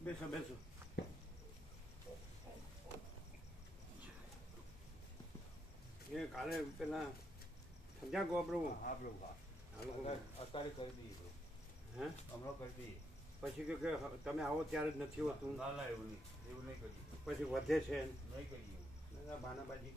બેસો બેસો. એ કાલે પેલા સમજ્યા કહો પ્રભુ. હા પ્રભુ હા. અત્યારે કરી દઈએ પ્રભુ. હે હમણાં કરી દઈએ. પછી કે તમે આવો ત્યારે જ નથી હોતું. ના ના એવું નહીં કરીએ. પછી વધે છે નહીં કરીએ એવું. બાનાબાજી.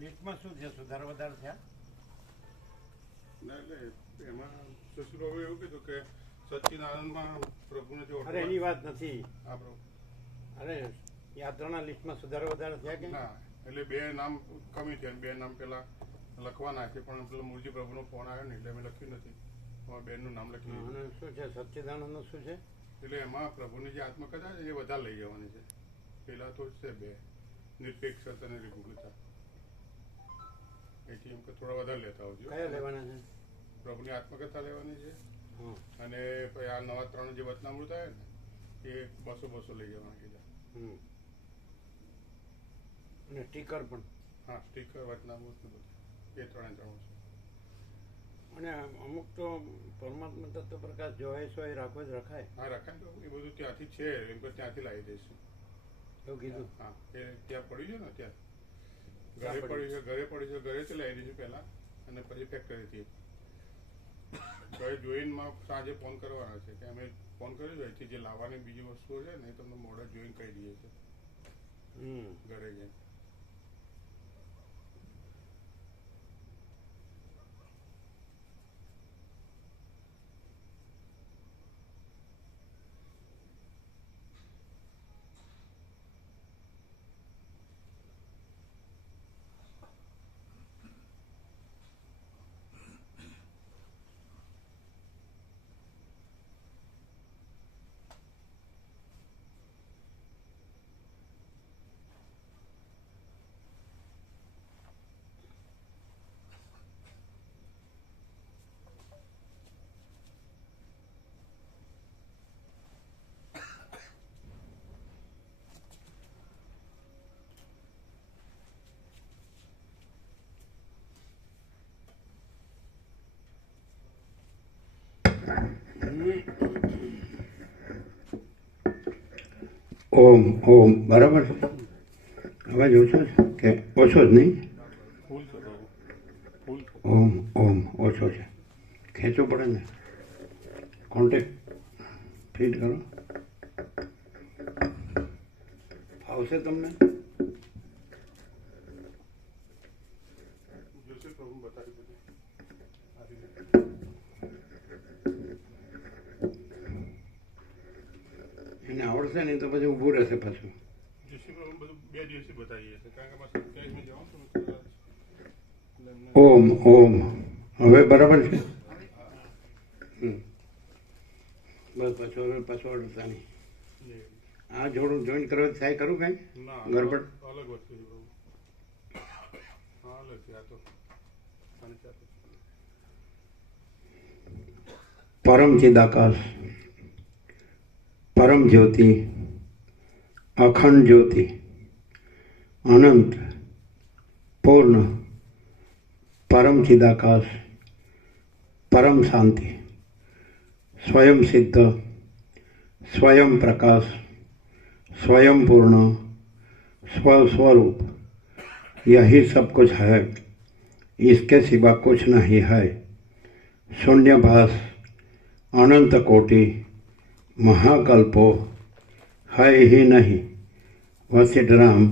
લિસ્ટમાં શું છે? સુધારો વધારો થયા? ના એટલે એમાં સસુરાએ એવું કીધું કે સચ્ચિદાનંદમાં પ્રભુને જે અરે એની વાત નથી. આ પ્રભુ અરે યાત્રાના લિસ્ટમાં સુધારો વધારો થયા કે? ના એટલે બે નામ કમી થયા. બે નામ પેલા લખવાના છે પણ પેલો મૂળજી પ્રભુનો ફોન આવ્યો ને એટલે અમે લખ્યું નથી. અમારા બેનનું નામ લખ્યું. અને શું છે સચ્ચિદાનંદનું શું છે? એટલે એમાં પ્રભુની જે આત્મકથા છે એ વધારે લઈ જવાની છે. પેલા તો છે બે નિરપેક્ષતા અને નિર્ભુલતા. એથી એમ કે થોડા વધારે લેતા આવજો. કયા લેવાના છે? પ્રભુની આત્મકથા લેવાની છે હમ. અને પછી આ નવા 3 જે વચનામૃત આવે ને એ 200 લઈ જવાના કીધા. હમ. અને સ્ટીકર પણ. હા સ્ટીકર વચનામૃત ને બધું એ 3 છે. અને અમુક તો પરમાત્મા તત્વ પ્રકાશ જોવાય છો એ રાખવો જ રખાય. હા રખાય તો એ બધું ત્યાંથી છે એમ કે ત્યાંથી લાવી દઈશું. એવું કીધું. હા એ ત્યાં પડ્યું છે ને ત્યાં ઘરે પડ્યું છે ઘરેથી લાવી દઈશું પહેલા અને પછી ફેક્ટરીથી. ઘરે જોઈનમાં સાંજે ફોન કરવાના છે કે અમે ફોન કર્યો છે અહીંથી જે લાવવાની બીજી વસ્તુઓ છે ને એ તમને મોડે જોઈને કહી દઈએ છીએ ઘરે જઈને. ઓમ ઓમ બરાબર છે. અવાજ ઓછો છે કે ઓછો જ નહીં? ફૂલ છે પ્રભુ ફૂલ. ઓમ ઓમ ઓછો છે. ખેંચવું પડે ને. કોન્ટેક્ટ ફીટ કરો. આવશે તમને? જોશે પ્રભુ બતાવી બધું. એને આવડશે નહીં તો પછી ઊભું રહેશે પાછું. જોશે પ્રભુ બધું 2 દિવસથી બતાવીએ છીએ કારણ કે અમારે 27 જવાનું છે ને એટલે એમને ઓમ ઓમ હવે બરાબર છે. બસ પાછો અડતા નહીં. આ જોડું જોઈન કરવા થાય કરું કઈ ના ગરબડ? અલગ વસ્તુ છે પ્રભુ. હા અલગ છે આ તો આની સાથે. પરમ ચિદાકાશ, પરમ જ્યોતિ, અખંડ જ્યોતિ, અનંત, પૂર્ણ, પરમ ચિદાકાશ, પરમ શાંતિ, स्वयं सिद्ध, स्वयं प्रकाश, स्वयं पूर्ण, स्वस्वरूप, यही सब कुछ है। इसके सिवा कुछ नहीं है। शून्यभास अनंत कोटि महाकल्पो है ही नहीं। वसिष्ठराम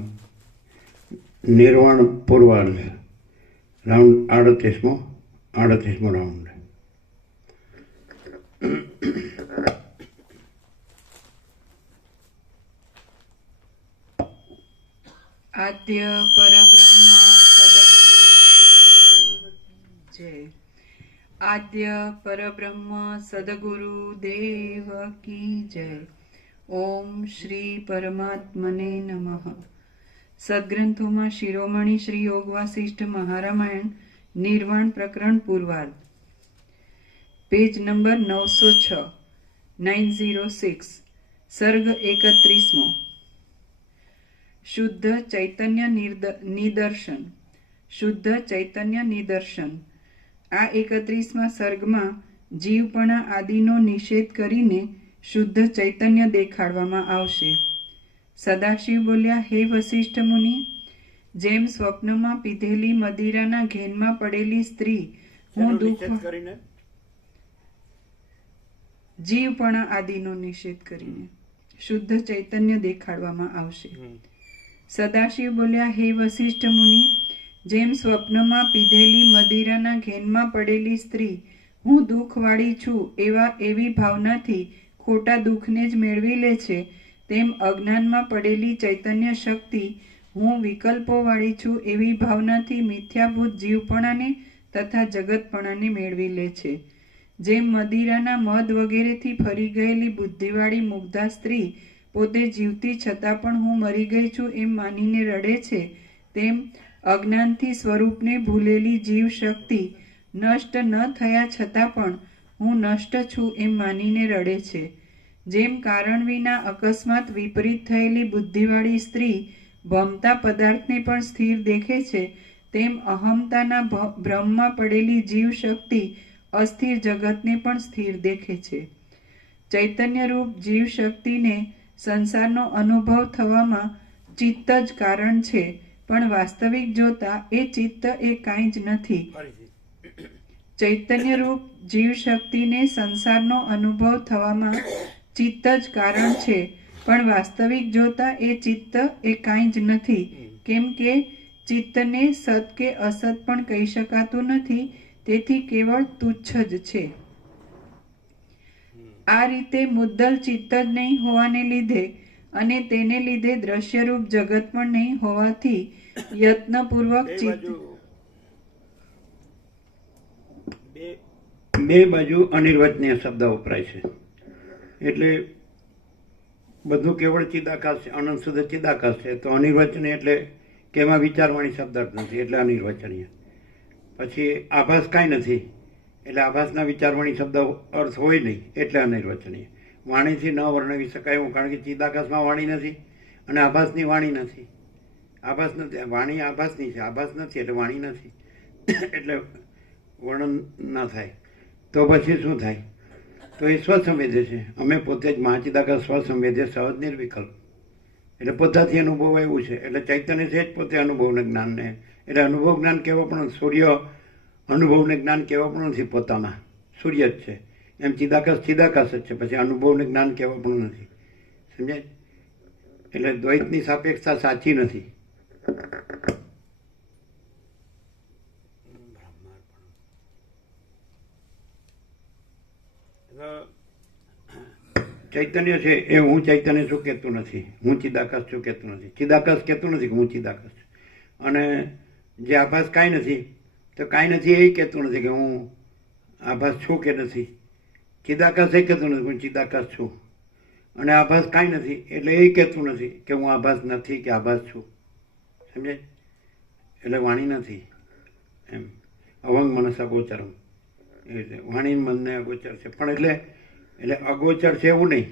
निर्वाण पूर्वार्ध राउंड 38मो राउंड। आद्य परब्रह्म सदगुरु जय। आद्य परब्रह्म सदगुरु देव की जय। ओम શ્રી પરમાત્મને નમઃ। સદગ્રંથોમાં શિરોમણી શ્રી યોગ વાસિષ્ઠ મહારામાયણ નિર્વાણ પ્રકરણ પૂર્વાર્ધ, પેજ નંબર 906 906, સર્ગ 31મો। શુદ્ધ ચૈતન્ય નિદર્શન। શુદ્ધ ચૈતન્ય નિદર્શન। આ 31મા સર્ગમાં જીવપણા આદિનો નિષેધ કરીને શુદ્ધ ચૈતન્ય દેખાડવામાં આવશે। સદાશિવ બોલ્યા, હે વસિષ્ઠ મુનિ, જેમ સ્વપ્નમાં પીધેલી મદિરાના ઘેનમાં પડેલી સ્ત્રી હું દુઃખ જીવપણા આદિનો નિષેધ કરીને શુદ્ધ ચૈતન્ય દેખાડવામાં આવશે। સદાશિવ બોલ્યા, હે વસિષ્ઠ મુનિ, જેમ સ્વપ્નમાં પીધેલી મદિરાના ઘેનમાં પડેલી સ્ત્રી હું દુઃખવાળી છું એવી ભાવનાથી ખોટા દુઃખને જ મેળવી લે છે, તેમ અજ્ઞાનમાં પડેલી ચૈતન્ય શક્તિ હું વિકલ્પોવાળી છું એવી ભાવનાથી મિથ્યાભૂત જીવપણાને તથા જગતપણાને મેળવી લે છે। જેમ મદિરાના મદ વગેરેથી ફરી ગયેલી બુદ્ધિવાળી મુગ્ધા સ્ત્રી પોતે જીવતી છતાં પણ હું મરી ગઈ છું એમ માનીને રડે છે, તેમ અજ્ઞાનથી સ્વરૂપને ભૂલેલી જીવ શક્તિ નષ્ટ ન થયા છતાં પણ હું નષ્ટ છું એમ માનીને રડે છે। જેમ કારણ વિના અકસ્માત વિપરીત થયેલી બુદ્ધિવાળી સ્ત્રી ભમતા પદાર્થને પણ સ્થિર દેખે છે, તેમ અહમતાના ભ્રમમાં પડેલી જીવ શક્તિ અસ્થિર જગતને પણ સ્થિર દેખે છે। ચૈતન્ય રૂપ જીવ શક્તિને સંસારનો અનુભવ થવામાં ચિત્ત જ કારણ છે, પણ વાસ્તવિક જોતા એ ચિત્ત એ કાંઈ જ નથી। ચૈતન્ય રૂપ જીવ શક્તિને સંસારનો અનુભવ થવામાં ચિત્ત જ કારણ છે, પણ વાસ્તવિક જોતા એ ચિત્ત એ કાંઈ જ નથી, કેમ કે ચિત્તને સત કે અસત પણ કહી શકાતું નથી, તેથી કેવળ તુચ્છ જ છે। આ રીતે મુદ્દલ ચિત્ત જ નહીં હોવાને લીધે અને તેને લીધે દ્રશ્યરૂપ જગત પણ નહીં હોવાથી યત્નપૂર્વક ચિત્ત બે બાજુ અનિર્વચનીય શબ્દ વપરાય છે, એટલે બધું કેવળ ચિદાકાશ છે, અનંત શુદ્ધ ચિદાકાશ છે, તો અનિર્વચનીય એટલે કે એમાં વિચારવાણી શબ્દાર્થ નથી એટલે અનિર્વચનીય। પછી આભાસ કાંઈ નથી એટલે આભાસના વિચારવાણી શબ્દ અર્થ હોય નહીં એટલે અનિર્વચનીય। વાણીથી ન વર્ણવી શકાય એવું, કારણ કે ચિદાકાશમાં વાણી નથી અને આભાસની વાણી નથી। આભાસ નથી, વાણી આભાસની છે, આભાસ નથી એટલે વાણી નથી, એટલે વર્ણન ના થાય। તો પછી શું થાય? તો એ સ્વસંવેદ્ય છે। અમે પોતે જ મહાચિદાકાશ સ્વસંવેદ્ય સહજ નિર્વિકલ્પ, એટલે પોતાથી અનુભવ એવું છે, એટલે ચૈતન્ય છે જ પોતે અનુભવને જ્ઞાનને, એટલે અનુભવ જ્ઞાન કેવો પણ સૂર્ય અનુભવને જ્ઞાન કેવો પણ નથી, પોતાના સૂર્ય જ છે, એમ ચિદાકાશ ચિદાકાશ જ છે, પછી અનુભવને જ્ઞાન કેવો પણ નથી, સમજાય? એટલે દ્વૈતની સાપેક્ષતા સાચી નથી। ચૈતન્ય છે એ હું ચૈતન્ય છું કહેતું નથી, હું ચિદાકાશ છું કહેતું નથી, ચિદાકાશ કહેતું નથી કે હું ચિદાકાશ છું, અને જે આભાસ કાંઈ નથી તો કાંઈ નથી એ કહેતું નથી કે હું આભાસ છું કે નથી, ચિદાકાશ એ કહેતું નથી હું ચિદાકાશ છું, અને આભાસ કાંઈ નથી એટલે એ કહેતું નથી કે હું આભાસ નથી કે આભાસ છું, સમજાય? એટલે વાણી નથી એમ। અવંગ મનસ અગોચરમ એ રીતે વાણી મનને અગોચર છે, પણ એટલે અગોચર છે એવું નહીં,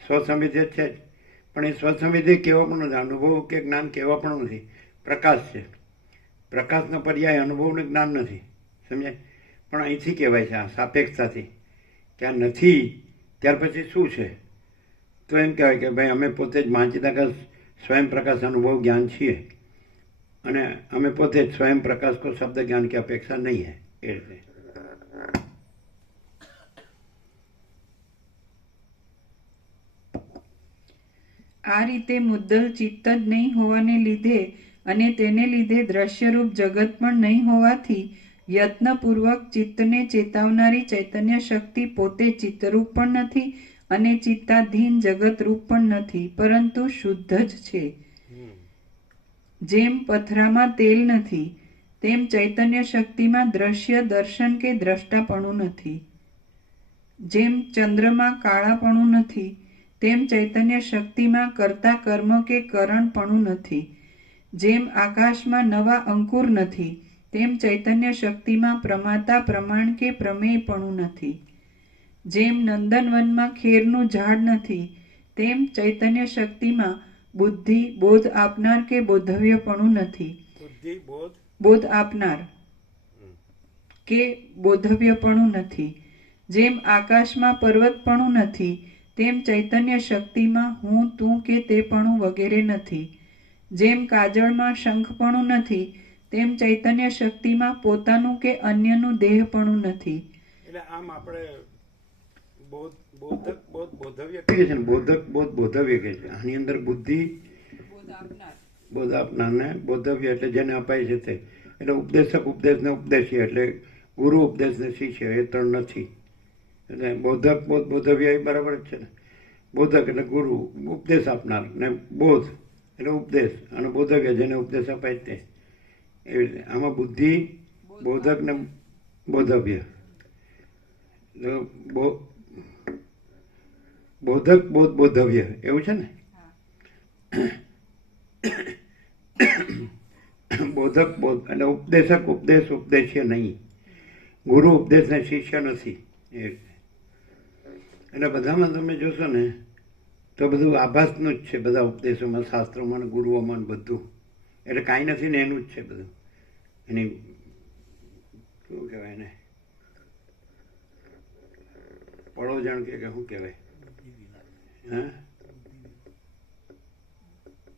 સ્વસંવેદ્ય છે જ, પણ એ સ્વસંવેદ્ય કેવો પણ નથી, અનુભવ કે જ્ઞાન કેવા પણ નથી, પ્રકાશ છે। પ્રકાશનો પર્યાય અનુભવને જ્ઞાન નથી, સમજાય? પણ અહીંથી કહેવાય છે આ સાપેક્ષતાથી કે આ નથી, ત્યાર પછી શું છે? તો એમ કહેવાય કે ભાઈ અમે પોતે જ મહાચિદાકાશ સ્વયં પ્રકાશ અનુભવ જ્ઞાન છીએ, અને અમે પોતે જ સ્વયં પ્રકાશ કો શબ્દ જ્ઞાન की अपेक्षा नहीं है એ રીતે. આ રીતે મુદ્દલ ચિત્ત જ નહીં હોવાને લીધે અને તેને લીધે દ્રશ્યરૂપ જગત પણ નહીં હોવાથી યત્નપૂર્વક ચિત્તને ચેતાવનારી ચૈતન્ય શક્તિ પોતે ચિત્તરૂપ પણ નથી અને ચિત્તાધીન જગતરૂપ પણ નથી, પરંતુ શુદ્ધ જ છે. જેમ પથરામાં તેલ નથી તેમ ચૈતન્ય શક્તિમાં દ્રશ્ય દર્શન કે દ્રષ્ટાપણું નથી. જેમ ચંદ્રમાં કાળાપણું નથી તેમ ચૈતન્ય શક્તિમાં કર્તા કર્મ કે કરણપણું નથી. જેમ આકાશમાં નવા અંકુર નથી તેમ ચૈતન્ય શક્તિમાં પ્રમાતા પ્રમાણ કે પ્રમેયપણું નથી. જેમ નંદનવનમાં ખેરનું ઝાડ નથી તેમ ચૈતન્ય શક્તિમાં બુદ્ધિ બોધ આપનાર કે બોધવ્યપણું નથી. બુદ્ધિ બોધ બોધ આપનાર કે બોધવ્યપણું નથી. જેમ આકાશમાં પર્વતપણું નથી તેમ ચૈતન્ય શક્તિમાં હું તું કે તેપણું વગેરે નથી. જેમ કાજળમાં શંખપણું નથી તેમ ચૈતન્ય શક્તિમાં પોતાનું કે અન્યનું દેહપણું નથી. એટલે આમ આપણે બોધક બોધ બોધવ્ય કહે છે ને, બોધક બોધ બોધવ્ય કહે છે. આની અંદર બુદ્ધિ બોધ આપનારને બોધવ્ય એટલે જેને અપાય છે તે, એટલે ઉપદેશક ઉપદેશને ઉપદેશી એટલે ગુરુ ઉપદેશને શિષ્ય એ ત્રણ નથી. એટલે બોધક બોધ બોધવ્ય એ બરાબર જ છે ને. બોધક એટલે ગુરુ ઉપદેશ આપનાર ને બોધ એટલે ઉપદેશ અને બોધવ્ય જેને ઉપદેશ અપાય તે. એવી રીતે આમાં બુદ્ધિ બોધક ને બોધવ્ય. બોધક બોધ બોધવ્ય એવું છે ને. બોધક બોધ એટલે ઉપદેશક ઉપદેશ ઉપદેશ્ય નહીં, ગુરુ ઉપદેશ ને શિષ્ય નથી. એ રીતે એટલે બધામાં તમે જોશો ને તો બધું આભાસનું જ છે. બધા ઉપદેશોમાં શાસ્ત્રોમાં ને ગુરુઓમાં ને બધું એટલે કાંઈ નથી ને એનું જ છે બધું. એની શું કહેવાય એને પડોજણ કે શું કહેવાય? હા,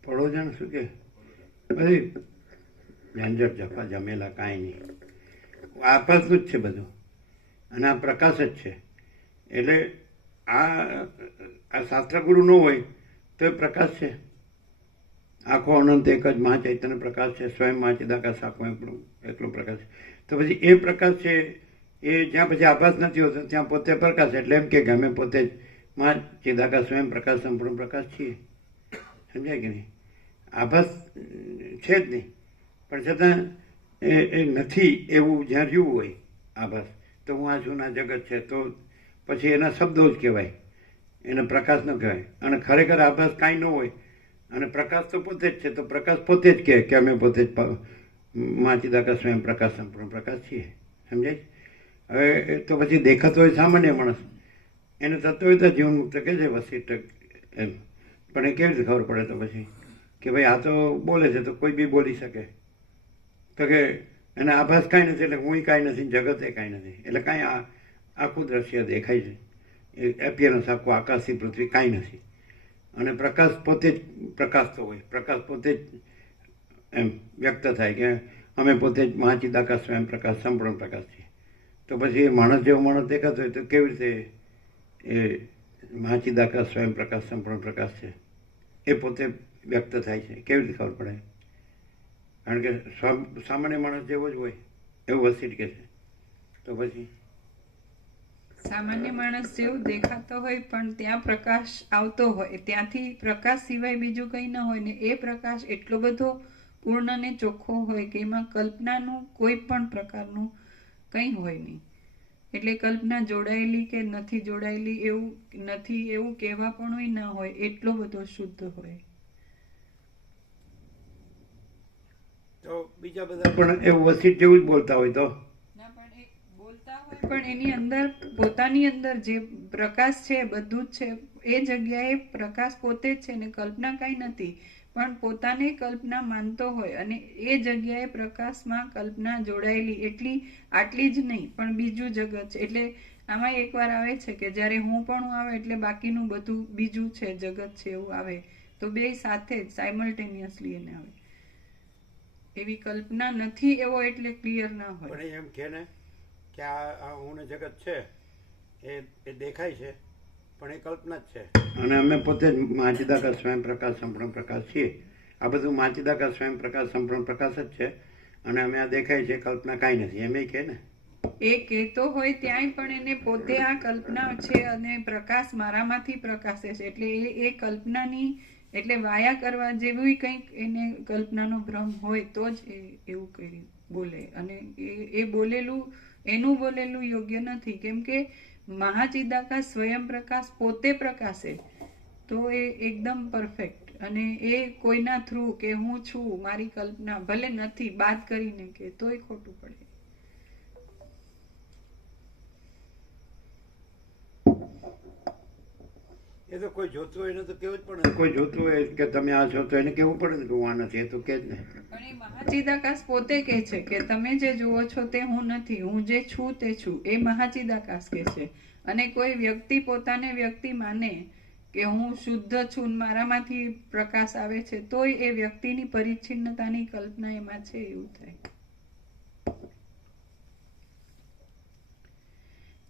પડોજણ શું કે બધી ઝંઝટ જફા જમેલા કાંઈ નહીં. આભાસનું જ છે બધું અને આ પ્રકાશ જ છે. એટલે આ શાસ્ત્રગુરુ ન હોય તો એ પ્રકાશ છે. આખો અનંત એક જ મહા ચૈતન્ય પ્રકાશ છે. સ્વયં મહા ચિદાકાશ આખો એકલો પ્રકાશ છે. તો પછી એ પ્રકાશ છે એ જ્યાં પછી આભાસ નથી હોતો ત્યાં પોતે પ્રકાશ. એટલે એમ કે અમે પોતે જ મહા ચિદાકાશ સ્વયં પ્રકાશ સંપૂર્ણ પ્રકાશ છીએ. સમજાય કે નહીં? આભાસ છે જ નહીં, પણ છતાં એ નથી એવું જ્યાં રહ્યું હોય આભાસ, તો હું આ છું ના જગત છે, તો પછી એના શબ્દો જ કહેવાય, એને પ્રકાશ ન કહેવાય. અને ખરેખર આભાસ કાંઈ ન હોય અને પ્રકાશ તો પોતે જ છે, તો પ્રકાશ પોતે જ કહે કે અમે પોતે જ મહા ચિદાકાશ સ્વયં પ્રકાશ સંપૂર્ણ પ્રકાશ છીએ. સમજાય? હવે તો પછી દેખાતો હોય સામાન્ય માણસ એને તત્વતા જીવન મુક્ત કહે છે વસિષ્ઠ એમ, પણ એ કેવી રીતે ખબર પડે તો પછી કે ભાઈ આ તો બોલે છે તો કોઈ બી બોલી શકે? તો કે એને આભાસ કાંઈ નથી એટલે હું કાંઈ નથી, જગતે કાંઈ નથી, એટલે કાંઈ આખું દ્રશ્ય દેખાય છે. એ એપિયરન્સ આખું આકાશથી પૃથ્વી કાંઈ નથી. અને પ્રકાશ પોતે જ પ્રકાશ તો હોય, પ્રકાશ પોતે જ એમ વ્યક્ત થાય કે અમે પોતે જ મહાચિદાકાશ સ્વયં પ્રકાશ સંપૂર્ણ પ્રકાશ છીએ. તો પછી એ માણસ જેવો માણસ દેખાતો હોય તો કેવી રીતે એ મહાચિદાકાશ સ્વયં પ્રકાશ સંપૂર્ણ પ્રકાશ છે એ પોતે વ્યક્ત થાય છે? કેવી રીતે ખબર પડે? કારણ કે સામાન્ય માણસ જેવો જ હોય એવું વસિષ્ઠ કે છે. તો પછી સામાન્ય માણસ જેવું દેખાતો હોય પણ ત્યાં પ્રકાશ આવતો હોય, ત્યાંથી પ્રકાશ સિવાય બીજું કંઈ ન હોય ને એ પ્રકાશ એટલો બધો પૂર્ણ ને ચોખ્ખો હોય કે એમાં કલ્પનાનું કોઈ પણ પ્રકારનું કંઈ હોય નહીં. એટલે કલ્પના જોડાયેલી કે નથી જોડાયેલી એવું નથી એવું કહેવા પણ ન હોય, એટલો બધો શુદ્ધ હોય. તો બીજા બધા પણ એવું વસિષ્ઠ જેવું જ બોલતા હોય તો પણ એની અંદર પોતાની અંદર જે પ્રકાશ છે બધું જ છે, એ જગ્યાએ પ્રકાશ પોતે જ છે ને કલ્પના કાંઈ નથી, પણ પોતાને કલ્પના માનતો હોય અને એ જગ્યાએ પ્રકાશમાં કલ્પના જોડાયેલી આટલી જ નહીં પણ બીજું જગત છે. એટલે આમાં એકવાર આવે છે કે જ્યારે હું પણ આવે એટલે બાકીનું બધું બીજું છે જગત છે એવું આવે, તો બે સાથે જ સાયમલ્ટેનિયસલી એને આવે. એવી કલ્પના નથી એવો એટલે ક્લિયર ના હોય. પણ એમ કે ને કે આ હું ને જગત છે એ દેખાય છે પણ એ કલ્પના જ છે. અને અમે પોતે જ માચિદાકાર સ્વયં પ્રકાશ સંપૂર્ણ પ્રકાશ છીએ. આ બધું માચિદાકાર સ્વયં પ્રકાશ સંપૂર્ણ પ્રકાશ જ છે. અને અમે આ દેખાય છે કલ્પના કાંઈ નથી એમ કે ને. એ કહેતો હોય ત્યાંય પણ એને પોતે આ કલ્પના છે અને પ્રકાશ મારામાંથી પ્રકાશે છે એટલે એ કલ્પનાની એટલે વાયા કરવા જેવું કંઈક એને કલ્પનાનો ભ્રમ હોય તો જ એ એવું કરી બોલે. અને એ બોલેલું એનું બોલેલું યોગ્ય નથી, કેમ કે મહાચિદાકાશ સ્વયં પ્રકાશ પોતે પ્રકાશે તો એ એકદમ પરફેક્ટ. અને એ કોઈના થ્રુ કે હું છું મારી કલ્પના ભલે નથી બાદ કરીને કે તોય ખોટું પડે. એ તો કોઈ જોતું હોય એને તો કેવું જ પડે. કોઈ જોતું હોય કે તમે આ છો તો એને કેવું પડે ને કે હું આ નથી, એ તો કે જ ને. પણ એ મહાચિદાકાશ પોતે કહે છે કે તમે જે જુઓ છો તે હું નથી, હું જે છું તે છું. એ મહાચિદાકાશ કહે છે. અને કોઈ વ્યક્તિ પોતાને વ્યક્તિ માને કે હું શુદ્ધ છું મારામાંથી પ્રકાશ આવે છે તોય એ વ્યક્તિની પરિચ્છિન્નતાની કલ્પના એમાં છે એવું થાય.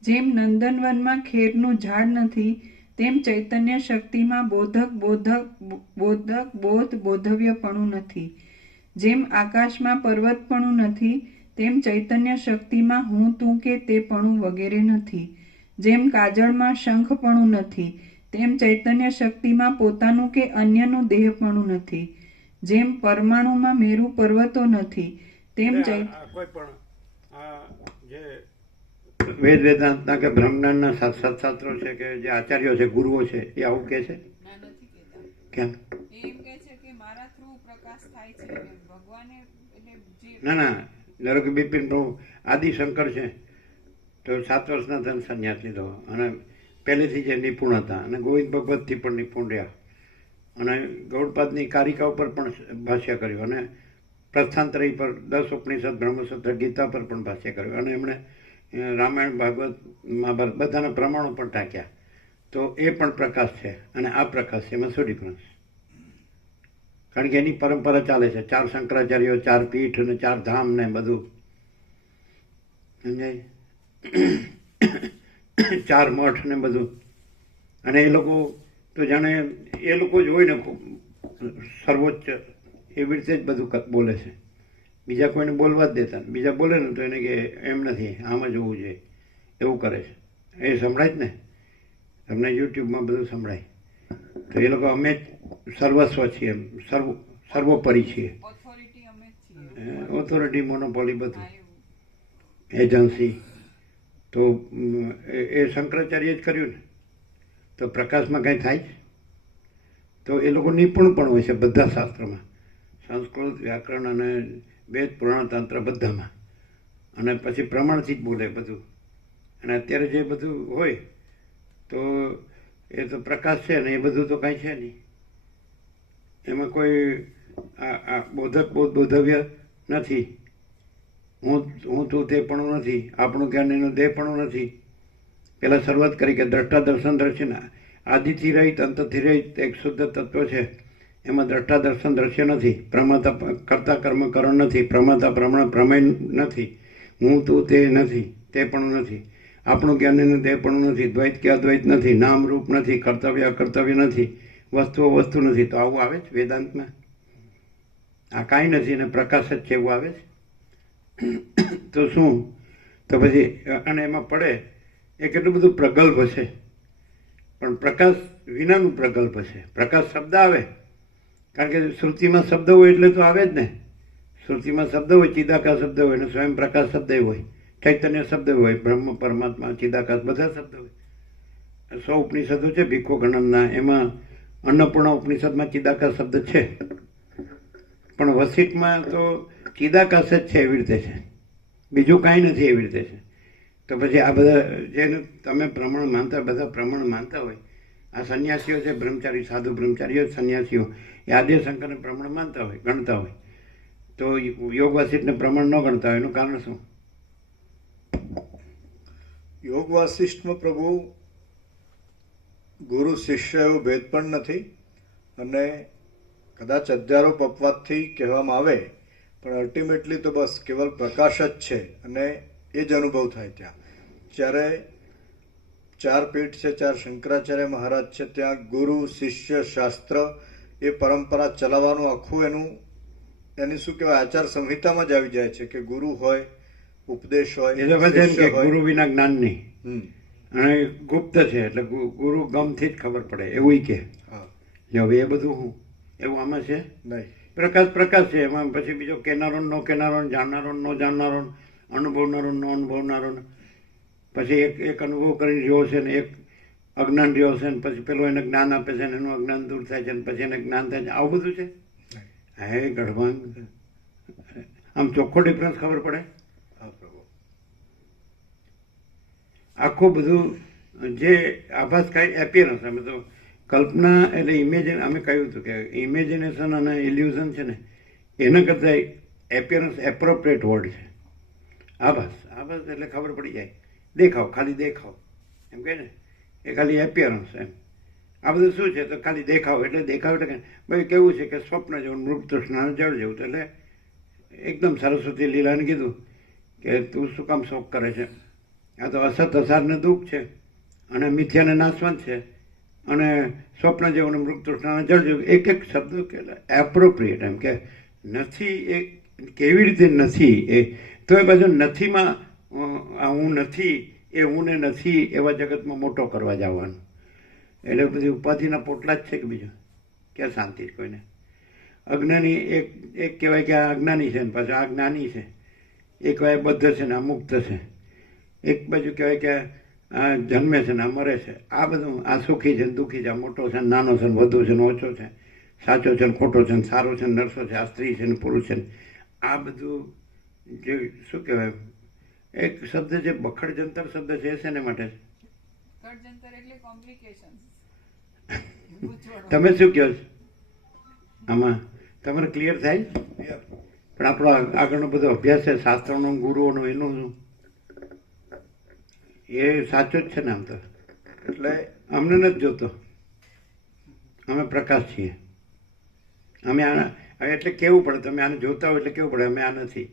જેમ નંદનવનમાં ખેરનું ઝાડ નથી તેમ ચૈતન્ય શક્તિમાં બોધ બોધવ્યપણું નથી. જેમ આકાશમાં પર્વતપણું નથી તેમ ચૈતન્ય શક્તિમાં હું તું કે તેપણું વગેરે નથી. જેમ કાજળમાં શંખપણું નથી તેમ ચૈતન્ય શક્તિમાં પોતાનું કે અન્યનું દેહપણું નથી. જેમ પરમાણુમાં મેરુ પર્વતો નથી તેમ કોઈ પણ આ જે વેદ વેદાંતના કે બ્રહ્મજ્ઞાનના સત્શાસ્ત્રો છે કે જે આચાર્યો છે ગુરુઓ છે એ આવું કહે છે કેમ? ના ધારો કે બિપિન પ્રભુ આદિશંકર છે તો 7 વર્ષના ધન સંન્યાસ લીધો અને પહેલેથી જે નિપુણ હતા અને ગોવિંદ ભગવતથી પણ નિપુણ રહ્યા અને ગૌડપાદની કારિકા ઉપર પણ ભાષ્ય કર્યું અને પ્રસ્થાંતરી પર 10 ઉપનિષદ બ્રહ્મસૂત્ર ગીતા પર પણ ભાષ્ય કર્યું અને એમણે રામાયણ ભાગવત મહાભારત બધાના પ્રમાણો પણ ટાંક્યા. તો એ પણ પ્રકાશ છે અને આ પ્રકાશ છે, એમાં શું ડિફરન્સ? કારણ કે એની પરંપરા ચાલે છે, 4 શંકરાચાર્યો, 4 પીઠ અને 4 ધામ ને બધું સમજાય, 4 મઠ ને બધું. અને એ લોકો તો જાણે એ લોકો જ હોય ને સર્વોચ્ચ એવી રીતે જ બધું બોલે છે. બીજા કોઈને બોલવા જ દેતા, બીજા બોલે ને તો એને કે એમ નથી આમ જ હોવું જોઈએ એવું કરે છે. એ સંભળાય જ ને, તમને યુટ્યુબમાં બધું સંભળાય. તો એ લોકો અમે જ સર્વસ્વ છીએ, સર્વોપરી છીએ, ઓથોરિટી મોનોપોલી બધું એજન્સી. તો એ શંકરાચાર્ય જ કર્યું ને. તો પ્રકાશમાં કંઈ થાય જ તો એ લોકો નિપુણ પણ હોય છે બધા શાસ્ત્રોમાં, સંસ્કૃત વ્યાકરણ અને વેદ પુરાણ તંત્ર બધામાં. અને પછી પ્રમાણથી જ બોલે બધું. અને અત્યારે જે બધું હોય તો એ તો પ્રકાશ છે ને એ બધું તો કાંઈ છે નહીં. એમાં કોઈ આ બોધવ્ય નથી. હું તું તે પણ નથી, આપણું જ્ઞાન એનું દેહ પણ નથી. પહેલાં શરૂઆત કરી કે દ્રષ્ટા દર્શન દર્શન આદિથી રહિત અંતથી રહિત એક શુદ્ધ તત્વ છે. એમાં દ્રષ્ટા દર્શન દ્રશ્ય નથી, પ્રમાતા કરતા કર્મ કરણ નથી, પ્રમાતા પ્રમાણ પ્રમેય નથી, હું તું તે નથી, તે પણ નથી, આપણું જ્ઞાન એનું દેહ પણ નથી, દ્વૈત કે અદ્વૈત નથી, નામ રૂપ નથી, કર્તવ્ય અકર્તવ્ય નથી, વસ્તુઓ વસ્તુ નથી. તો આવું આવે છે વેદાંતમાં? આ કાંઈ નથી અને પ્રકાશ જ છે એવું આવે છે. તો શું? તો પછી અને એમાં પડે એ કેટલું બધું પ્રગલ્ભ છે, પણ પ્રકાશ વિનાનું પ્રગલ્ભ છે. પ્રકાશ શબ્દ આવે કારણ કે શ્રુતિમાં શબ્દ હોય એટલે તો આવે જ ને. શ્રુતિમાં શબ્દ હોય, ચિદાકાશ શબ્દ હોય, અને સ્વયં પ્રકાશ શબ્દ હોય, ચૈતન્ય શબ્દ હોય, બ્રહ્મ પરમાત્મા ચિદાકાશ બધા શબ્દ હોય. 100 ઉપનિષદો છે ભીખો ગણનના, એમાં અન્નપૂર્ણા ઉપનિષદમાં ચિદાકાશ શબ્દ છે, પણ વસિષ્ઠમાં તો ચિદાકાશ જ છે એવી રીતે છે, બીજું કાંઈ નથી એવી રીતે છે. તો પછી આ બધા જેનું તમે પ્રમાણ માનતા, બધા પ્રમાણ માનતા હોય, આ સંન્યાસીઓ છે બ્રહ્મચારી, સાધુ બ્રહ્મચારીઓ સંન્યાસીઓ, એ આદ્યશંકરને પ્રમાણ માનતા હોય, ગણતા હોય, તો યોગ વાસિષ્ઠને પ્રમાણ ન ગણતા હોય એનું કારણ શું? યોગ વાસિષ્ઠમાં પ્રભુ ગુરુ શિષ્ય એવું ભેદ પણ નથી. અને કદાચ અધ્યારોપ અપવાદથી કહેવામાં આવે પણ અલ્ટિમેટલી તો બસ કેવલ પ્રકાશ જ છે અને એ જ અનુભવ થાય ત્યાં. જ્યારે 4 પીઠ છે, 4 શંકરાચાર્ય મહારાજ છે, ત્યાં ગુરુ શિષ્ય શાસ્ત્ર એ પરંપરા ચલાવવાનું આખું એની શું કહેવાય આચાર સંહિતામાં જ આવી જાય છે કે ગુરુ હોય, ઉપદેશ હોય, એ તો પછી એમ કે શિષ્ય હોય. ગુરુ વિના જ્ઞાન નહીં, હમ. અને ગુપ્ત છે એટલે ગુરુ ગમથી જ ખબર પડે એવું કે. હા. જો હવે એ બધું હું એવું આમાં છે. નહીં. પ્રકાશ છે, એમાં પછી બીજો કેનારો નો કેનારો, જાણનારો નો જાણનારો, અનુભવનારો નો અનુભવનારો, પછી એક અનુભવ કરીને રહ્યો છે ને એક અજ્ઞાન રહ્યો છે ને પછી પેલો એને જ્ઞાન આપે છે ને એનું અજ્ઞાન દૂર થાય છે ને પછી એને જ્ઞાન થાય છે. આવું બધું છે. હે ગઢવાંગ, આમ ચોખ્ખો ડિફરન્સ ખબર પડે. હા પ્રભુ. આખું બધું જે આભાસ કાંઈ એપિયરન્સ, અમે તો કલ્પના એટલે ઇમેજિન, અમે કહ્યું હતું કે ઇમેજિનેશન અને ઇલ્યુઝન છે ને એના કરતાં એપિયરન્સ એપ્રોપ્રિએટ વર્ડ છે. આભાસ એટલે ખબર પડી જાય, દેખાવ, ખાલી દેખાવ એમ કહે ને, એ ખાલી એપિયરન્સ એમ. આ બધું શું છે તો ખાલી દેખાવ એટલે ભાઈ કેવું છે કે સ્વપ્ન જેવું, મૃગ તૃષ્ણા જળ જેવું. એટલે એકદમ સરસ્વતી લીલાને કીધું કે તું શું કામ શોક કરે છે, આ તો અસત અસારને દુઃખ છે અને મિથ્યાને નાશવંત છે અને સ્વપ્ન જેવું અને મૃગ તૃષ્ણાને જળ જેવું. એક શબ્દ કે એપ્રોપ્રિએટ એમ કે નથી, એ કેવી રીતે નથી એ તો એ બાજુ નથીમાં હું નથી, એ હું ને નથી એવા જગતમાં મોટો કરવા જવાનું. એટલે બધી ઉપાધિના પોટલા જ છે કે બીજું ક્યાં શાંતિ છે કોઈને. અજ્ઞાની એક કહેવાય કે આ અજ્ઞાની છે ને પાછું આ જ્ઞાની છે, એક કહેવાય બદ્ધ છે ને આ મુક્ત છે, એક બાજુ કહેવાય કે આ જન્મે છે ને આ મરે છે. આ બધું આ સુખી છે ને દુઃખી છે, આ મોટો છે ને નાનો છે ને વધુ છે ને ઓછો છે, સાચો છે ને ખોટો છે ને સારો છે ને નરસો છે, આ સ્ત્રી છે ને પુરુષ છે ને આ બધું જે શું કહેવાય એક શબ્દ છે બખડ જંતર શબ્દ છે, એ શેને માટે છે? તમે શું કહો છો આમાં? તમારે ક્લિયર થાય? પણ આપણો આગળનો બધો અભ્યાસ છે શાસ્ત્રોનો, ગુરુઓનો, એનું એ સાચો જ છે ને આમ તો. એટલે અમને નથી જોતો, અમે પ્રકાશ છીએ. અમે આના એટલે કેવું પડે, તમે આને જોતા હોય એટલે કેવું પડે અમે આ નથી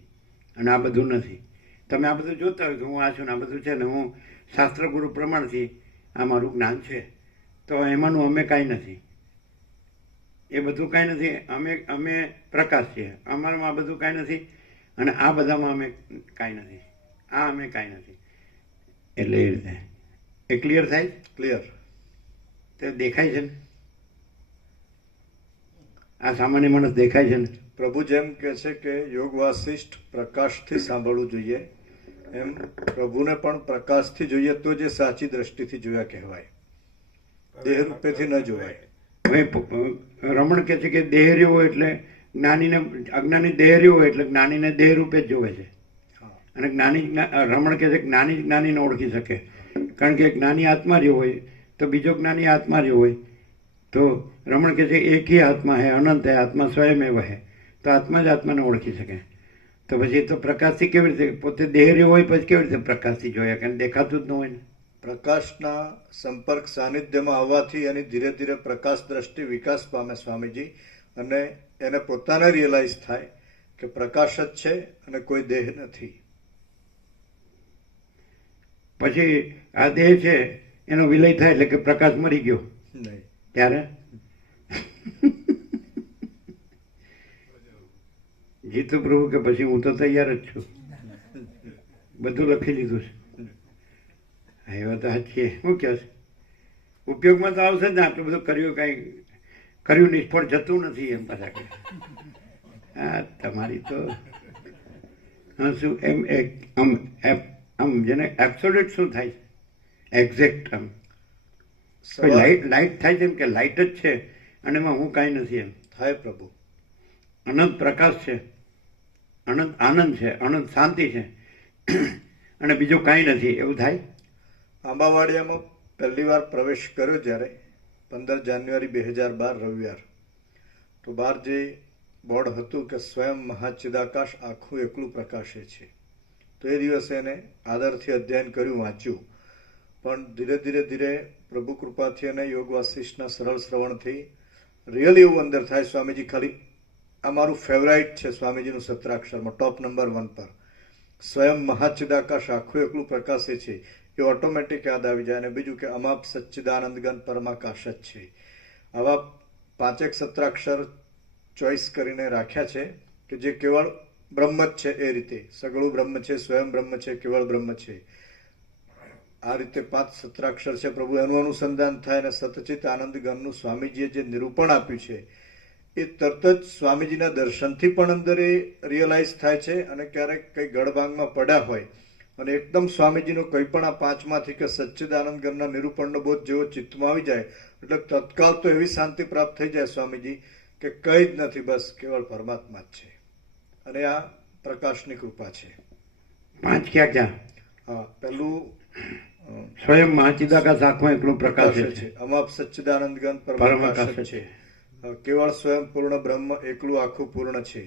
અને આ બધું નથી. તમે આ બધું જોતા હોય કે હું આ છું ને આ બધું છે ને હું શાસ્ત્ર ગુરુ પ્રમાણથી આ મારું જ્ઞાન છે, તો એમાંનું અમે કાંઈ નથી, એ બધું કાંઈ નથી. અમે પ્રકાશ છીએ, અમારામાં આ બધું કાંઈ નથી અને આ બધામાં અમે કાંઈ નથી, આ અમે કાંઈ નથી. એટલે એ રીતે એ ક્લિયર થાય? ક્લિયર. તે દેખાય છે ને, આ સામાન્ય માણસ દેખાય છે ને. પ્રભુ જેમ કહે છે કે યોગ વાસિષ્ઠ પ્રકાશથી સાંભળવું જોઈએ, એમ પ્રભુને પણ પ્રકાશથી જોઈએ તો જે સાચી દ્રષ્ટિથી જોયા કહેવાય, દેહ રૂપેથી ન જોવાય. હવે રમણ કહે છે કે દેહ રહ્યો એટલે જ્ઞાનીને, અજ્ઞાની દેહ રહ્યો એટલે જ્ઞાનીને દેહ રૂપે જ જોવે છે. અને રમણ કહે છે જ્ઞાની જ્ઞાનીને ઓળખી શકે, કારણ કે જ્ઞાની આત્મા રહ્યો હોય તો બીજો જ્ઞાની આત્મા રહ્યો હોય તો રમણ કહે છે એક ही આત્મા હૈ, અનંત હૈ, આત્મા સ્વયં એવ હૈ, તો આત્મા જ આત્માને ઓળખી શકે. તો પછી તો પ્રકાશથી કેવી રીતે, પોતે દેહ રહ્યો હોય પછી કેવી રીતે પ્રકાશથી જોયા, કારણ દેખાતું જ ન હોય ને. પ્રકાશના સંપર્ક સાનિધ્યમાં આવવાથી એની ધીરે ધીરે પ્રકાશ દ્રષ્ટિ વિકાસ પામે સ્વામીજી, અને એને પોતાને રિયલાઇઝ થાય કે પ્રકાશ જ છે અને કોઈ દેહ નથી. પછી આ દેહ છે એનો વિલય થાય એટલે કે પ્રકાશ મરી ગયો નહીં. ત્યારે જીતુ પ્રભુ કે પછી હું તો તૈયાર જ છું, બધું લખી લીધું છે. એ વાત સાચી. શું કહે છે? ઉપયોગમાં તો આવશે જ ને, આપણે બધું કર્યું નિષ્ફળ જતું નથી એમ પાછા કે. હા તમારી તો હા શું એમ આમ જેને એબ્સોલ્યુટ શું થાય છે, એક્ઝેક્ટ આમ લાઇટ થાય છે એમ કે લાઇટ જ છે અને એમાં હું કાંઈ નથી એમ થાય પ્રભુ. અનંત પ્રકાશ છે, અનંત આનંદ છે, અનંત શાંતિ છે અને બીજું કાંઈ નથી એવું થાય. આંબાવાડિયામાં પહેલી વાર પ્રવેશ કર્યો જ્યારે 15 જાન્યુઆરી 2012 રવિવાર, તો બહાર જે બોર્ડ હતું કે સ્વયં મહાચિદાકાશ આખું એકલું પ્રકાશે છે, તો એ દિવસે એને આદરથી અધ્યયન કર્યું, વાંચ્યું. પણ ધીરે ધીરે પ્રભુ કૃપાથી અને યોગ વાસિષ્ઠના સરળ શ્રવણથી રિયલી એવું અંદર થાય સ્વામીજી ખાલી આ મારું ફેવરાઇટ છે સ્વામીજીનું સત્રાક્ષરમાં ટોપ નંબર 1 પર. સ્વયં મહાચિદાકાશ આખું એકલું પ્રકાશે છે એ ઓટોમેટિક યાદ આવી જાય. અને બીજું કે અમાપ સચ્ચિદાનંદ ઘન પરમાકાશ જ છે. આવા 5 સત્રાક્ષર ચોઈસ કરીને રાખ્યા છે કે જે કેવળ બ્રહ્મ જ છે. એ રીતે સગળું બ્રહ્મ છે, સ્વયં બ્રહ્મ છે, કેવળ બ્રહ્મ છે. આ રીતે 5 સત્રાક્ષર છે પ્રભુ. એનું અનુસંધાન થાય અને સતચિત આનંદ ગણનું સ્વામીજીએ જે નિરૂપણ આપ્યું છે એ તરત જ સ્વામીજીના દર્શનથી પણ અંદર એ રિયલાઇઝ થાય છે. અને ક્યારેક કંઈ ગળભાંગમાં પડ્યા હોય અને એકદમ સ્વામીજીનો કંઈ પણ આ 5માંથી કે સચ્ચિદાનંદ ગણના નિરૂપણનો બોધ જેવો ચિત્તમાં આવી જાય એટલે તત્કાળ તો એવી શાંતિ પ્રાપ્ત થઈ જાય સ્વામીજી કે કંઈ જ નથી, બસ કેવળ પરમાત્મા જ છે. અને આ પ્રકાશની કૃપા છે. 5 ક્યાં ક્યાં? હા, પહેલું સ્વયં મહાચિદાકાશ આખો એકલું પ્રકાશ છે. છે. અમાપ સચ્ચિદાનંદ ઘન પરમાકાશ પરમાકાશ છે. કેવળ સ્વયં પૂર્ણ બ્રહ્મ એકલું આખું પૂર્ણ છે.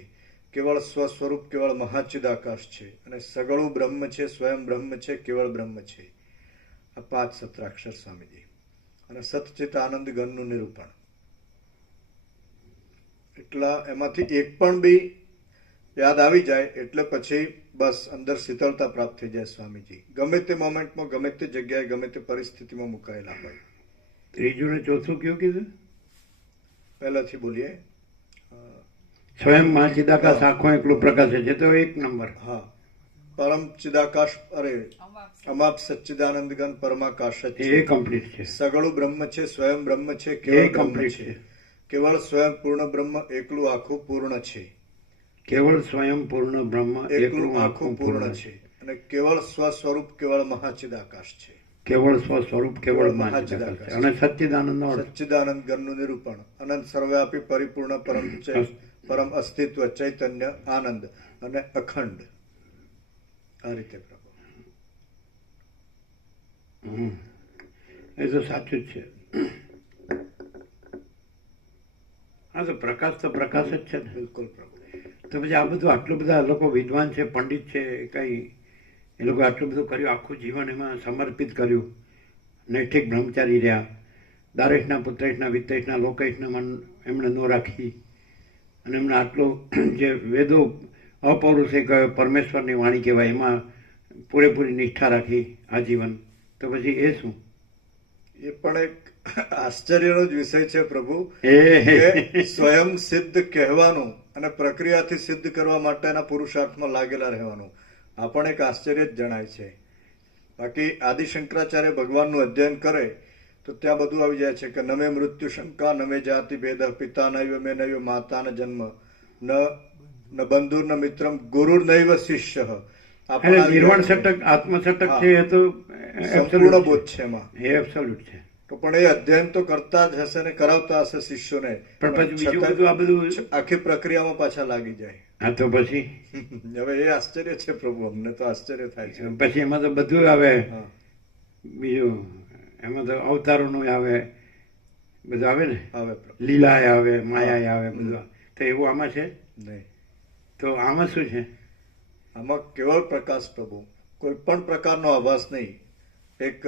કેવળ સ્વસ્વરૂપ કેવળ મહાચિદાકાશ છે. અને સગળું બ્રહ્મ છે, સ્વયં બ્રહ્મ છે, કેવળ બ્રહ્મ છે. આ 5 સત્રાક્ષર સ્વામીજી. અને સતચિત આનંદ ઘનનું નિરૂપણ. એટલા એમાંથી એક પણ બી યાદ આવી જાય એટલે પછી બસ અંદર શીતળતા પ્રાપ્ત થઈ જાય સ્વામીજી. ગમે તે મોમેન્ટમાં, ગમે તે જગ્યાએ, ગમે તે પરિસ્થિતિમાં મુકાયેલા હોય. ત્રીજું ને ચોથું કયું કીધું? પહેલાથી બોલીએ. સ્વયં મહાચિદાકાશ આખો એકલું પ્રકાશ છે તો 1 નંબર. હા, પરમ ચિદાકાશ, અરે અમાપ સચ્ચિદાનંદ ઘન પરમાકાશ જ એ છે. કમ્પ્લીટ છે. સગળું બ્રહ્મ છે, સ્વયં બ્રહ્મ છે, એ કેવળ બ્રહ્મ કમ્પ્લીટ છે. છે. કેવળ સ્વયં પૂર્ણ બ્રહ્મ એકલું આખું પૂર્ણ છે. કેવળ સ્વયં પૂર્ણ બ્રહ્મ એકલું આખું પૂર્ણ છે. અને કેવળ સ્વસ્વરૂપ કેવળ મહાચિદાકાશ છે. કેવળ સ્વ સ્વરૂપ કેવળ મહાચિદાકાશ છે. અને સચ્ચિદાનંદ નો અર્થ સચ્ચિદાનંદ ઘનનું નિરૂપણ. અનંત સર્વવ્યાપી પરિપૂર્ણ પરમ અસ્તિત્વ, ચૈતન્ય, આનંદ અને અખંડ. આ રીતે પ્રભુ. એ તો સાચું જ છે. હા, તો પ્રકાશ જ છે ને. બિલકુલ પ્રભુ. તો પછી આ બધું આટલું બધા લોકો વિદ્વાન છે, પંડિત છે, કઈ એ લોકો આટલું બધું કર્યું, આખું જીવન એમાં સમર્પિત કર્યું, નૈષ્ઠિક બ્રહ્મચારી રહ્યા, દારેશના પુત્રેશના વિત્તેશના લોકેશના મન એમણે ન રાખી, અને એમને આટલું જે વેદો અપૌરુષિક પરમેશ્વરની વાણી કહેવાય એમાં પૂરેપૂરી નિષ્ઠા રાખી આજીવન, તો પછી એ શું? એ પણ એક આશ્ચર્યનો જ વિષય છે પ્રભુ. એ કે સ્વયં સિદ્ધ કહેવાનું અને પ્રક્રિયાથી સિદ્ધ કરવા માટેના પુરુષાર્થમાં લાગેલા રહેવાનું, આ પણ એક આશ્ચર્ય જ જણાય છે. બાકી આદિ શંકરાચાર્ય ભગવાનનું અધ્યયન કરે તો ત્યાં બધું આવી જાય છે કે નમે મૃત્યુ શંકા, નમે જાતિ ભેદ, પિતા નૈવ મે નૈવ માતા ન જન્મ, ન બંધુર ન મિત્રમ, ગુરુર નૈવ શિષ્ય. નિર્વાણ સટક, આત્મ સટક છે એ તો સંપૂર્ણ બોધ છે એમાં. એ એબ્સોલ્યુટ છે. તો પણ એ અધ્યયન તો કરતા જ હશે ને કરાવતા હશે શિષ્યોને, પણ પછી બીજું બધું આ બધું આખી પ્રક્રિયામાં પાછા લાગી જાય. હા, તો પછી હવે એ આશ્ચર્ય છે પ્રભુ. અમને તો આશ્ચર્ય થાય છે. પછી એમાં તો બધું આવે. હા. બીજું એમાં તો અવતારોનું આવે, બધું આવે ને, આવે પ્રભુ. લીલા આવે, માયા આવે, બધું. તો એવું આમાં છે નહીં. તો આમાં શું છે? આમાં કેવળ પ્રકાશ પ્રભુ. કોઈ પણ પ્રકારનો આભાસ નહીં. એક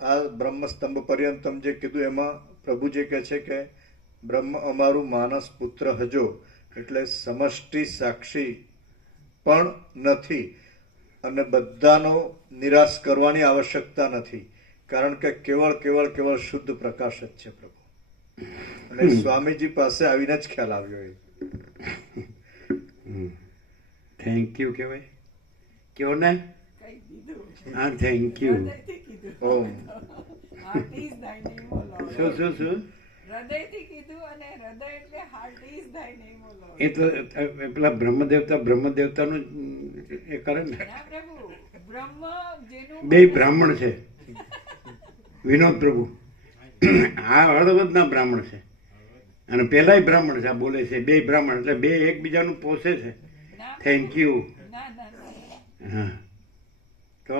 આ બ્રહ્મસ્તંભ પર્યંતમ જે કીધું એમાં પ્રભુ જે કહે છે કે બ્રહ્મ અમારું માનસ પુત્ર હજો, એટલે સમષ્ટિ સાક્ષી પણ નથી અને બધાનો નિરાશ કરવાની આવશ્યકતા નથી, કારણ કે કેવળ કેવળ કેવળ શુદ્ધ પ્રકાશ જ છે પ્રભુ. અને સ્વામીજી પાસે આવીને જ ખ્યાલ આવ્યો. એ થેન્ક યુ કહેવાય, કેવો ને? હા, થેન્ક યુ. ઓમ શું શું શું? હૃદયથી કીધું, અને હૃદય એટલે heart is thy name, O Lord. એ તો પેલા બ્રહ્મદેવતાનું એ કરે ને. ના પ્રભુ, બ્રહ્મ જેનું બે બ્રાહ્મણ છે, વિનોદ પ્રભુ. આ હળવદના બ્રાહ્મણ છે અને પેલાય બ્રાહ્મણ છે. આ બોલે છે બે બ્રાહ્મણ, એટલે બે એકબીજાનું પોષે છે. ના, થેન્ક યુ. ના ના ના. હા, તો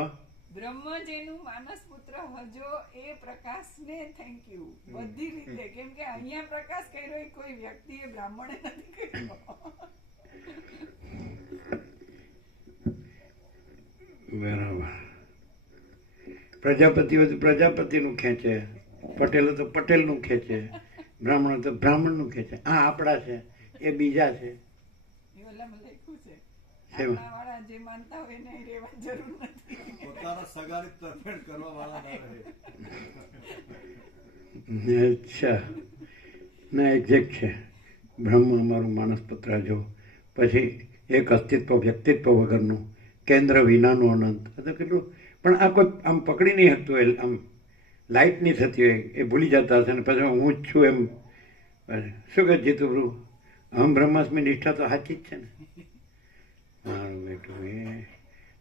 બ્રહ્મ જેનું માનસ પુત્ર હજો એ પ્રકાશને થેન્ક યુ બધી રીતે, કેમ કે અહીંયા પ્રકાશ કર્યો એ કોઈ વ્યક્તિએ બ્રાહ્મણે નથી કર્યો. બરાબર. પ્રજાપતિ હોય તો પ્રજાપતિનું ખેંચે, પટેલ હોય તો પટેલનું ખેંચે, બ્રાહ્મણ હોય તો બ્રાહ્મણનું ખેંચે. આ આપણા છે, એ બીજા છે. એ ઓલામાં લખ્યું છે શેમાં? આપણાવાળા જે માનતા હોય એને રહેવા જરૂર નથી. પોતાના સગાની તરફેણ કરવા વાળા ના રહે. અચ્છા, ના એક્ઝેક્ટ છે. બ્રહ્મ અમારું માનસ પુત્ર જો, પછી એક અસ્તિત્વ વ્યક્તિત્વ વગરનું, કેન્દ્ર વિનાનું અનંત. આ તો કેટલું, પણ આ કોઈ આમ પકડી નહીં શકતું હોય, આમ લાઇટ નહીં થતી હોય, એ ભૂલી જતા હશે ને પછી હું જ છું એમ. શું કહે જીતુ પ્રભુ, અહમ બ્રહ્માસ્મી નિષ્ઠા તો સાચી જ છે ને. મારું બેટું એ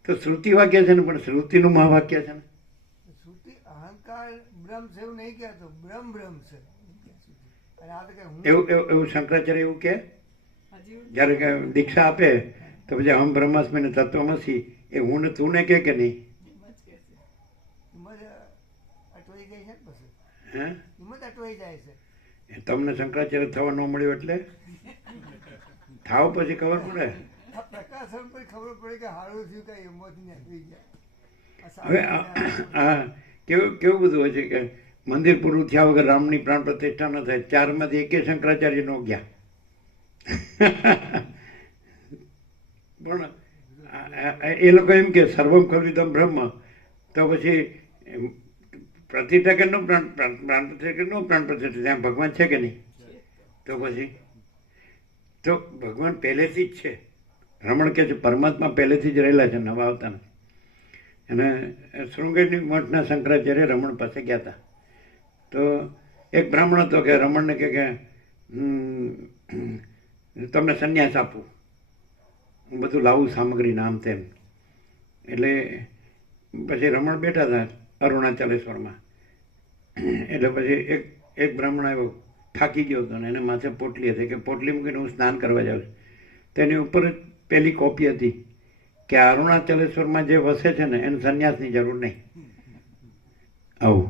તો શ્રુતિ વાક્ય છે ને, પણ શ્રુતિનું મહાવાક્ય છે ને. શ્રુતિ અહંકાર બ્રહ્મ છે એવું નહીં કહેતો, બ્રહ્મ બ્રહ્મ છે અને આ તો કે હું એવું શંકરાચાર્ય એવું કહે. હજી જ્યારે કે દીક્ષા આપે તો પછી અહમ બ્રહ્માસ્મી ને તત્વમસી એ હું ને તું ને કે નહીં. એમ જ કહે છે. હિંમત અટવાઈ ગઈ છે ને પછી હે હિંમત અટવાઈ જાય છે. એ તમને શંકરાચાર્ય થવા ન મળ્યું એટલે થાવ પછી ખબર પડે. આ પ્રકાશન પર ખબર પડે કે હારું થયું કે હિંમત નીકળી જાય. આ હવે સાધુ આ કેવું બધું હોય છે કે મંદિર પૂરું થયા વગર રામની પ્રાણ પ્રતિષ્ઠા ન થાય, 4 માંથી એકે શંકરાચાર્ય નો ગયા. પણ એ લોકો એમ કે સર્વમ ખલુદમ બ્રહ્મ, તો પછી પ્રતિષ્ઠા કે નો પ્રાણ પ્રતિષ્ઠા નો પ્રાણ પ્રતિષ્ઠા, ત્યાં ભગવાન છે કે નહીં? તો પછી તો ભગવાન પહેલેથી જ છે. રમણ કે છે પરમાત્મા પહેલેથી જ રહેલા છે, નવા આવતા નથી. અને શૃંગેરી મઠના શંકરાચાર્ય રમણ પાસે ગયા હતા. તો એક બ્રાહ્મણ હતો કે રમણને કે તમને સંન્યાસ આપું, હું બધું લાવું સામગ્રી નામ તેમ. એટલે પછી રમણ બેઠા હતા અરુણાચલેશ્વરમાં. એટલે પછી એક બ્રાહ્મણ આવ્યો, થાકી ગયો હતો ને એને માથે પોટલી હતી, કે પોટલી મૂકીને હું સ્નાન કરવા જાઉં છું. તેની ઉપર જ પહેલી કોપી હતી કે અરુણાચલેશ્વરમાં જે વસે છે ને એને સંન્યાસની જરૂર નહીં. આવું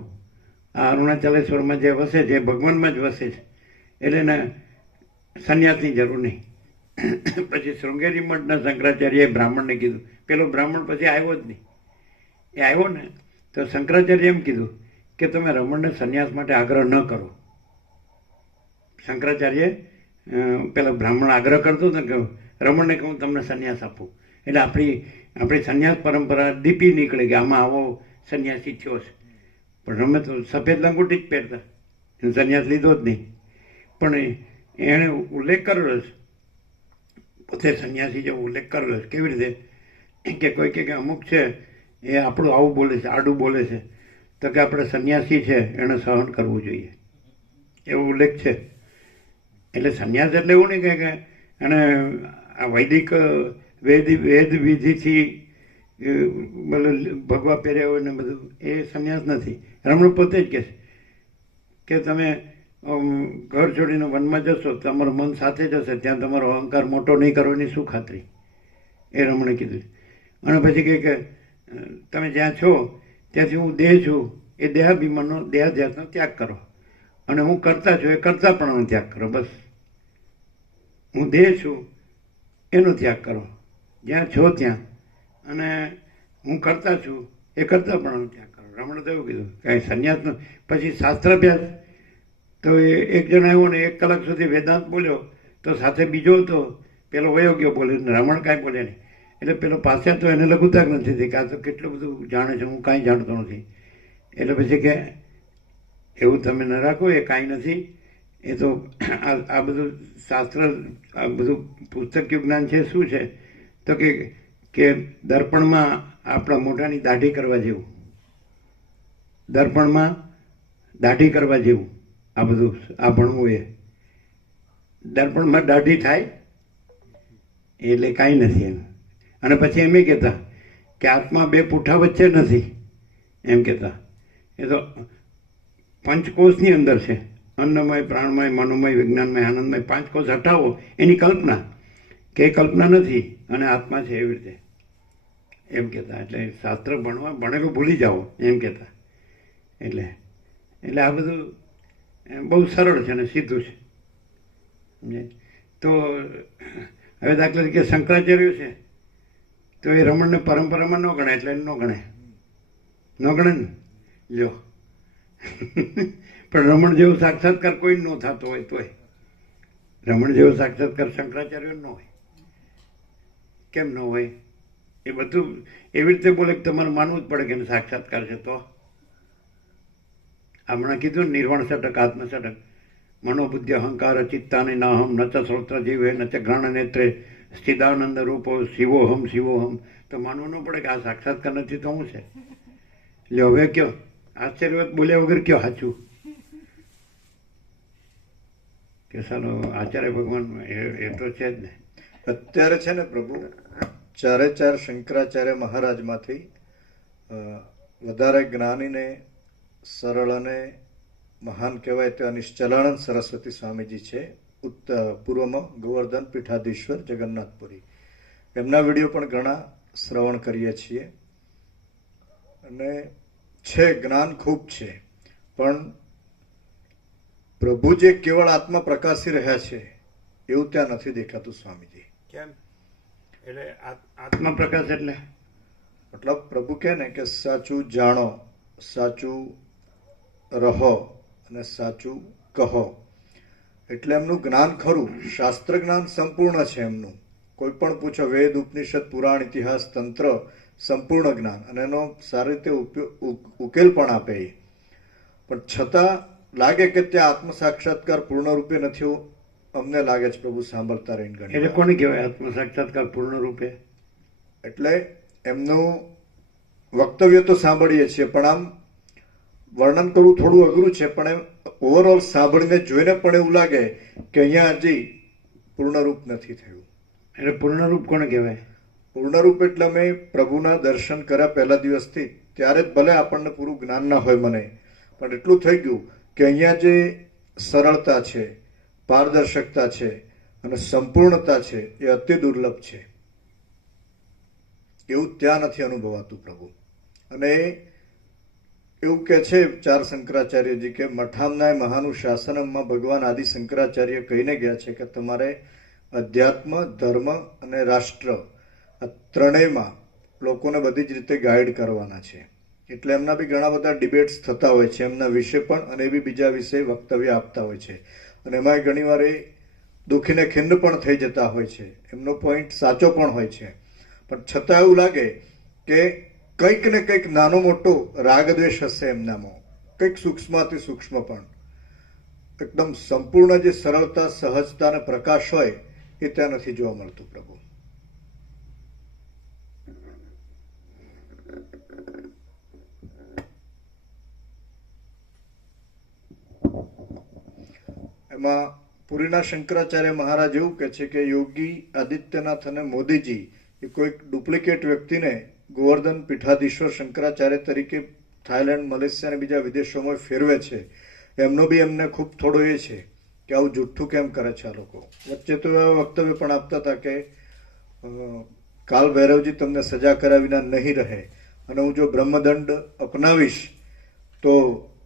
આ અરુણાચલેશ્વરમાં જે વસે છે એ ભગવાનમાં જ વસે છે, એટલે એને સંન્યાસની જરૂર નહીં. પછી શૃંગેરી મઠના શંકરાચાર્યએ બ્રાહ્મણને કીધું, પેલો બ્રાહ્મણ પછી આવ્યો જ નહીં. એ આવ્યો ને તો શંકરાચાર્ય એમ કીધું કે તમે રમણને સંન્યાસ માટે આગ્રહ ન કરો. શંકરાચાર્ય પેલા બ્રાહ્મણ આગ્રહ કરતો હતો કે રમણને કહું તમને સંન્યાસ આપું, એટલે આપણી સંન્યાસ પરંપરા દીપી નીકળે કે આમાં આવો સંન્યાસી થયો છે. પણ રમે તો સફેદ લંગોટી જ પહેરતા, એને સંન્યાસ લીધો જ નહીં. પણ એણે ઉલ્લેખ કરેલો છે, પોતે સંન્યાસી જેવો ઉલ્લેખ કરેલો છે. કેવી રીતે કે કોઈ કે અમુક છે એ આપણું આવું બોલે છે, આડું બોલે છે, તો કે આપણે સંન્યાસી છે એને સહન કરવું જોઈએ, એવો ઉલ્લેખ છે. એટલે સંન્યાસ એટલે એવું નહીં કે અને આ વૈદિક વેદ વિધિથી ભગવા પહેર્યા હોય ને બધું, એ સંન્યાસ નથી. રમણ પોતે જ કહે છે કે તમે ઘર છોડીને વનમાં જશો, તમારું મન સાથે જશે, ત્યાં તમારો અહંકાર મોટો નહીં કરવાની શું ખાતરી? એ રમણે કીધું. અને પછી કહે કે તમે જ્યાં છો ત્યાંથી હું દેહ છું, એ દેહાભિમાનનો દેહાધ્યાસનો ત્યાગ કરો, અને હું કરતા છું એ કરતાપણાનો ત્યાગ કરો. બસ હું દેહ છું એનો ત્યાગ કરો જ્યાં છો ત્યાં, અને હું કરતા છું એ કરતાપણાનો ત્યાગ કરો. રમણે તો એવું કીધું કાંઈ સંન્યાસનો. પછી શાસ્ત્રાભ્યાસ તો એ એક જણ આવ્યો ને 1 કલાક સુધી વેદાંત બોલ્યો, તો સાથે બીજો હતો પેલો વયો ગયો, બોલ્યો રમણ કાંઈ બોલે નહીં. એટલે પેલો પાછા તો એને લઘુતાક નથી થઈ કે આ તો કેટલું બધું જાણે છે, હું કાંઈ જાણતો નથી. એટલે પછી કે એવું તમે ન રાખો, એ કાંઈ નથી, એ તો આ બધું શાસ્ત્ર, આ બધું પુસ્તકીય જ્ઞાન છે. શું છે તો કે દર્પણમાં આપણા મોઢાની દાઢી કરવા જેવું, દર્પણમાં દાઢી કરવા જેવું આ બધું આ ભણવું. એ દર્પણમાં દાઢી થાય એટલે કાંઈ નથી એમ. અને પછી એમ કહેતા કે આત્મા 2 પૂઠા વચ્ચે નથી એમ કહેતા. એ તો પંચકોશની અંદર છે, અન્નમય, પ્રાણમય, મનોમય, વિજ્ઞાનમય, આનંદમય. 5 કોષ હટાવો એની કલ્પના, કે એ કલ્પના નથી અને આત્મા છે એવી રીતે એમ કહેતા. એટલે શાસ્ત્ર ભણેલું ભૂલી જાઓ એમ કહેતા. એટલે આ બધું બહુ સરળ છે અને સીધું છે. તો હવે દાખલા તરીકે શંકરાચાર્ય છે તો એ રમણને પરંપરામાં ન ગણાય, એટલે ન ગણે ને લ્યો. પણ રમણ જેવો સાક્ષાત્કાર કોઈ ન થતો હોય તોય રમણ જેવો સાક્ષાત્કાર શંકરાચાર્ય ન હોય. કેમ ન હોય? એ બધું એવી રીતે બોલે કે તમારે માનવું જ પડે કે એને સાક્ષાત્કાર છે. તો હમણાં કીધું ને, નિર્વાણ સટક આત્મ સટક મનોબુદ્ધિ અહંકાર ચિત્તાને નાહમ ન ચ શ્રોત્ર જીવે ન ચ ઘ્રાણ નેત્રે સ્થિદાનંદ રૂપો શિવોહમ શિવોહમ. તો માનવું ન પડે કે આ સાક્ષાત્કાર નથી તો શું છે? એટલે હવે કયો આશ્ચર્યવત બોલ્યા વગર કયો સાચું કે સાલો આચાર્ય ભગવાન એ તો છે જ ને. અત્યારે છે ને પ્રભુ, ચારે ચાર શંકરાચાર્ય મહારાજમાંથી વધારે જ્ઞાનીને સરળ અને મહાન કહેવાય તે નિશ્ચલાનંદ સરસ્વતી સ્વામીજી છે, પૂર્વમાં ગોવર્ધન પીઠાધીશ્વર જગન્નાથપુરી. એમના વિડીયો પણ ઘણા શ્રવણ કરીએ છીએ અને છે જ્ઞાન ખૂબ છે, પણ પ્રભુ જે કેવળ આત્મા પ્રકાશી રહ્યા છે એવું ત્યાં નથી દેખાતું સ્વામીજી. કેમ? એટલે આત્મપ્રકાશ એટલે મતલબ પ્રભુ કહે ને કે સાચું જાણો, સાચું રહો અને સાચું કહો. એટલે એમનું જ્ઞાન ખરું, શાસ્ત્ર જ્ઞાન સંપૂર્ણ છે એમનું. કોઈ પણ પૂછો, વેદ ઉપનિષદ પુરાણ ઇતિહાસ તંત્ર સંપૂર્ણ જ્ઞાન, અને એનો સારી રીતે ઉકેલ પણ આપે. પણ છતાં લાગે કે ત્યાં આત્મ સાક્ષાત્કાર પૂર્ણ રૂપે નથી, અમને લાગે છે પ્રભુ સાંભળતા રહીને. એટલે કોને કહેવાય આત્મ સાક્ષાત્કાર પૂર્ણ રૂપે? એટલે એમનું વક્તવ્ય તો સાંભળીએ છીએ, પણ આમ વર્ણન કરવું થોડું અઘરું છે. પણ એમ ઓવરઓલ સાંભળીને જોઈને પણ એવું લાગે કે અહીંયા હજી પૂર્ણરૂપ નથી થયું. એટલે પૂર્ણરૂપ કોને કહેવાય? પૂર્ણરૂપ એટલે અમે પ્રભુના દર્શન કર્યા પહેલા દિવસથી, ત્યારે જ ભલે આપણને પૂરું જ્ઞાન ના હોય મને, પણ એટલું થઈ ગયું કે અહીંયા જે સરળતા છે, પારદર્શકતા છે અને સંપૂર્ણતા છે એ અતિ દુર્લભ છે. એવું ત્યાં નથી અનુભવાતું પ્રભુ. અને એવું કે છે ચાર શંકરાચાર્યજી કે મઠામનાય મહાનું શાસનમમાં ભગવાન આદિ શંકરાચાર્ય કહીને ગયા છે કે તમારે અધ્યાત્મ, ધર્મ અને રાષ્ટ્ર આ ત્રણેયમાં લોકોને બધી જ રીતે ગાઈડ કરવાના છે. એટલે એમના બી ઘણા બધા ડિબેટ્સ થતા હોય છે એમના વિશે પણ, અને એ બી બીજા વિશે વક્તવ્ય આપતા હોય છે. અને એમાં ઘણી વાર એ દુઃખીને ખિન્ન પણ થઈ જતા હોય છે. એમનો પોઈન્ટ સાચો પણ હોય છે, પણ છતાં એવું લાગે કે કંઈક ને કંઈક નાનો મોટો રાગદ્વેષ હશે એમનામાં, કંઈક સૂક્ષ્માતિ સૂક્ષ્મ, પણ એકદમ સંપૂર્ણ જે સરળતા, સહજતા અને પ્રકાશ હોય એ ત્યાં નથી જોવા મળતું પ્રભુ. એમાં પુરીના શંકરાચાર્ય મહારાજ એવું કહે છે કે યોગી આદિત્યનાથ અને મોદીજી એ કોઈક ડુપ્લિકેટ વ્યક્તિને ગોવર્ધન પીઠાધીશ્વર શંકરાચાર્ય તરીકે થાઈલેન્ડ, મલેશિયા અને બીજા વિદેશોમાં ફેરવે છે. એમનો બી એમને ખૂબ થોડો એ છે કે આવું જુઠ્ઠું કેમ કરે છે આ લોકો. વચ્ચે તો એવા વક્તવ્ય પણ આપતા હતા કે કાલ ભૈરવજી તમને સજા કર્યા વિના નહીં રહે, અને હું જો બ્રહ્મદંડ અપનાવીશ તો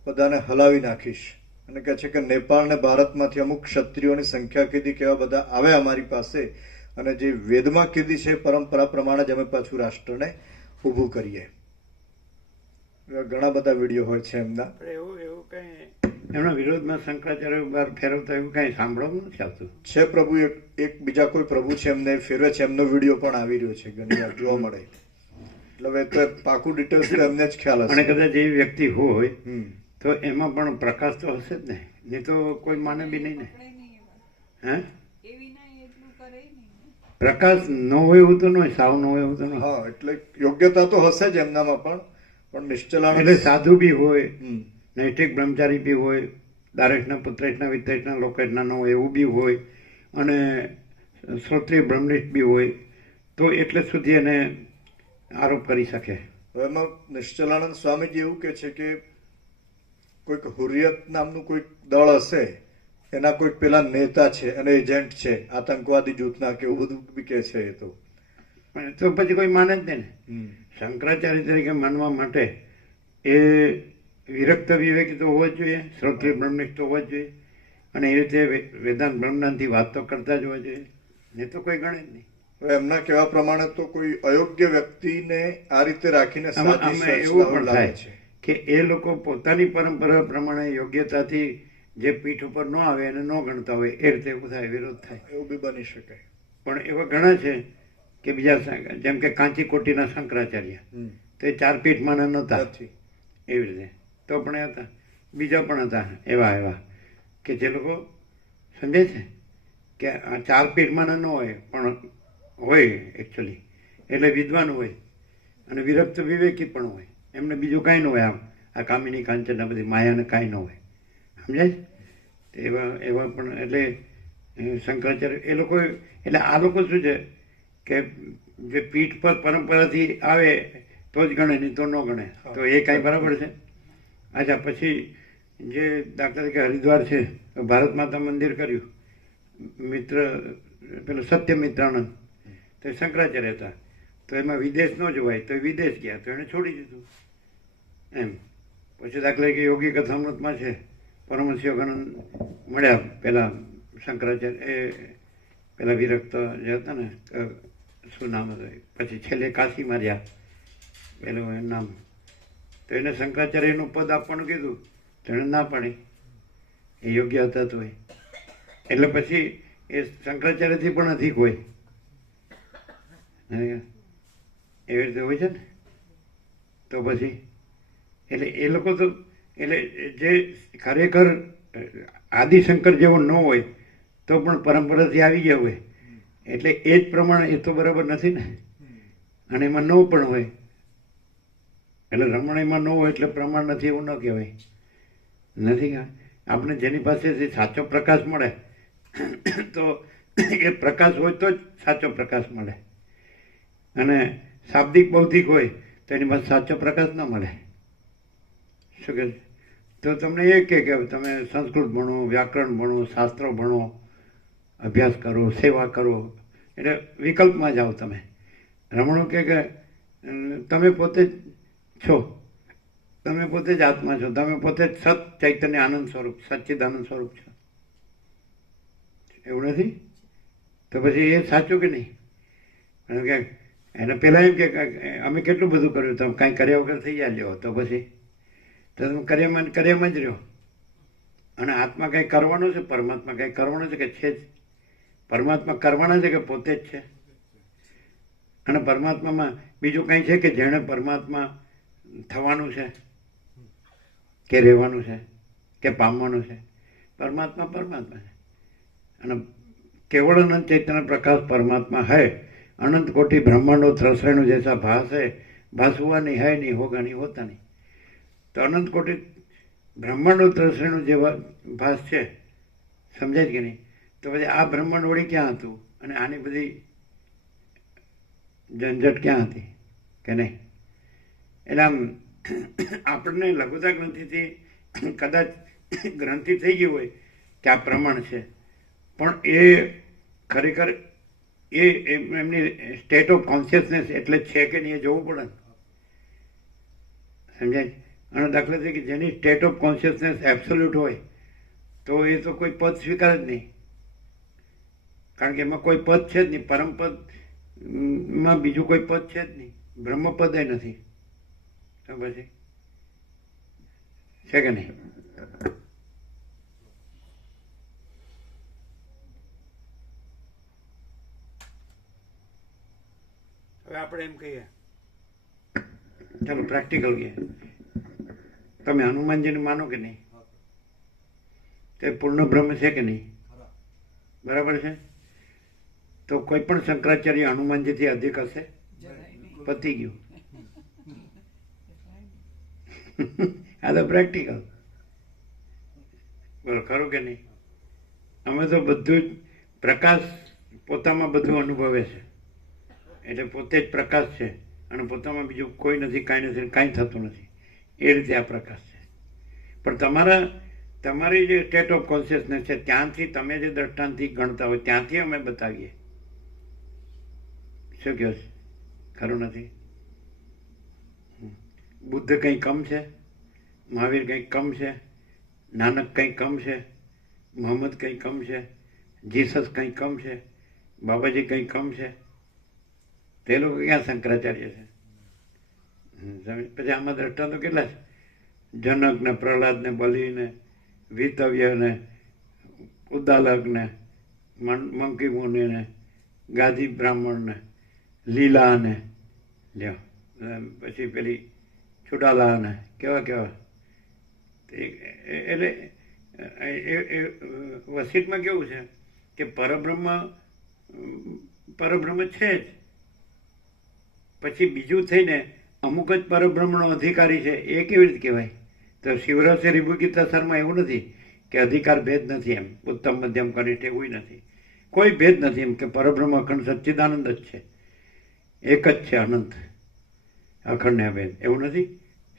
બધાને હલાવી નાખીશ. અને કહે છે કે નેપાળ ને ભારતમાંથી અમુક ક્ષત્રિયોની સંખ્યા કીધી કે એવા બધા આવે અમારી પાસે, અને જે વેદમાં કીધી છે પરંપરા પ્રમાણે જ અમે પાછું રાષ્ટ્રને ઊભું કરીએ. ઘણા બધા વિડીયો હોય છે એમના. એવું કઈ એમના વિરોધમાં શંકરાચાર્ય બહાર ફેરવતા એવું કઈ સાંભળવા નથી આવતું. છે પ્રભુ, એક બીજા કોઈ પ્રભુ છે એમને ફેરવે છે, એમનો વિડીયો પણ આવી રહ્યો છે, ઘણી વાર જોવા મળે. એટલે હવે તો પાકું ડિટેલ્સ તો એમને જ ખ્યાલ હશે. અને કદાચ એવી વ્યક્તિ હોય તો એમાં પણ પ્રકાશ તો હશે જ ને, નહીં તો કોઈ માને બી નહીં ને. હે? પ્રકાશ ન હોય એવું તો ન હોય, સાવ ન હોય એવું તો ન હોય. હા, એટલે યોગ્યતા તો હશે જ એમનામાં પણ નિશ્ચલાનંદ એટલે સાધુ બી હોય, નૈષ્ઠિક બ્રહ્મચારી બી હોય, દારેશના પુત્રેશના વિત્રેશના લોકેશના ન હોય એવું બી હોય, અને શ્રોત્રિય બ્રહ્મનિષ્ઠ બી હોય, તો એટલે સુધી એને આરોપ કરી શકે. એમાં નિશ્ચલાનંદ સ્વામીજી એવું કહે છે કે કોઈક હુરિયત નામનું કોઈક દળ હશે, એના કોઈક પેલા નેતા છે અને એજન્ટ છે આતંકવાદી જૂથના, કે એવું બધું બી કહે છે. એ તો પછી કોઈ માને જ નહીં ને. શંકરાચાર્ય તરીકે માનવા માટે એ વિરક્ત વિવેકી તો હોવો જ જોઈએ, શ્રોત્રિય બ્રહ્મનિષ્ઠ તો હોવો જ જોઈએ, અને એ રીતે વેદાંત બ્રહ્મજ્ઞાનથી વાત તો કરતા જ હોવા જોઈએ, નહીં તો કોઈ ગણે જ નહીં. હવે એમના કહેવા પ્રમાણે તો કોઈ અયોગ્ય વ્યક્તિને આ રીતે રાખીને એવું પણ થાય કે એ લોકો પોતાની પરંપરા પ્રમાણે યોગ્યતાથી જે પીઠ ઉપર ન આવે એને ન ગણતા હોય એ રીતે એવું થાય, વિરોધ થાય. એવું બી બની શકે. પણ એવા ઘણા છે કે બીજા જેમ કે કાંચીકોટીના શંકરાચાર્ય તો એ 4 પીઠમાં નહોતા નથી. એવી રીતે તો પણ એ હતા. બીજા પણ હતા એવા કે જે લોકો સમજે છે કે આ 4 પીઠમાં ન હોય પણ હોય એકચ્યુઅલી, એટલે વિદ્વાન હોય અને વિરક્ત વિવેકી પણ હોય. એમને બીજું કાંઈ ન હોય, આમ આ કામિની કાંચન બધી માયાને કાંઈ ન હોય, સમજાય તો એવા પણ એટલે શંકરાચાર્ય એ લોકો એટલે આ લોકો શું છે કે જે પીઠ પર પરંપરાથી આવે તો જ ગણે, નહીં તો ન ગણે. તો એ કાંઈ બરાબર છે. અચ્છા, પછી જે દાખલા તરીકે હરિદ્વાર છે, ભારત માતા મંદિર કર્યું, મિત્ર પેલો સત્યમિત્રાનંદ તો એ શંકરાચાર્ય હતા, તો એમાં વિદેશ ન જોવાય તો એ વિદેશ ગયા તો એણે છોડી દીધું એમ. પછી દાખલા તરીકે યોગી કથામૃતમાં છે, પરમહંસ યોગાનંદ મળ્યા પેલા શંકરાચાર્ય એ પેલા વિરક્ત જે હતા ને, શું નામ હતું, પછી છેલ્લે કાશી માર્યા પેલું એનું નામ, તો એને શંકરાચાર્યનું પદ આપવાનું કીધું તો એણે ના પાડી, એ યોગ્ય હતા તો એટલે પછી એ શંકરાચાર્યથી પણ અધિક હોય એવી રીતે હોય છે ને. તો પછી એટલે એ લોકો તો એટલે જે ખરેખર આદિશંકર જેવો ન હોય તો પણ પરંપરાથી આવી ગયા હોય એટલે એ જ પ્રમાણે એ તો બરાબર નથી ને. અને એમાં ન પણ હોય એટલે રમણીમાં ન હોય એટલે પ્રમાણ નથી એવું ન કહેવાય. નથી આપણે જેની પાસેથી સાચો પ્રકાશ મળે તો એ પ્રકાશ હોય તો જ સાચો પ્રકાશ મળે, અને શાબ્દિક બૌદ્ધિક હોય તો એની પાસે સાચો પ્રકાશ ન મળે. શું કહે? તો તમને એ કે તમે સંસ્કૃત ભણો, વ્યાકરણ ભણો, શાસ્ત્રો ભણો, અભ્યાસ કરો, સેવા કરો, એટલે વિકલ્પમાં જાઓ તમે. રમણો કે તમે પોતે જ છો, તમે પોતે જ આત્મા છો, તમે પોતે જ સત ચૈતન્ય આનંદ સ્વરૂપ, સચ્ચિદાનંદ સ્વરૂપ છો. એવું નથી? તો પછી એ સાચું કે નહીં? કે એને પહેલાં એમ કે અમે કેટલું બધું કર્યું, તમે કાંઈ કર્યા વગર થઈ જાય લ્યો, તો પછી તો તમે કર્યામાં જ રહ્યો. અને આત્મા કંઈ કરવાનો છે, પરમાત્મા કંઈ કરવાનો છે કે છે જ? પરમાત્મા કરવાના છે કે પોતે જ છે? અને પરમાત્મામાં બીજું કંઈ છે કે જેણે પરમાત્મા થવાનું છે કે રહેવાનું છે કે પામવાનું છે? પરમાત્મા પરમાત્મા છે. અને केवल अनंत चैतन्य प्रकाश परमात्मा है. अनंत कोटि ब्रह्मांडों त्रसरेणु जैसा भास है, भास हुआ नहीं, है नहीं, होगा नहीं, होता नहीं. तो अनंत कोटि ब्रह्मांडों त्रसरेणु जेवा भास છે, સમજાય કે નહીં? તો પછી આ બ્રહ્માંડ વળી ક્યાં હતું અને આની બધી ઝંઝટ ક્યાં હતી કે નહીં? એટલે આમ આપણને લઘુતા ગ્રંથિથી કદાચ ગ્રંથિ થઈ ગઈ હોય કે આ પ્રમાણ છે, પણ એ ખરેખર એ એમની સ્ટેટ ઓફ કોન્શિયસનેસ એટલે છે કે નહીં એ જોવું પડે ને. સમજાય? અને દાખલા તરીકે જેની સ્ટેટ ઓફ કોન્શિયસનેસ એબ્સોલ્યુટ હોય તો એ તો કોઈ પદ સ્વીકાર જ નહીં, કારણ કે એમાં કોઈ પદ છે જ નહીં. પરમપદમાં બીજું કોઈ પદ છે જ નહીં, બ્રહ્મપદ એ નથી. તો પછી છે કે નહીં? હવે આપણે એમ કહીએ, ચાલો પ્રેક્ટિકલ કહીએ. તમે હનુમાનજીને માનો કે નહીં? તે પૂર્ણ બ્રહ્મ છે કે નહીં? બરાબર છે? તો કોઈ પણ શંકરાચાર્ય હનુમાનજીથી અધિક હશે? પતી ગયું. આ તો પ્રેક્ટિકલ. બોલો, ખરું કે નહીં? અમે તો બધું જ પ્રકાશ પોતામાં બધું અનુભવે છે, એટલે પોતે જ પ્રકાશ છે અને પોતામાં બીજું કોઈ નથી, કાંઈ નથી, કાંઈ થતું નથી. એ રીતે આ પ્રકાશ છે. પણ તમારી જે સ્ટેટ ઓફ કોન્શિયસનેસ છે ત્યાંથી તમે જે દ્રષ્ટાંતથી ગણતા હોય ત્યાંથી અમે બતાવીએ. શું કહો છે? ખરું નથી? બુદ્ધ કંઈ કમ છે? મહાવીર કંઈ કમ છે? નાનક કંઈ કમ છે? મોહમ્મદ કંઈ કમ છે? જીસસ કંઈ કમ છે? બાબાજી કંઈ કમ છે? તે લોકો ક્યાં શંકરાચાર્ય છે? પછી આમાં દ્રષ્ટાંતો કેટલા છે? જનક ને, પ્રહલાદ ને, બલિ ને, વિતવ્ય ને ઉદ્દાલક ને મંકી મુનિ ને ગાદી બ્રાહ્મણ ને લીલા ને લ્યો પછી પેલી છુડાલા ને કેવા કેવા એટલે વસીતમાં કેવું છે કે પરબ્રહ્મ છે જ, પછી બીજું થઈને અમુક જ પરબ્રહ્મનો અધિકારી છે એ કેવી રીતે કહેવાય? તો શિવરસે રિભુગીતા સરમાં એવું નથી કે અધિકાર ભેદ નથી, એમ ઉત્તમ મધ્યમ કનિષ્ઠ એવું નથી, કોઈ ભેદ નથી, એમ કે પરબ્રહ્મ અખંડ સચ્ચિદાનંદ જ છે, એક જ છે અનંત અખંડ ને ભેદ એવું નથી.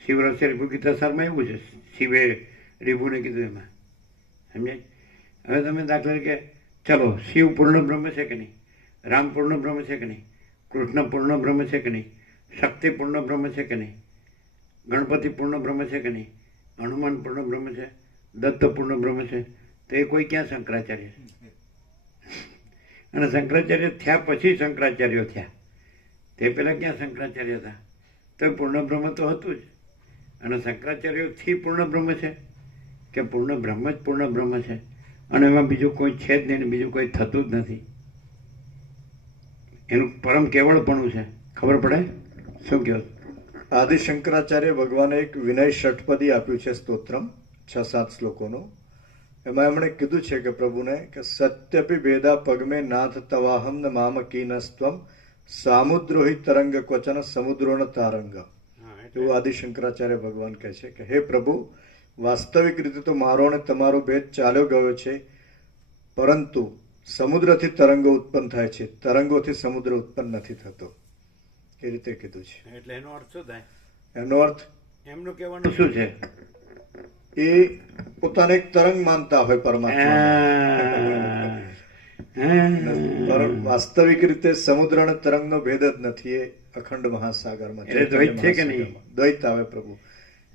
શિવરસે રિભુગીતા સરમાં એવું છે, શિવે રિભુને કીધું એમાં, સમજાય? હવે તમે દાખલા તરીકે ચલો શિવ પૂર્ણ બ્રહ્મ છે કે નહીં, રામ પૂર્ણ બ્રહ્મ છે કે નહીં, કૃષ્ણ પૂર્ણ બ્રહ્મ છે કે નહીં, શક્તિ પૂર્ણ બ્રહ્મ છે કે નહીં, ગણપતિ પૂર્ણ બ્રહ્મ છે કે નહીં, હનુમાન પૂર્ણ બ્રહ્મ છે, દત્ત પૂર્ણ બ્રહ્મ છે, તો એ કોઈ ક્યાં શંકરાચાર્ય છે? અને શંકરાચાર્ય થયા પછી શંકરાચાર્યો થયા, તે પહેલાં ક્યાં શંકરાચાર્ય હતા? તો પૂર્ણ બ્રહ્મ તો હતું જ. અને શંકરાચાર્યોથી પૂર્ણ બ્રહ્મ છે કે પૂર્ણ બ્રહ્મ જ પૂર્ણ બ્રહ્મ છે, અને એમાં બીજું કોઈ છે જ નહીં, બીજું કોઈ થતું જ નથી. એનું પરમ કેવળપણું છે, ખબર પડે? શું કહો? આદિ શંકરાચાર્ય ભગવાને એક વિનય ષટપદી આપ્યું છે સ્તોત્રમ 6-7 શ્લોકોનું. એમાં એમણે કીધું છે કે પ્રભુને કે સત્યપી ભેદા પગમે નાથ તવાહમ ન મામકીનસ્ત્વમ સામુદ્રોહિ તરંગ ક્વચન સમુદ્રોન તારંગ. એવું આદિ શંકરાચાર્ય ભગવાન કહે છે કે હે પ્રભુ, વાસ્તવિક રીતે તો મારો અને તમારો ભેદ ચાલ્યો ગયો છે, પરંતુ સમુદ્રથી તરંગો ઉત્પન્ન થાય છે, તરંગોથી સમુદ્ર ઉત્પન્ન નથી થતો. એ રીતે કીધું છે. એટલે એનો અર્થ શું થાય? એનો અર્થ એમનું કહેવાનું શું છે? એ પોતાને એક તરંગ માનતા હોય પરમાત્મા, વાસ્તવિક રીતે સમુદ્ર અને તરંગનો ભેદ જ નથી. એ અખંડ મહાસાગરમાં દ્વૈત છે કે નહીં? દ્વૈત આવે પ્રભુ.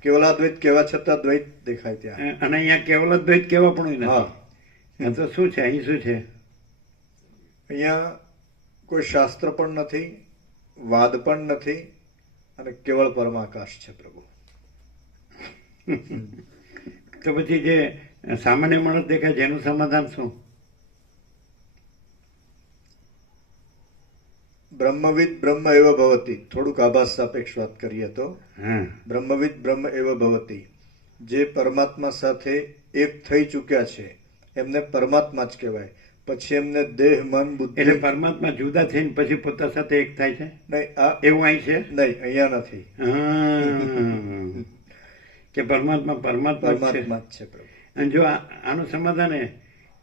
કેવલાદ્વૈત કહેવા છતાં દ્વૈત દેખાય ત્યાં. અને અહીંયા કેવલ દ્વૈત કેવા પણ નથી. હા, તો શું છે અહીં? શું છે અહીંયા? કોઈ શાસ્ત્ર પણ નથી, વાદ પણ નથી, અને કેવળ પરમાકાશ છે પ્રભુ. તો પછી જે સામાન્ય માણસ દેખાય છે એનું સમાધાન શું? બ્રહ્મવિદ બ્રહ્મ એવ ભવતી. થોડુંક આભાસ સાપેક્ષ વાત કરીએ તો બ્રહ્મવિદ બ્રહ્મ એવ ભવતી, જે પરમાત્મા સાથે એક થઈ ચૂક્યા છે એમને પરમાત્મા જ કહેવાય. પછી એમને દેહ મન બુદ્ધિ, એટલે પરમાત્મા જુદા થઈને પછી પોતા સાથે એક થાય છે? નહીં, આ એવું અહીં છે? નહીં, અહીંયા નથી. કે પરમાત્મા પરમાત્મા પરમાત્મા જ છે પ્રભુ. અને જો આનું સમાધાન એ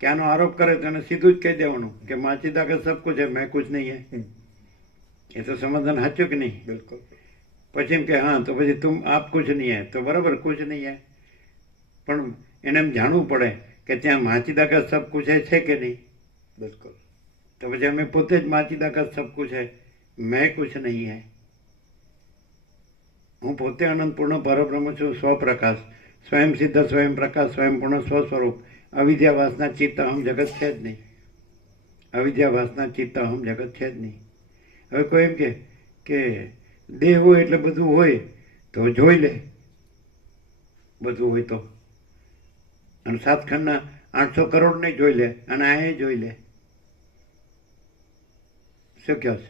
કે આનો આરોપ કરે તો એને સીધું જ કહી દેવાનું કે માચીદા કે સબ કુછ હે, મેં કુછ નહીં હે. એ તો સમાધાન સાચું કે નહીં? બિલકુલ. પછી એમ કે હા તો પછી તુમ આપ કુછ નહીં હે, તો બરાબર કુછ નહીં હે, પણ એને એમ જાણવું પડે કે ત્યાં માચીદા કા સબ કુછ હે છે કે નહીં? બિલકુલ. તો પછી અમે પોતે જ માચીદા કા સબ કુછ હે, મેં કુછ નહીં હે. હું પોતે અનંતપૂર્ણ પરબ્રહ્મ છું, સ્વપ્રકાશ, સ્વયં સિદ્ધ, સ્વયં પ્રકાશ, સ્વયં પૂર્ણ સ્વસ્વરૂપ, અવિદ્યા વાસના ચિત્ત અહમ જગત છે જ નહીં. અવિદ્યા વાસના ચિત્ત અહમ જગત છે જ નહીં. હવે કોઈ એમ કે દેહ હોય એટલે બધું હોય, તો જોઈ લે બધું હોય તો. અને 7 ખંડના 800 કરોડ ને જોઈ લે, અને આ જોઈ લે. શું કહો છે?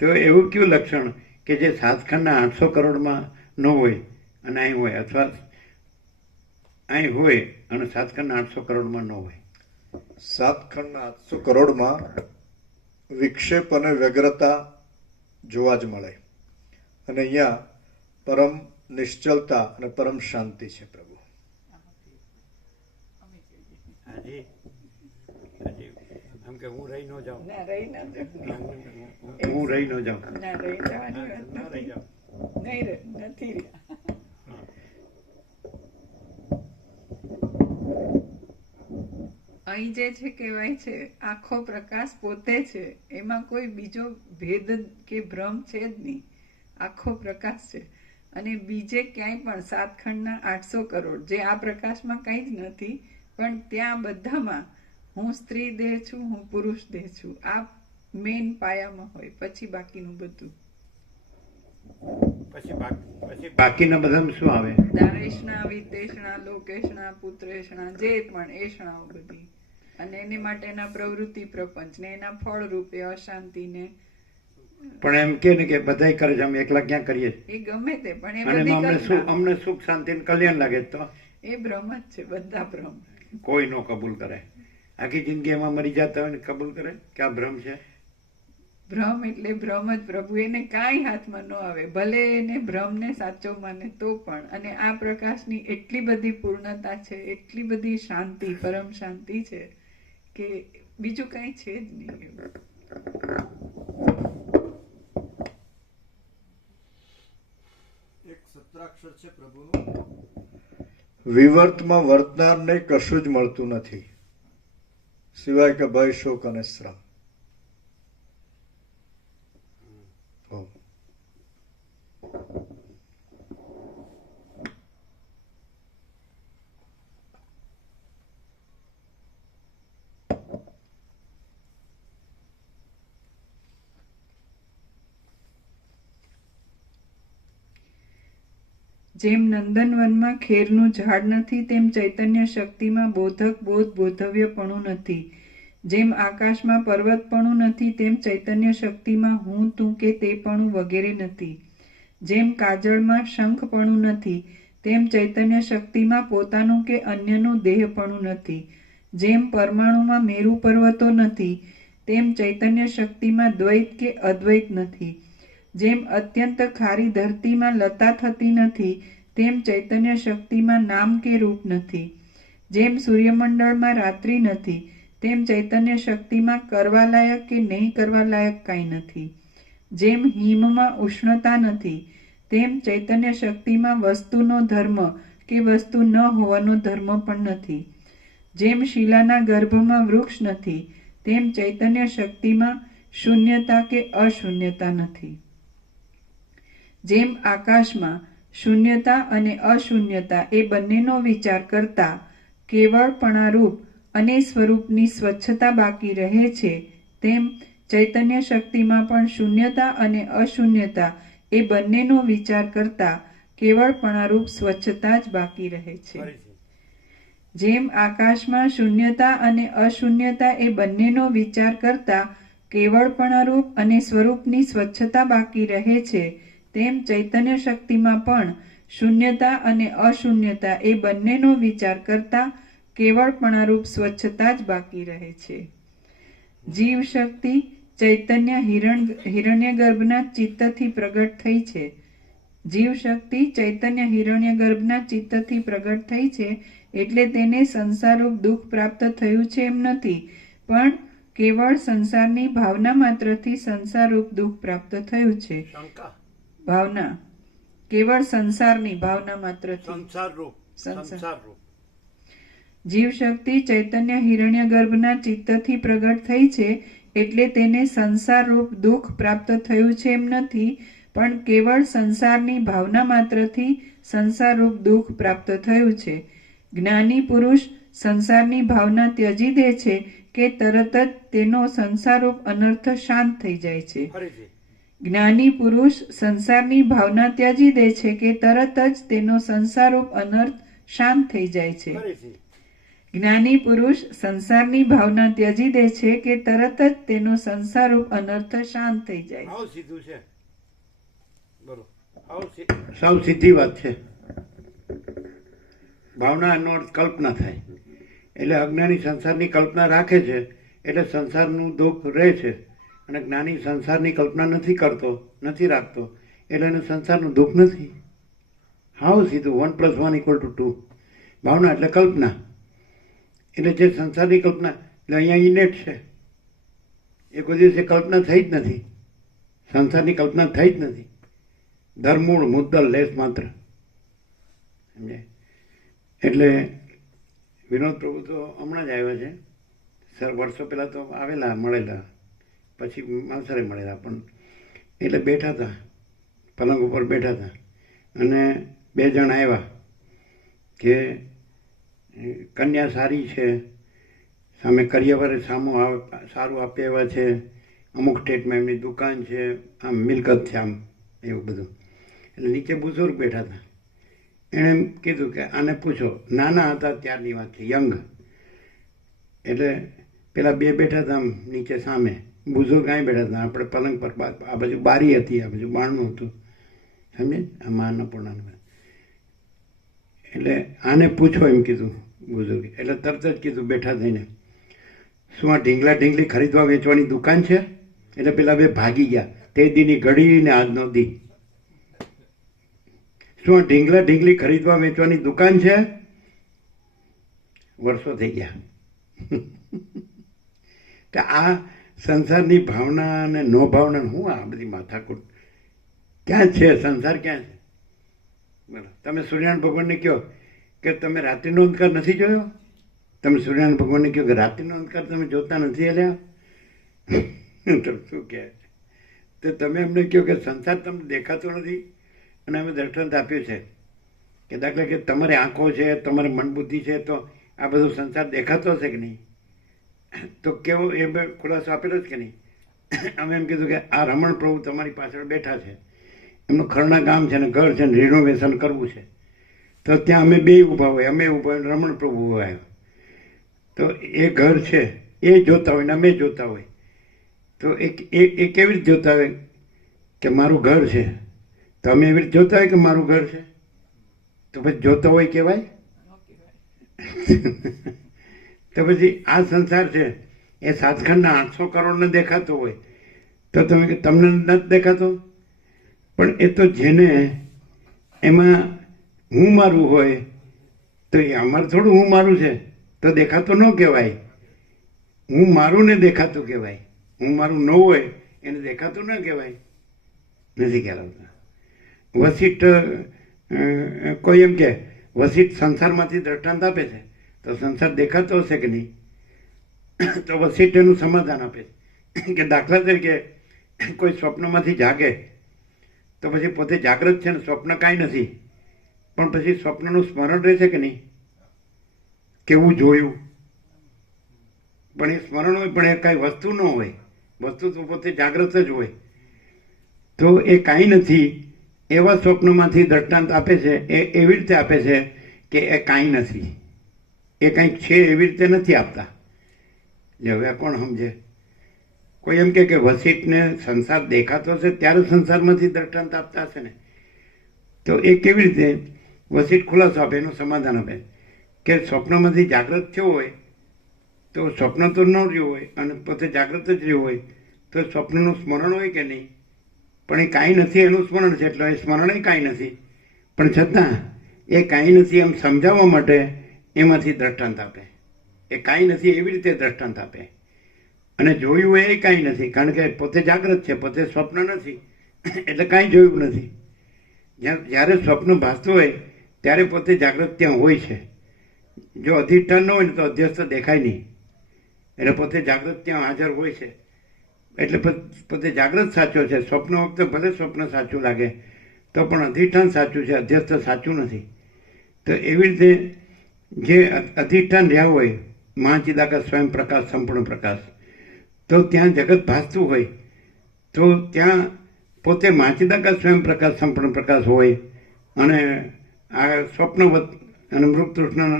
તો એવું કયું લક્ષણ કે જે 7 ખંડના 800 કરોડમાં ન હોય અને અહીં હોય, અથવા અહીં હોય અને 7 ખંડના 800 કરોડમાં ન હોય? 7 ખંડના 800 કરોડમાં વિક્ષેપ અને વ્યગ્રતા જોવા જ મળે, અને અહીંયા પરમ નિશ્ચલતા અને પરમ શાંતિ છે પ્રભુ. હાજી હાજી. આમ કે હું રહી ન જાઉં, ના રહી ના જાઉં. હું રહી ન જાઉં. ના રહી જવાની વાત ન રહી નથી. જાઉં. નહીં રે, નથી રહ્યા. અહીં જે છે કહેવાય છે આખો પ્રકાશ પોતે છે, એમાં કોઈ બીજો ભેદ કે ભ્રમ છે જ નહીં. આખો પ્રકાશ છે, અને બીજે ક્યાંય પણ 7 ખંડના 800 કરોડ જે આ પ્રકાશમાં કંઈ જ નથી, પણ ત્યાં બધામાં હું સ્ત્રી દેહ છું, હું પુરુષ દેહ છું, આ મેઇન પાયામાં હોય, પછી બાકીનું બધું. પછી બાકીના બધામાં શું આવે? દારેશણા, વિતેષણા, લોકેશણા, પુત્રેષણા, જે પણ એષણાઓ બધી, અને એની માટેના પ્રવૃત્તિ પ્રપંચ ને એના ફળ રૂપે અશાંતિ ને પણ એમ કે ને કે બધાય કરે છે, અમે એકલા ક્યાં કરીએ છીએ? એ ગમે તે પણ એ અને બધી એમાં કલ્પના. અમને સુખ શાંતિ અને કલ્યાણ લાગે છે તો એ ભ્રમ જ છે, બધા ભ્રમ. કોઈ નો કબૂલ કરે. આખી જિંદગી એમાં મરી જતા હોય ને કબૂલ કરે કે આ ભ્રમ છે? ભ્રમ એટલે ભ્રમ જ પ્રભુ, એને કાંઈ હાથમાં ન આવે, ભલે એને ભ્રમને સાચો માને તો પણ. અને આ પ્રકાશની એટલી બધી પૂર્ણતા છે, એટલી બધી શાંતિ, પરમ શાંતિ છે કે બીજું કાંઈ છે જ નહીં એવું. એક સત્રાક્ષર છે પ્રભુનું, વિવર્તમાં વર્તનારને કશું જ મળતું નથી સિવાય કે ભય, શોક અને શ્રમ. ઓમ. જેમ નંદનવનમાં ખેરનું ઝાડ નથી, તેમ ચૈતન્ય શક્તિમાં બોધક બોધ બોધવ્યપણું નથી. જેમ આકાશમાં પર્વતપણું નથી, તેમ ચૈતન્ય શક્તિમાં હું તું કે તેપણું વગેરે નથી. જેમ કાજળમાં શંખપણું નથી, તેમ ચૈતન્ય શક્તિમાં પોતાનું કે અન્યનું દેહપણું નથી. જેમ પરમાણુમાં મેરુ પર્વતો નથી, તેમ ચૈતન્ય શક્તિમાં દ્વૈત કે અદ્વૈત નથી. જેમ અત્યંત ખારી ધરતીમાં લતા થતી નથી, તેમ ચૈતન્ય શક્તિમાં નામ કે રૂપ નથી. જેમ સૂર્યમંડળમાં રાત્રિ નથી, તેમ ચૈતન્ય શક્તિમાં કરવા લાયક કે નહીં કરવા લાયક કાંઈ નથી. જેમ હિમમાં ઉષ્ણતા નથી, તેમ ચૈતન્ય શક્તિમાં વસ્તુનો ધર્મ કે વસ્તુ ન હોવાનો ધર્મ પણ નથી. જેમ શિલાના ગર્ભમાં વૃક્ષ નથી, તેમ ચૈતન્ય શક્તિમાં શૂન્યતા કે અશૂન્યતા નથી. જેમ આકાશમાં શૂન્યતા અને અશૂન્યતા એ બંનેનો વિચાર કરતા કેવળપણારૂપ અને સ્વરૂપની સ્વચ્છતા બાકી રહે છે, તેમ ચૈતન્ય શક્તિમાં પણ શૂન્યતા અને અશૂન્યતા એ બંનેનો વિચાર કરતા કેવળપણારૂપ સ્વચ્છતા જ બાકી રહે છે. જેમ આકાશમાં શૂન્યતા અને અશૂન્યતા એ બંનેનો વિચાર કરતા કેવળપણારૂપ અને સ્વરૂપની સ્વચ્છતા બાકી રહે છે, તેમ ચૈતન્ય શક્તિમાં પણ શૂન્યતા અને અશૂન્યતા એ બંનેનો વિચાર કરતા કેવળપણારૂપ સ્વચ્છતા જ બાકી રહે છે. જીવ શક્તિ ચૈતન્ય હિરણ્યગર્ભના ચિત્તથી પ્રગટ થઈ છે. જીવ શક્તિ ચૈતન્ય હિરણ્યગર્ભના ચિત્તથી પ્રગટ થઈ છે, એટલે તેને સંસારરૂપ દુઃખ પ્રાપ્ત થયું છે એમ નથી, પણ કેવળ સંસારની ભાવના માત્રથી સંસારરૂપ દુઃખ પ્રાપ્ત થયું છે. ભાવના કેવળ સંસારની ભાવના માત્રથી સંસારરૂપ. જીવ શક્તિ ચૈતન્ય હિરણ્યગર્ભના ચિત્તથી પ્રગટ થઈ છે, એટલે તેને સંસારરૂપ દુઃખ પ્રાપ્ત થયું છે એમ નથી, પણ કેવળ સંસારની ભાવના માત્રથી સંસારરૂપ દુઃખ પ્રાપ્ત થયું છે. જ્ઞાની પુરુષ સંસારની ભાવના ત્યજી દે છે કે તરત જ તેનો સંસારરૂપ અનર્થ શાંત થઈ જાય છે. જ્ઞાની પુરુષ સંસારની ભાવના ત્યજી દે છે કે તરત જ તેનો સંસારરૂપ અનર્થ શાંત થઈ જાય છે. જ્ઞાની પુરુષ સંસારની ભાવના ત્યજી દે છે કે તરત જ તેનો સંસારરૂપ અનર્થ શાંત થઈ જાય. આવું સીધું છે. સાવ સીધી વાત છે. ભાવનાનો અર્થ કલ્પના થાય. એટલે અજ્ઞાની સંસારની કલ્પના રાખે છે, એટલે સંસારનું દુઃખ રહે છે. અને જ્ઞાની સંસારની કલ્પના નથી કરતો, નથી રાખતો, એટલે એને સંસારનું દુઃખ નથી. હાવ સીધું. 1 + 1 = 2. ભાવના એટલે કલ્પના. એટલે જે સંસારની કલ્પના, એટલે અહીંયા ઇનેટ છે. એ કોઈ દિવસે કલ્પના થઈ જ નથી. સંસારની કલ્પના થઈ જ નથી. ધર્મૂળ મુદ્દલ લેશ માત્ર. સમજાય? એટલે વિનોદ પ્રભુ તો હમણાં જ આવ્યા છે. સર વર્ષો પહેલાં તો આવેલા, મળેલા, પછી માલસરે મળેલા. પણ એટલે બેઠા હતા, પલંગ ઉપર બેઠા હતા, અને 2 જણ આવ્યા કે કન્યા સારી છે, સામે કરિયવરે સારું આપી આવ્યા છે, અમુક સ્ટેટમાં એમની દુકાન છે, આમ મિલકત છે, આમ એવું બધું. એટલે નીચે બુઝુર્ગ બેઠા હતા. એણે એમ કીધું કે આને પૂછો, નાના હતા ત્યારની વાત છે, યંગ. એટલે પેલા બે બેઠા હતા આમ નીચે સામે, બુઝુર્ગ અહીં બેઠા હતા, આપણે પલંગ પર, આ બાજુ બારી હતી, આ બાજુ બારણું હતું, સમજે, આમાં અન્નપૂર્ણા. એટલે આને પૂછો એમ કીધું બુઝુર્ગે. એટલે તરત જ કીધું બેઠા થઈને, શું આ ઢીંગલા ઢીંગલી ખરીદવા વેચવાની દુકાન છે? એટલે પેલા બે ભાગી ગયા, તે દીની ઘડી ને આજનો દી. શું આ ઢીંગલા ઢીંગલી ખરીદવા વેચવાની દુકાન છે? વર્ષો થઈ ગયા. તો આ સંસારની ભાવના અને નો ભાવના, હું આ બધી માથાકૂટ ક્યાં છે? સંસાર ક્યાં છે? બરાબર. તમે સૂર્યનારાયણ ભગવાનને કહો કે તમે રાત્રિનો અંધકાર નથી જોયો? તમે સૂર્યનારાયણ ભગવાનને કહો કે રાત્રિનો અંધકાર તમે જોતા નથી અલ્યા? તો શું કહે? તો તમે અમને કહો કે સંસાર તમને દેખાતો નથી, અને અમે દ્રષ્ટાંત આપ્યું છે કે દાખલા કે તમારી આંખો છે, તમારી મનબુદ્ધિ છે, તો આ બધો સંસાર દેખાતો હશે કે નહીં? તો કેવો એ ખુલાસો આપેલો જ કે નહીં? અમે એમ કીધું કે આ રમણ પ્રભુ તમારી પાછળ બેઠા છે, એમનું ખરના ગામ છે ને ઘર છે ને રિનોવેશન કરવું છે, તો ત્યાં અમે બે ઊભા હોય, અમે ઊભા હોય, રમણ પ્રભુ આવ્યો. તો એ ઘર છે એ જોતા હોય ને અમે જોતા હોય, તો એ કેવી રીતે જોતા હોય કે મારું ઘર છે? તો અમે એવી રીતે જોતા હોય કે મારું ઘર છે? તો પછી જોતા હોય કહેવાય? તો પછી આ સંસાર છે એ સાતખંડના 800 કરોડને દેખાતો હોય તો તમે કે તમને નથી દેખાતો? પણ એ તો જેને એમાં હું મારું હોય, તો એ અમારે થોડું હું મારું છે તો દેખાતો ન કહેવાય. હું મારું ને દેખાતું કહેવાય. હું મારું ન હોય એને દેખાતું ન કહેવાય. નથી કહેવાતા. વસિષ્ઠ કોઈ એમ કે વસિષ્ઠ સંસારમાંથી દ્રષ્ટાંત આપે છે, તો સંસાર દેખાતો હશે કે નહીં? તો વસિષ્ઠ એનું સમાધાન આપે છે કે દાખલા તરીકે કોઈ સ્વપ્નમાંથી જાગે તો પછી પોતે જાગ્રત છે ને સ્વપ્ન કાંઈ નથી, પણ પછી સ્વપ્નનું સ્મરણ રહેશે કે નહીં? કેવું જોયું? પણ એ સ્મરણ હોય, પણ એ કાંઈ વસ્તુ ન હોય, વસ્તુ તો પોતે જાગ્રત જ હોય. તો એ કાંઈ નથી એવા સ્વપ્નમાંથી દ્રષ્ટાંત આપે છે. એ એવી રીતે આપે છે કે એ કાંઈ નથી, એ કાંઈક છે એવી રીતે નથી આપતા. હવે કોણ સમજે? કોઈ એમ કે વસિષ્ઠને સંસાર દેખાતો હશે ત્યારે સંસારમાંથી દ્રષ્ટાંત આપતા હશે ને? તો એ કેવી રીતે? વસિષ્ઠ ખુલાસો આપે, એનું સમાધાન આપે કે સ્વપ્નમાંથી જાગૃત થયો હોય તો સ્વપ્ન તો ન રહ્યું હોય અને પોતે જાગૃત જ રહ્યું હોય તો સ્વપ્નનું સ્મરણ હોય કે નહીં? પણ એ કાંઈ નથી એનું સ્મરણ છે, એટલે એ સ્મરણ એ કાંઈ નથી. પણ છતાં એ કાંઈ નથી એમ સમજાવવા માટે એમાંથી દ્રષ્ટાંત આપે. એ કાંઈ નથી એવી રીતે દ્રષ્ટાંત આપે. અને જોયું એ કાંઈ નથી, કારણ કે પોતે જાગૃત છે, પોતે સ્વપ્ન નથી, એટલે કાંઈ જોયું નથી. જ્યારે સ્વપ્ન ભાસતું હોય ત્યારે પોતે જાગૃત ત્યાં હોય છે. જો અધિષ્ઠાન ન હોય ને તો અધ્યસ્થ દેખાય નહીં, એટલે પોતે જાગૃત ત્યાં હાજર હોય છે. એટલે પોતે જાગૃત સાચો છે. સ્વપ્ન વખતે ભલે સ્વપ્ન સાચું લાગે તો પણ અધિષ્ઠાન સાચું છે, અધ્યસ્થ સાચું નથી. તો એવી રીતે જે અધિષ્ઠાન રહ્યા હોય, મહાચિદાકાશ સ્વયં પ્રકાશ સંપૂર્ણ પ્રકાશ, તો ત્યાં જગત ભાસતું હોય તો ત્યાં પોતે મહાચિદાકાશ સ્વયં પ્રકાશ સંપૂર્ણ પ્રકાશ હોય અને આ સ્વપ્નવત અને મૃગતૃષ્ણ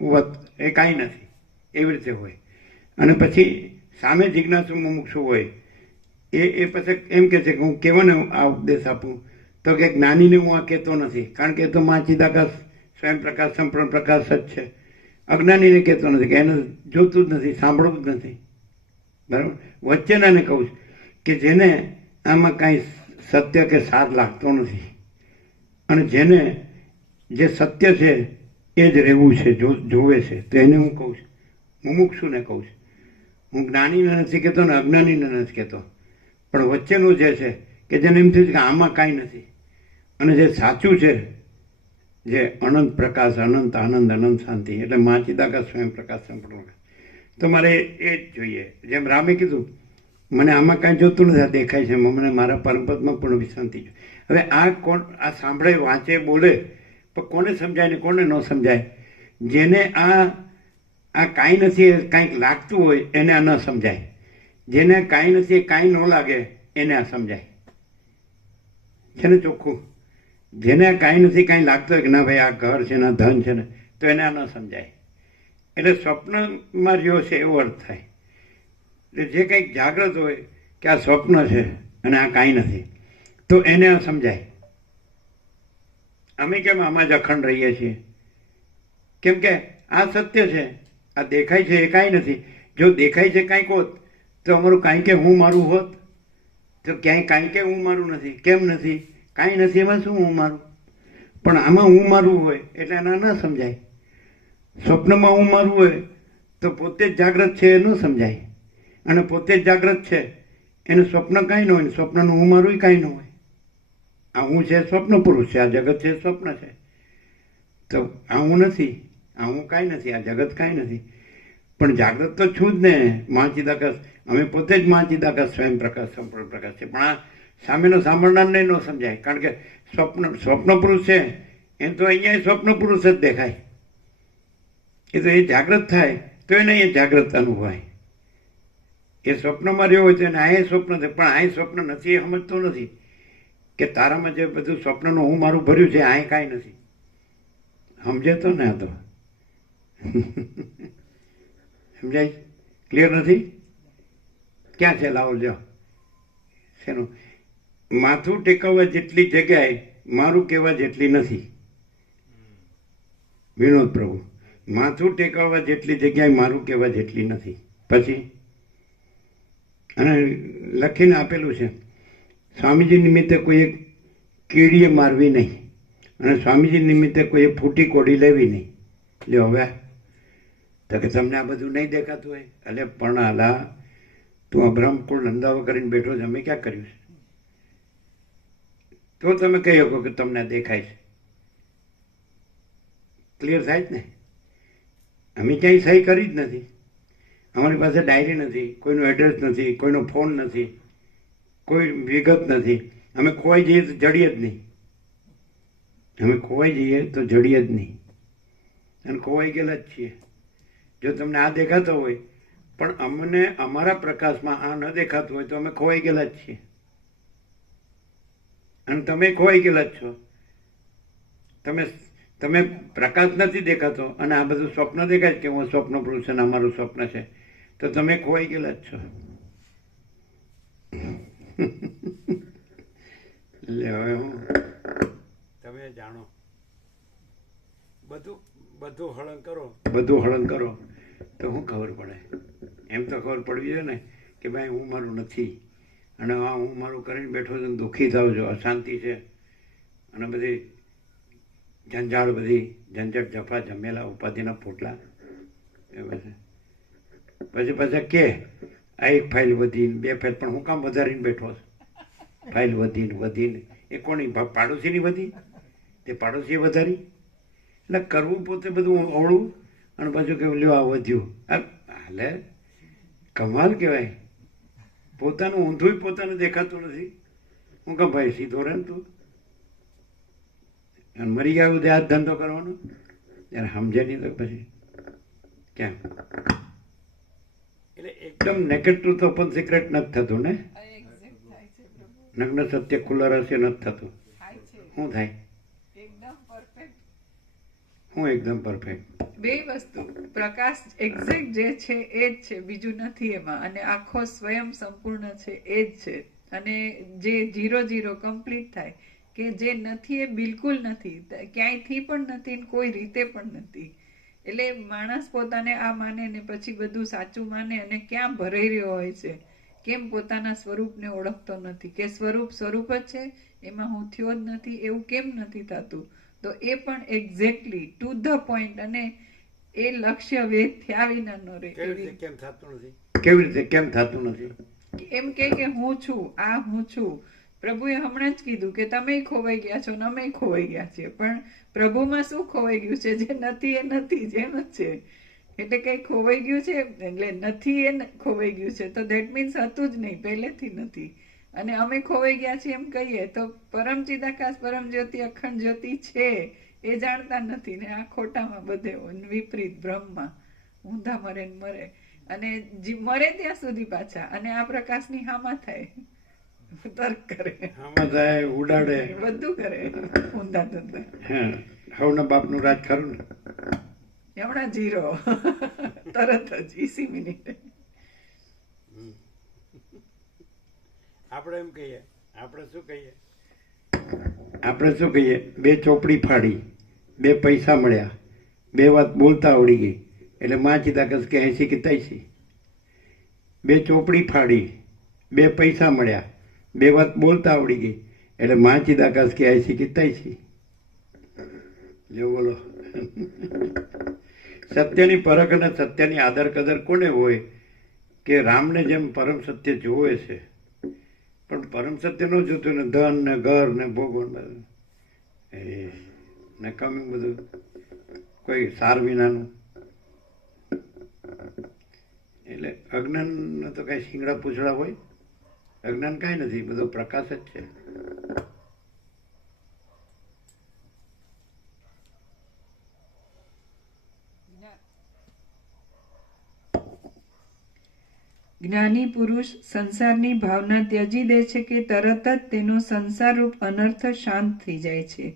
વત એ કાંઈ નથી, એવી રીતે હોય. અને પછી સામે જિજ્ઞાસુ મુમુક્ષુ હોય એ પછી એમ કહે છે કે હું કેવાને આ ઉપદેશ આપું? તો કે જ્ઞાનીને હું આ કહેતો નથી, કારણ કે એ તો મહાચિદાકાશ સ્વયં પ્રકાશ સંપૂર્ણ પ્રકાશ જ છે. અજ્ઞાનીને કહેતો નથી કે એને જોતું જ નથી, સાંભળવું જ નથી. બરાબર. વચ્ચેનાને કહું છું કે જેને આમાં કાંઈ સત્ય કે સાર લાગતો નથી અને જેને જે સત્ય છે એ જ રહેવું છે, જોવે છે, તો એને હું કહું છું, મુમુક્ષુને કહું છું. હું જ્ઞાનીને નથી કહેતો ને અજ્ઞાનીને નથી કહેતો, પણ વચ્ચેનું જે છે કે જેને એમ થયું કે આમાં કાંઈ નથી અને જે સાચું છે, જે અનંત પ્રકાશ, અનંત આનંદ, અનંત શાંતિ, એટલે મહાચિદાકાશ સ્વયં પ્રકાશ સંપૂર્ણ. તો મારે એ જ જોઈએ. જેમ રામે કીધું, મને આમાં કાંઈ જોતું નથી, આ દેખાય છે, મને મારા પરમપદમાં પૂર્ણ વિશ્રાંતિ જોઈએ. હવે આ કોણ આ સાંભળે, વાંચે, બોલે, પણ કોને સમજાય ને કોને ન સમજાય? જેને આ કાંઈ નથી એ કાંઈક લાગતું હોય એને આ ન સમજાય, જેને કાંઈ નથી એ કાંઈ ન લાગે એને આ સમજાય. છે ને ચોખ્ખું. જેને કાંઈ નથી, કાંઈ લાગતું હોય કે ના ભાઈ આ ઘર છે ને ધન છે ને, તો એને આ ન સમજાય. એટલે સ્વપ્નમાં રહ્યો છે એવો અર્થ થાય. એટલે જે કંઈક જાગ્રત હોય કે આ સ્વપ્ન છે અને આ કાંઈ નથી, તો એને સમજાય. અમે કેમ આમાં જ અખંડ રહીએ છીએ? કેમ કે આ સત્ય છે, આ દેખાય છે એ કાંઈ નથી. જો દેખાય છે કાંઈક હોત તો અમારું કાંઈ કે હું મારું હોત. તો ક્યાંય કાંઈ કે હું મારું નથી. કેમ નથી? કાંઈ નથી, એમાં શું હું મારું? પણ આમાં હું મારું હોય એટલે એના ન સમજાય. સ્વપ્નમાં હું મારું હોય તો પોતે જ જાગ્રત છે એ ન સમજાય. અને પોતે જ જાગ્રત છે એને સ્વપ્ન કાંઈ ન હોય, સ્વપ્નનું હું મારું કાંઈ ન હોય. આ હું છે સ્વપ્ન પુરુષ છે, આ જગત છે સ્વપ્ન છે. તો આ હું નથી, આ હું કાંઈ નથી, આ જગત કાંઈ નથી. પણ જાગ્રત તો છું જ ને. મહાચિદાકાશ, અમે પોતે જ મહાચિદાકાશ સ્વયં પ્રકાશ સંપૂર્ણ પ્રકાશ છે. પણ આ સામેનો સાંભળનારને ન સમજાય. કારણ કે સ્વપ્ન પુરુષ છે એમ તો અહીંયા સ્વપ્ન પુરુષ જ દેખાય. એ તો એ જાગ્રત થાય તો એને એ જાગ્રત અનુભવાય. એ સ્વપ્નમાં રહ્યો હોય તો એને આ સ્વપ્ન છે, પણ આ સ્વપ્ન નથી એ સમજતો નથી કે તારામાં જે બધું સ્વપ્નનું હું મારું ભર્યું છે આ કાંઈ નથી. સમજે તો ને? આ તો સમજાય? ક્લિયર નથી? ક્યાં છે? લાવો લ્યો. શેનું? માથું ટેકવવા જેટલી જગ્યાએ મારું કહેવા જેટલી નથી. વિનોદ પ્રભુ, માથું ટેકવવા જેટલી જગ્યાએ મારું કહેવા જેટલી નથી. પછી અને લખીને આપેલું છે, સ્વામીજી નિમિત્તે કોઈએ કીડીએ મારવી નહીં અને સ્વામીજી નિમિત્તે કોઈએ ફૂટી કોડી લેવી નહીં. લ્યો હવે તો કે તમને આ બધું નહીં દેખાતું હોય? એટલે પણ આલા તું અબ્રહ્મકુળ ધંધાઓ કરીને બેઠો છે, અમે ક્યાં કર્યું છે? તો તમે કહી શકો કે તમને દેખાય છે. ક્લિયર થાય જ ને? અમે ક્યાંય સહી કરી જ નથી. અમારી પાસે ડાયરી નથી, કોઈનું એડ્રેસ નથી, કોઈનો ફોન નથી, કોઈ વિગત નથી. અમે ખોવાઈ જઈએ તો જડીએ જ નહીં. અમે ખોવાઈ જઈએ તો જડીએ જ નહીં. અને ખોવાઈ ગયેલા જ છીએ. જો તમને આ દેખાતો હોય પણ અમને અમારા પ્રકાશમાં આ ન દેખાતું હોય તો અમે ખોવાઈ ગયેલા જ છીએ. અને તમે ખોવાઈ ગયેલા જ છો. તમે પ્રકાશ નથી દેખાતો અને આ બધું સ્વપ્ન દેખાય કે હું સ્વપ્ન પુરુષ અને અમારું સ્વપ્ન છે, તો તમે ખોવાઈ ગયેલા જ છો. એટલે હવે હું તમે જાણો બધું બધું હળંગ કરો, બધું હળંગ કરો તો શું ખબર પડે? એમ તો ખબર પડવી જોઈએ ને કે ભાઈ હું મારું નથી અને આ હું મારું કરીને બેઠો છું, દુઃખી થાવ છો, અશાંતિ છે અને બધી ઝંઝાળ, બધી ઝંઝટ, જફા, જમેલા, ઉપાધિના પોટલા. પછી પાછા કે આ એક ફાઇલ વધીને, બે ફાઇલ, પણ હું કામ વધારીને બેઠો છું? ફાઇલ વધીને એ કોની? પાડોશીની વધી? તે પાડોશીએ વધારી? એટલે કરવું પોતે બધું અવળું અને પાછું કે લ્યો આ વધ્યું. હાલે કમાલ કહેવાય. પોતાનું ઊંધું પોતાને દેખાતું નથી. હું કહું ભાઈ સીધો રહે ને તું. અને મરી ગયા બધે આ જ ધંધો કરવાનો? ત્યારે સમજે નહીં તો પછી ક્યાં? એટલે એકદમ નેકેડ ટ્રુથ ઓપન સિક્રેટ નથી થતું ને? નગ્ન સત્ય ખુલ્લા રહસ્ય નથી થતું. શું થાય? હું એકદમ પરફેક્ટ. બે વસ્તુ, પ્રકાશ એક્ઝેક્ટ જે છે એ જ છે, બીજું નથી એમાં. અને આખો સ્વયં સંપૂર્ણ છે એ જ છે. અને જે 0 કમ્પ્લીટ થાય કે જે નથી એ બિલકુલ નથી, ક્યાંયથી પણ નથી, કોઈ રીતે પણ નથી. એટલે માણસ પોતાને આ માને ને પછી બધું સાચું માને અને ક્યાં ભરાઈ રહ્યો હોય છે. કેમ પોતાના સ્વરૂપને ઓળખતો નથી કે સ્વરૂપ જ છે, એમાં હું થયો જ નથી, એવું કેમ નથી થતું? તો એ પણ એક્ઝેક્ટલી ટુ ધ પોઈન્ટ અને એ લક્ષ્ય વેદ થયા વિના ન રહે. કેવી રીતે કેમ થતું નથી? કેવી રીતે કેમ થતું નથી? એમ કે હું છું, આ હું છું. પ્રભુએ હમણાં જ કીધું કે તમે ખોવાઈ ગયા છો ને અમે ખોવાઈ ગયા છીએ. પણ પ્રભુમાં શું ખોવાઈ ગયું છે? જે નથી એ નથી, જેમ જ છે. એટલે કઈ ખોવાઈ ગયું છે એટલે નથી એ ખોવાઈ ગયું છે, તો દેટ મીન્સ હતું જ નહીં, પહેલેથી નથી. અને અમે ખોવાઈ ગયા છીએ એમ કહીએ તો પરમ ચિદાકાશ, પરમ જ્યોતિ, અખંડ જ્યોતિ છે એ જાણતા નથી ને આ ખોટામાં બધે વિપરીત ભ્રમમાં ઊંધા મરે ને મરે અને મરે ત્યાં સુધી પાછા અને આ પ્રકાશની હામાં થાય. તર્ક કરે, આમાં જાય ઉડાડે. બધું કરે ઊંધા ધંધા. હા, હવના બાપનું રાજ ખરું ને. હમણાં 0 તરત જ 20 મિનિટે. આપણે એમ કહીએ, આપણે શું કહીએ? આપણે શું કહીએ? 2 ચોપડી ફાડી, 2 પૈસા મળ્યા, 2 વાત બોલતા આવડી ગઈ એટલે માં ચિદાકસ કે 80 કે 83. 2 ચોપડી ફાડી, 2 પૈસા મળ્યા, 2 વાત બોલતા આવડી ગઈ એટલે માં ચિદાકસ કે 80 કે 83. જો બોલો. સત્યની પરખ અને સત્યની આદર કદર કોને હોય કે રામને જેમ પરમ સત્ય જોવે છે, પણ પરમ સત્ય ન જોતું ને ધન ને ઘર ને ભોગવન બધું એ નકામી બધું કોઈ સાર વિનાનું. એટલે અજ્ઞાન તો કઈ શીંગડા પૂછડા હોય? અજ્ઞાન કાંઈ નથી, બધો પ્રકાશ જ છે. જ્ઞાની પુરુષ સંસારની ભાવના ત્યજી દે છે કે તરત જ તેનો સંસારરૂપ અનર્થ શાંત થઈ જાય છે.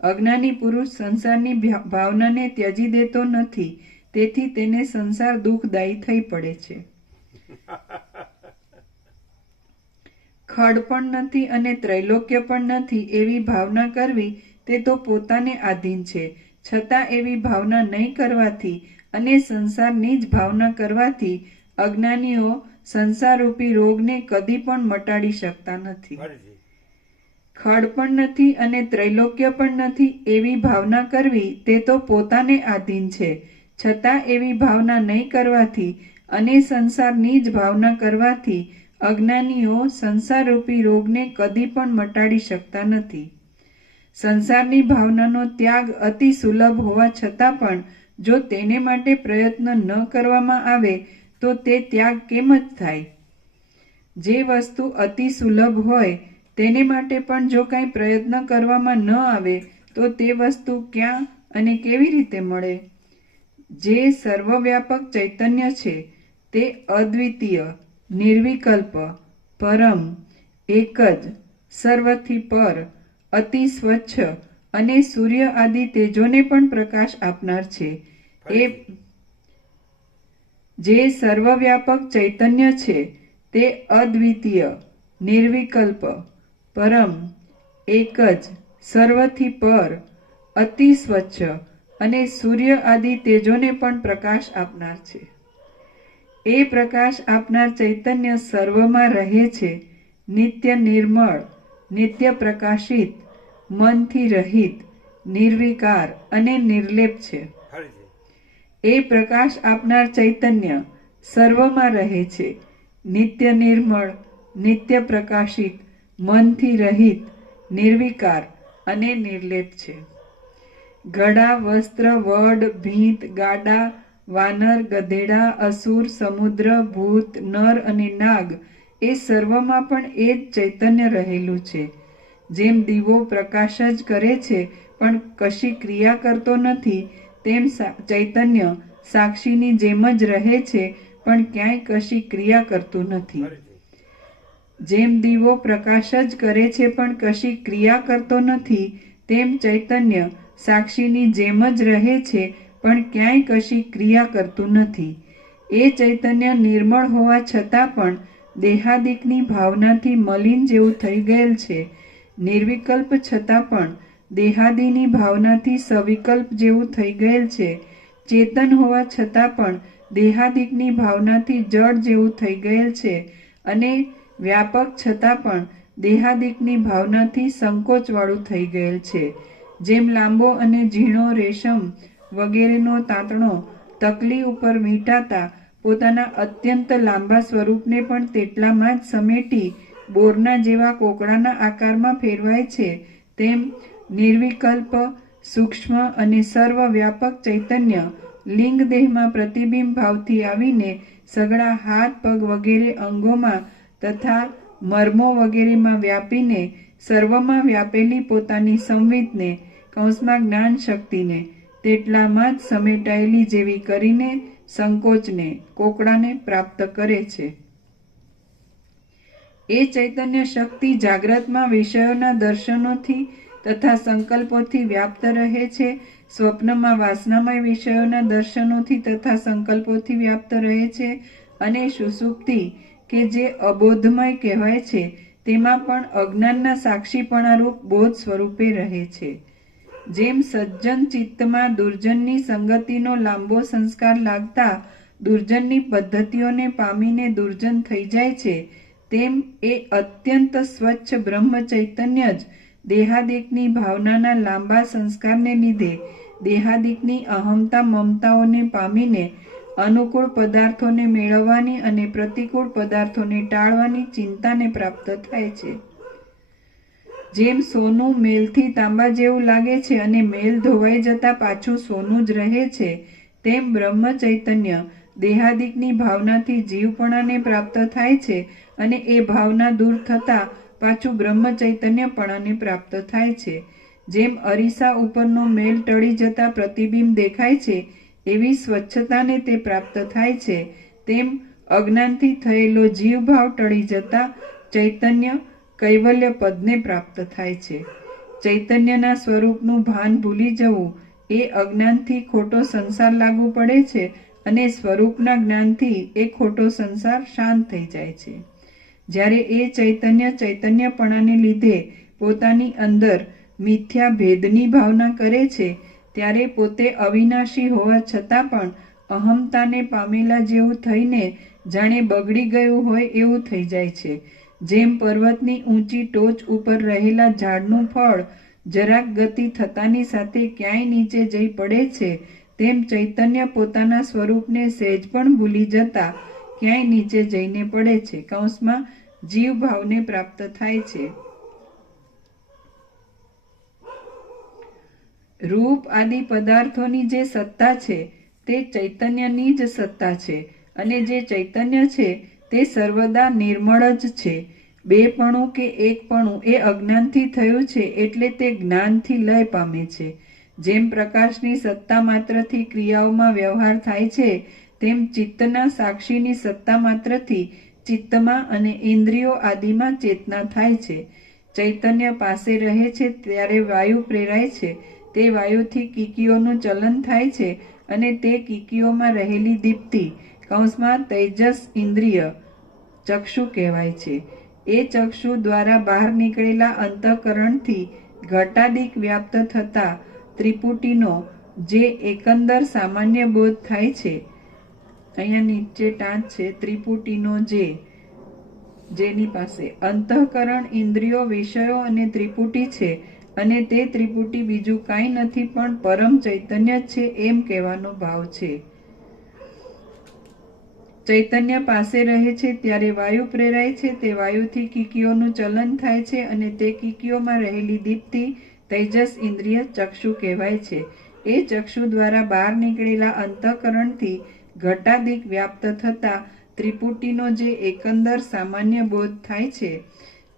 અજ્ઞાની પુરુષ સંસારની ભાવનાને ત્યજી દેતો નથી, તેથી તેને સંસાર દુઃખદાયી થઈ પડે છે. ખડ પણ નથી અને ત્રૈલોક્ય પણ નથી એવી ભાવના કરવી તે તો પોતાને આધીન છે. છતાં એવી ભાવના નહીં કરવાથી અને સંસારની જ ભાવના કરવાથી અજ્ઞાનીઓ સંસારરૂપી રોગને કદી પણ મટાડી શકતા નથી. ખડ પણ નથી અને ત્રૈલોક્ય પણ નથી એવી ભાવના કરવી તે તો પોતાને આધીન છે. છતાં એવી ભાવના નહીં કરવાથી અને સંસારની જ ભાવના કરવાથી અજ્ઞાનીઓ સંસારરૂપી રોગને કદી પણ મટાડી શકતા નથી. સંસારની ભાવનાનો ત્યાગ અતિ સુલભ હોવા છતાં પણ જો તેને માટે પ્રયત્ન ન કરવામાં આવે તો તે ત્યાગ કેમ જ થાય? જે વસ્તુ અતિ સુલભ હોય તેને માટે પણ જો કાંઈ પ્રયત્ન કરવામાં ન આવે તો તે વસ્તુ ક્યાં અને કેવી રીતે મળે? જે સર્વવ્યાપક ચૈતન્ય છે તે અદ્વિતીય, નિર્વિકલ્પ, પરમ, એક જ, સર્વથી પર, અતિ સ્વચ્છ અને સૂર્ય આદિ તેજોને પણ પ્રકાશ આપનાર છે. જે સર્વવ્યાપક ચૈતન્ય છે તે અદ્વિતીય, નિર્વિકલ્પ, પરમ, એક જ, સર્વથી પર, અતિ સ્વચ્છ અને સૂર્ય આદિ તેજોને પણ પ્રકાશ આપનાર છે. એ પ્રકાશ આપનાર ચૈતન્ય સર્વમાં રહે છે, નિત્ય નિર્મળ, નિત્ય પ્રકાશિત, મનથી રહિત, નિર્વિકાર અને નિર્લેપ છે. એ પ્રકાશ આપનાર ચૈતન્ય સર્વમાં રહે છે, નિત્ય નિર્મળ, નિત્ય પ્રકાશિત, મનથી રહિત, નિર્વિકાર અને નિર્લેપ છે. ઘડા, વસ્ત્ર, વડ, ભીંત, ગાડા, વાનર, ગધેડા, અસુર, સમુદ્ર, ભૂત, નર અને નાગ એ સર્વમાં પણ એ જ ચૈતન્ય રહેલું છે. જેમ દીવો પ્રકાશ જ કરે છે પણ કશી ક્રિયા કરતો નથી, તેમ ચૈતન્ય સાક્ષીની જેમ જ રહે છે પણ ક્યાંય કશી ક્રિયા કરતું નથી. જેમ દીવો પ્રકાશ જ કરે છે પણ કશી ક્રિયા કરતો નથી, તેમ ચૈતન્ય સાક્ષીની જેમ જ રહે છે પણ ક્યાંય કશી ક્રિયા કરતું નથી. એ ચૈતન્ય નિર્મળ હોવા છતાં પણ દેહાદિકની ભાવનાથી મલિન જેવું થઈ ગયેલ છે, નિર્વિકલ્પ છતાં પણ દેહાદિની ભાવનાથી સવિકલ્પ જેવું થઈ ગયેલ છે, ચેતન હોવા છતાં પણ દેહાદિકની ભાવનાથી જડ જેવું થઈ ગયેલ છે અને વ્યાપક છતાં પણ દેહાદિકની ભાવનાથી સંકોચવાળું થઈ ગયેલ છે. જેમ લાંબો અને ઝીણો રેશમ વગેરેનો તાંતણો તકલી ઉપર વીંટાતા પોતાના અત્યંત લાંબા સ્વરૂપને પણ તેટલામાં જ સમેટી બોરના જેવા કોકડાના આકારમાં ફેરવાય છે, તેમ નિર્વિકલ્પ, સૂક્ષ્મ અને સર્વવ્યાપક ચૈતન્ય લિંગ દેહમાં પ્રતિબિંબ ભાવથી આવીને સઘળા હાથ પગ વગેરે અંગોમાં તથા મર્મો વગેરેમાં વ્યાપીને સર્વમાં વ્યાપેલી પોતાની સંવિતને કૌંસમાં જ્ઞાન શક્તિને તેટલામાં જ સમેટાયેલી જેવી કરીને સંકોચને કોકડાને પ્રાપ્ત કરે છે. એ ચૈતન્ય શક્તિ જાગ્રતમાં વિષયોના દર્શનોથી તથા સંકલ્પોથી વ્યાપ્ત રહે છે, સ્વપ્નમાં વાસનામય વિષયોના દર્શનોથી તથા સંકલ્પોથી વ્યાપ્ત રહે છે, અને સુષુપ્તિ કે જે અબોધમય કહેવાય છે તેમાં પણ અજ્ઞાનના સાક્ષીપણારૂપ બોધ સ્વરૂપે રહે છે. જેમ સજ્જન ચિત્તમાં દુર્જનની સંગતિનો લાંબો સંસ્કાર લાગતા દુર્જનની પદ્ધતિઓને પામીને દુર્જન થઈ જાય છે, તેમ એ અત્યંત સ્વચ્છ બ્રહ્મ ચૈતન્ય જ દેહાદિકની ભાવનાના લાંબા સંસ્કારને લીધે દેહાદિકની અહમતા મમતાઓને પામીને અનુકૂળ પદાર્થોને મેળવવાની અને પ્રતિકૂળ પદાર્થોને ટાળવાની ચિંતાને પ્રાપ્ત થાય છે. જેમ સોનું મેલથી તાંબા જેવું લાગે છે અને મેલ ધોવાઈ જતા પાછું સોનું જ રહે છે, તેમ બ્રહ્મ ચૈતન્ય દેહાદિકની ભાવનાથી જીવપણાને પ્રાપ્ત થાય છે અને એ ભાવના દૂર થતાં પાછું બ્રહ્મ ચૈતન્યપણાને પ્રાપ્ત થાય છે. જેમ અરીસા ઉપરનો મેલ ટળી જતા પ્રતિબિંબ દેખાય છે એવી સ્વચ્છતાને તે પ્રાપ્ત થાય છે, તેમ અજ્ઞાનથી થયેલો જીવભાવ ટળી જતા ચૈતન્ય કૈવલ્ય પદને પ્રાપ્ત થાય છે. ચૈતન્યના સ્વરૂપનું ભાન ભૂલી જવું એ અજ્ઞાનથી ખોટો સંસાર લાગુ પડે છે અને સ્વરૂપના જ્ઞાનથી એ ખોટો સંસાર શાંત થઈ જાય છે. જ્યારે એ ચૈતન્ય ચૈતન્યપણાને લીધે પોતાની અંદર મિથ્યા ભેદની ભાવના કરે છે, ત્યારે પોતે અવિનાશી હોવા છતાં પણ અહમતાને પામેલા જેવું થઈને જાણે બગડી ગયું હોય એવું થઈ જાય છે. જેમ પર્વતની ઊંચી ટોચ ઉપર રહેલા ઝાડનું ફળ જરાક ગતિ થતાની સાથે ક્યાંય નીચે જઈ પડે છે, તેમ ચૈતન્ય પોતાના સ્વરૂપને સહેજ પણ ભૂલી જતા ક્યાંય નીચે જઈને પડે છે. કૌંસમાં જીવ ભાવને પ્રાપ્ત થાય છે. રૂપ આદિ પદાર્થોની જે સત્તા છે તે ચૈતન્યની જ સત્તા છે, અને જે ચૈતન્ય છે તે સર્વદા નિર્મળ જ છે. બેપણું કે એકપણું એ અજ્ઞાનથી થયું છે એટલે તે જ્ઞાનથી લય પામે છે. જેમ પ્રકાશની સત્તા માત્રથી ક્રિયાઓમાં વ્યવહાર થાય છે, તેમ ચિત્તના સાક્ષીની સત્તા માત્રથી ચિત્તમાં અને ઇન્દ્રિયો આદિમાં ચેતના થાય છે. ચૈતન્ય પાસે રહે છે ત્યારે વાયુ પ્રેરાય છે, તે વાયુથી કીકીઓનું ચલન થાય છે અને તે કીકીઓમાં રહેલી દીપ્તિ કૌંસમાં તેજસ ઇન્દ્રિય ચક્ષુ કહેવાય છે. એ ચક્ષુ દ્વારા બહાર નીકળેલા અંતઃકરણથી ઘટાદિક વ્યાપ્ત થતા ત્રિપુટીનો જે એકંદર સામાન્ય બોધ થાય છે. અહીંયા નીચે ટાંચ છે, ત્રિપુટીનો જેની પાસે અંતઃકરણ ઇન્દ્રિયો વિષયો અને ત્રિપુટી છે, અને તે ત્રિપુટી બીજું કાંઈ નથી પણ પરમ ચૈતન્ય જ છે એમ કહેવાનો ભાવ છે. ચૈતન્ય પાસે રહે છે ત્યારે વાયુ પ્રેરાય છે, તે વાયુથી કીકીઓનું ચલન થાય છે અને તે કીકીઓમાં રહેલી દીપ્તિ તેજસ ઇન્દ્રિય ચક્ષુ કહેવાય છે. એ ચક્ષુ દ્વારા બહાર નીકળેલા અંતઃકરણથી ઘટાદિક વ્યાપ્ત થતા ત્રિપુટીનો જે એકંદર સામાન્ય બોધ થાય છે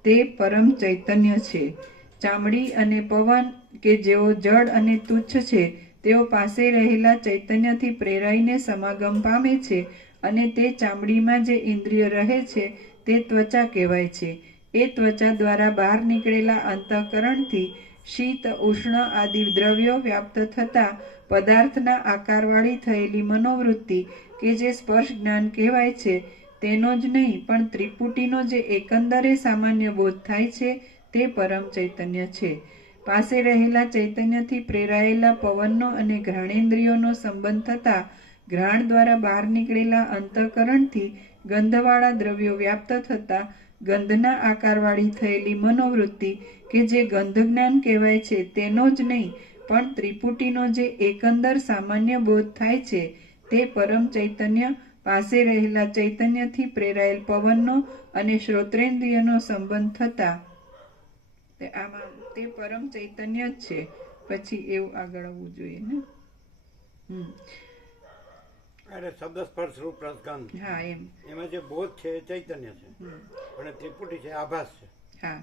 તે પરમ ચૈતન્ય છે. ચામડી અને પવન કે જેઓ જડ અને તુચ્છ છે, તેઓ પાસે રહેલા ચૈતન્યથી પ્રેરાઈને સમાગમ પામે છે, અને તે ચામડીમાં જે ઇન્દ્રિય રહે છે તે ત્વચા કહેવાય છે. એ ત્વચા દ્વારા બહાર નીકળેલા અંતઃકરણથી શીત ઉષ્ણ આદિ દ્રવ્યો વ્યાપ્ત થતા પદાર્થના આકારવાળી થયેલી મનોવૃત્તિ કે જે સ્પર્શ જ્ઞાન કહેવાય છે તેનો જ નહીં પણ ત્રિપુટીનો જે એકંદરે સામાન્ય બોધ થાય છે તે પરમ ચૈતન્ય છે. પાસે રહેલા ચૈતન્યથી પ્રેરાયેલા પવનનો અને ઘ્રાણેન્દ્રિયોનો સંબંધ થતા ઘ્રાણ દ્વારા બહાર નીકળેલા અંતઃકરણથી ગંધવાળા દ્રવ્યો વ્યાપ્ત થતા ગંધના આકારવાળી થયેલી મનોવૃત્તિ કે જે ગંધ જ્ઞાન કહેવાય છે તેનો જ નહીં પણ ત્રિપુટીનો જે એકંદર સામાન્ય બોધ થાય છે તે પરમ ચૈતન્ય પાસે રહેલા ચૈતન્યથી પ્રેરાયેલ પવનનો અને શ્રોત્રેન્દ્રિયનો સંબંધ થતા આમાં તે પરમ ચૈતન્ય જ છે. પછી એવું આગળ આવવું જોઈએ ને. અરે શબ્દ સ્પર્શ રૂપ રસગંધ, હા એમાં જે બોધ છે એ ચૈતન્ય છે અને ત્રિપુટી છે આભાસ છે. હા,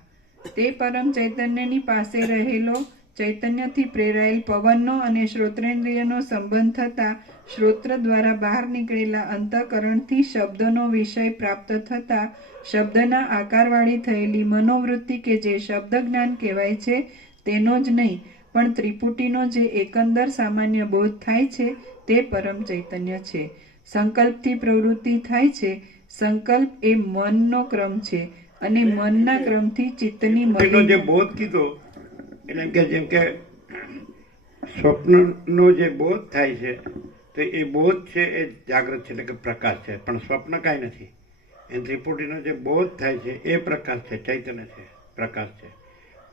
તે પરમ ચૈતન્યની પાસે રહેલો ચૈતન્યથી પ્રેરાયેલ પવનનો અને શ્રોત્રેન્દ્રિયનો સંબંધ થતાં શ્રોત્ર દ્વારા બહાર નીકળેલા અંતઃકરણથી શબ્દનો વિષય પ્રાપ્ત થતાં શબ્દના આકારવાળી થયેલી મનોવૃત્તિ કે જે શબ્દ જ્ઞાન કહેવાય છે તેનો જ નહીં, પણ ત્રિપુટીનો જે એકંદર સામાન્ય બોધ થાય છે તે પરમ ચૈતન્ય છે. સંકલ્પથી પ્રવૃત્તિ થાય છે. સંકલ્પ એ મનનો ક્રમ છે અને મનના ક્રમથી ચિત્તની એનો જે બોધ કીધો એટલે એમ કે જેમ કે સ્વપ્નનો જે બોધ થાય છે તો એ બોધ છે એ જાગૃત છે એટલે કે પ્રકાશ છે, પણ સ્વપ્ન કાંઈ નથી. એ ત્રિપુટીનો જે બોધ થાય છે એ પ્રકાશ છે, ચૈતન્ય છે, પ્રકાશ છે,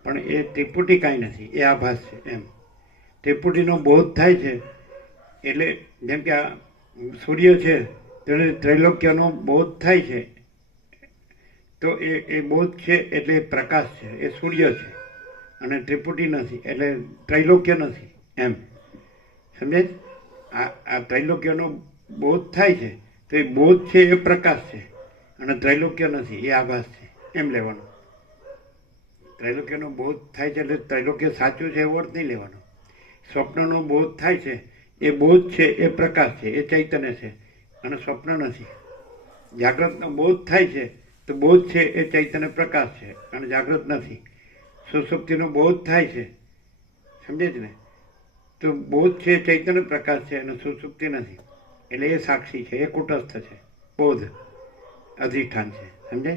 પણ એ ત્રિપુટી કાંઈ નથી, એ આભાસ છે. એમ ત્રિપુટીનો બોધ થાય છે એટલે જેમ કે આ સૂર્ય છે તેને ત્રૈલોક્યનો બોધ થાય છે તો એ બોધ છે એટલે એ પ્રકાશ છે, એ સૂર્ય છે અને ત્રિપુટી નથી એટલે ત્રૈલોક્ય નથી. એમ સમજે? આ ત્રૈલોક્યનો બોધ થાય છે તો એ બોધ છે એ પ્રકાશ છે અને ત્રૈલોક્ય નથી, એ આભાસ છે. એમ લેવાનું. ત્રૈલોક્યનો બોધ થાય છે એટલે ત્રૈલોક્ય સાચું છે એવો અર્થ નહીં લેવાનો. સ્વપ્નનો બોધ થાય છે એ બોધ છે એ પ્રકાશ છે, એ ચૈતન્ય છે અને સ્વપ્ન નથી. જાગ્રતનો બોધ થાય છે તો બોધ છે એ ચૈતન્ય પ્રકાશ છે અને જાગ્રત નથી. સુષુપ્તિનો બોધ થાય છે, સમજે જ ને, તો બોધ છે ચૈતન્ય પ્રકાશ છે અને સુષુપ્તિ નથી, એટલે એ સાક્ષી છે, એ કુટસ્થ છે, બોધ અધિષ્ઠાન છે. સમજે?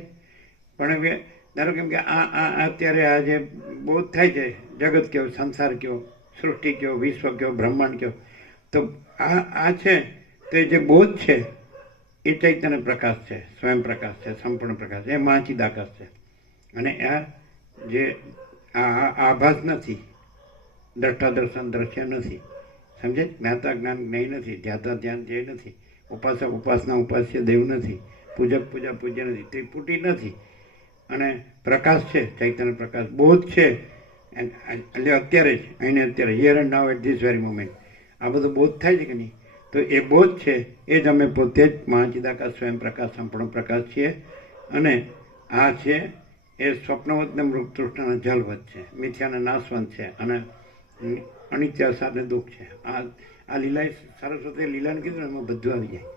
પણ હવે ધારો કેમ કે આ અત્યારે આ જે બોધ થાય છે, જગત કયો, સંસાર કયો, સૃષ્ટિ કયો, વિશ્વ કયો, બ્રહ્માંડ કયો, તો આ છે તે જે બોધ છે એ ચૈતન્ય પ્રકાશ છે, સ્વયં પ્રકાશ છે, સંપૂર્ણ પ્રકાશ છે, એ મહાચિદાકાશ છે. અને આ જે આભાસ નથી, દ્રષ્ટા દર્શન દ્રશ્ય નથી, સમજે? જ્ઞાતા જ્ઞાન જ્ઞેય નથી, ધ્યાતા ધ્યાન ધ્યેય નથી, ઉપાસક ઉપાસના ઉપાસ્ય દેવ નથી, પૂજક પૂજા પૂજ્ય નથી, ત્રિપુટી નથી અને પ્રકાશ છે, ચૈતન્ય પ્રકાશ, બોધ છે. એટલે અત્યારે જ અહીંને અત્યારે here and now at this very moment આ બધો બોધ થાય છે કે નહીં, તો એ બોધ છે એ જ અમે પોતે જ મહાચિદાકાશ સ્વયં પ્રકાશ સંપૂર્ણ પ્રકાશ છીએ. અને આ છે એ સ્વપ્નવત ને મૃગ તૃષ્ણના જલવત છે, મિથ્યાના નાશવંત છે અને અનિત્ય સાથે દુઃખ છે. આ લીલા સરસ્વતી લીલાને કીધું ને એમાં બધું આવી જાય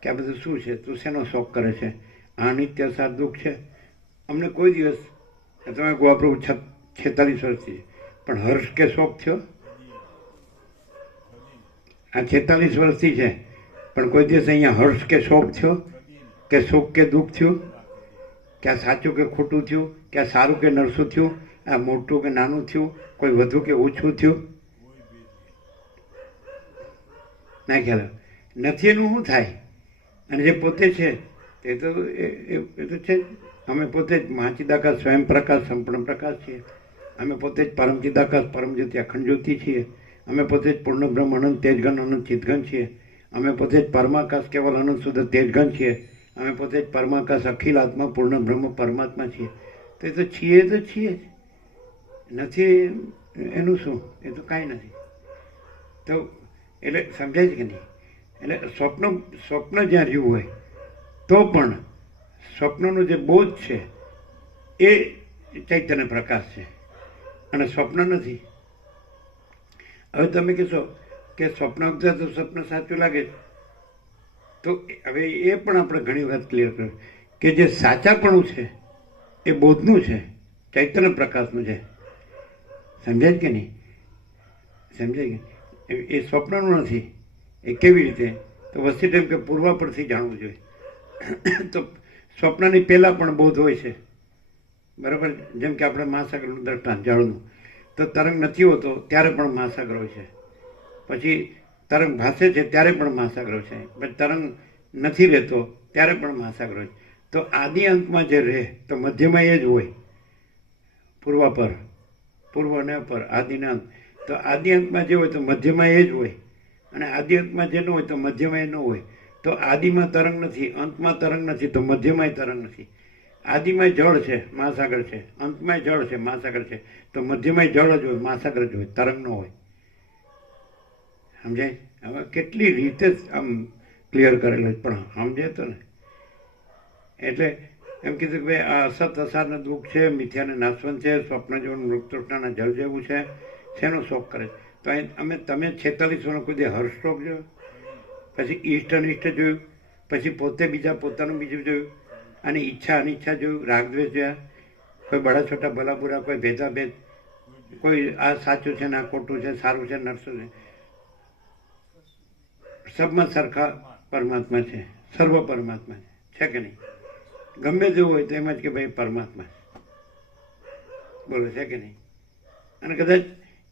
કે આ બધું શું છે, તું શેનો શોખ કરે છે, આ અનિત્ય સાથ દુઃખ છે. અમને કોઈ દિવસ તમે ગોવાપ્રભુ 46 વર્ષથી પણ હર્ષ કે શોખ થયો? આ 46 વર્ષથી છે પણ કોઈ દિવસ અહીંયા હર્ષ કે શોખ થયો કે સુખ કે દુઃખ થયું કે આ સાચું કે ખોટું થયું કે આ સારું કે નરસું થયું, આ મોટું કે નાનું થયું, કોઈ વધુ કે ઓછું થયું? ના ખ્યાલ નથી. એનું શું થાય? અને જે પોતે છે એ તો છે જ. અમે પોતે જ મહાચિદાકાશ સ્વયં પ્રકાશ સંપૂર્ણ પ્રકાશ છીએ. અમે પોતે જ પરમચિદાકાશ પરમ જ્યોતિ અખંડ જ્યોતિ છીએ. અમે પોતે જ પૂર્ણ બ્રહ્મ અનંત તેજઘન અનંત ચિતઘન છીએ. અમે પોતે જ પરમાકાશ કેવલ અનંત શુદ્ધ તેજઘન છીએ. અમે પોતે જ પરમાકાશ અખિલ આત્મા પૂર્ણ બ્રહ્મ પરમાત્મા છીએ. તો એ તો છીએ જ નથી. એનું શું? એ તો કાંઈ નથી. તો એટલે સમજાય છે કે નહીં? એટલે સ્વપ્ન જ્યાં રહ્યું હોય તો પણ સ્વપ્નનો જે બોધ છે એ ચૈતન્ય પ્રકાશ છે અને સ્વપ્ન નથી. હવે તમે કહેશો કે સ્વપ્ન વખતે તો સ્વપ્ન સાચું લાગે, તો હવે એ પણ આપણે ઘણી વખત ક્લિયર કર્યું કે જે સાચાપણું છે એ બોધનું છે, ચૈતન્ય પ્રકાશનું છે. સમજાય કે નહીં? સમજાય કે એ સ્વપ્નનું નથી. એ કેવી રીતે? તો વસ્તી એમ કે પૂર્વ પરથી જાણવું જોઈએ. તો સ્વપ્નની પહેલાં પણ બોધ હોય છે, બરાબર? જેમ કે આપણે મહાસાગરનું દ્રષ્ટાંત જળનું, તો તરંગ નથી હોતો ત્યારે પણ મહાસાગર હોય છે. પછી તરંગ ભાસે છે ત્યારે પણ મહાસાગર હોય છે. પછી તરંગ નથી રહેતો ત્યારે પણ મહાસાગર હોય. તો આદિ અંતમાં જે રહે તો મધ્યમાં એ જ હોય, પૂર્વ અને અપર, આદિ ને અંત. તો આદિ અંતમાં જે હોય તો મધ્યમાં એ જ હોય અને આદિ અંતમાં જે ન હોય તો મધ્યમાં એ ન હોય. તો આદિમાં તરંગ નથી, અંતમાં તરંગ નથી, તો મધ્યમાંય તરંગ નથી. આદિમાં જળ છે, મહાસાગર છે, અંતમાં જળ છે, મહાસાગર છે, તો મધ્યમાં જળ જ હોય, મહાસાગર જ હોય, તરંગ ન હોય. સમજાય? હવે કેટલી રીતે આમ ક્લિયર કરેલું પણ સમજાય તો ને. એટલે એમ કીધું કે ભાઈ આ અસત અસારનું દુઃખ છે, મિથ્યાને નાશવંત છે, સ્વપ્ન જેવું મૃગ તૃષ્ણાના જળ જેવું છે શેનો શોખ કરે છે? તો તમે 46 વર્ષ કોઈ હર્ષ શોખ જોયો? પછી ઈષ્ટ અનિષ્ટ જોયું, પછી પોતે બીજા પોતાનું બીજું જોયું, અને ઈચ્છા અનિચ્છા જોયું, રાગદ્વેષ જોયા, કોઈ બડા છોટા ભલા બુરા, કોઈ ભેદાભેદ, કોઈ આ સાચું છે ને આ ખોટું છે, સારું છે નરસું છે. સબમાં સરખા પરમાત્મા છે, સર્વ પરમાત્મા છે કે નહીં? ગમે તેવું હોય તો એમ જ કે ભાઈ પરમાત્મા બોલે છે કે નહીં? અને કદાચ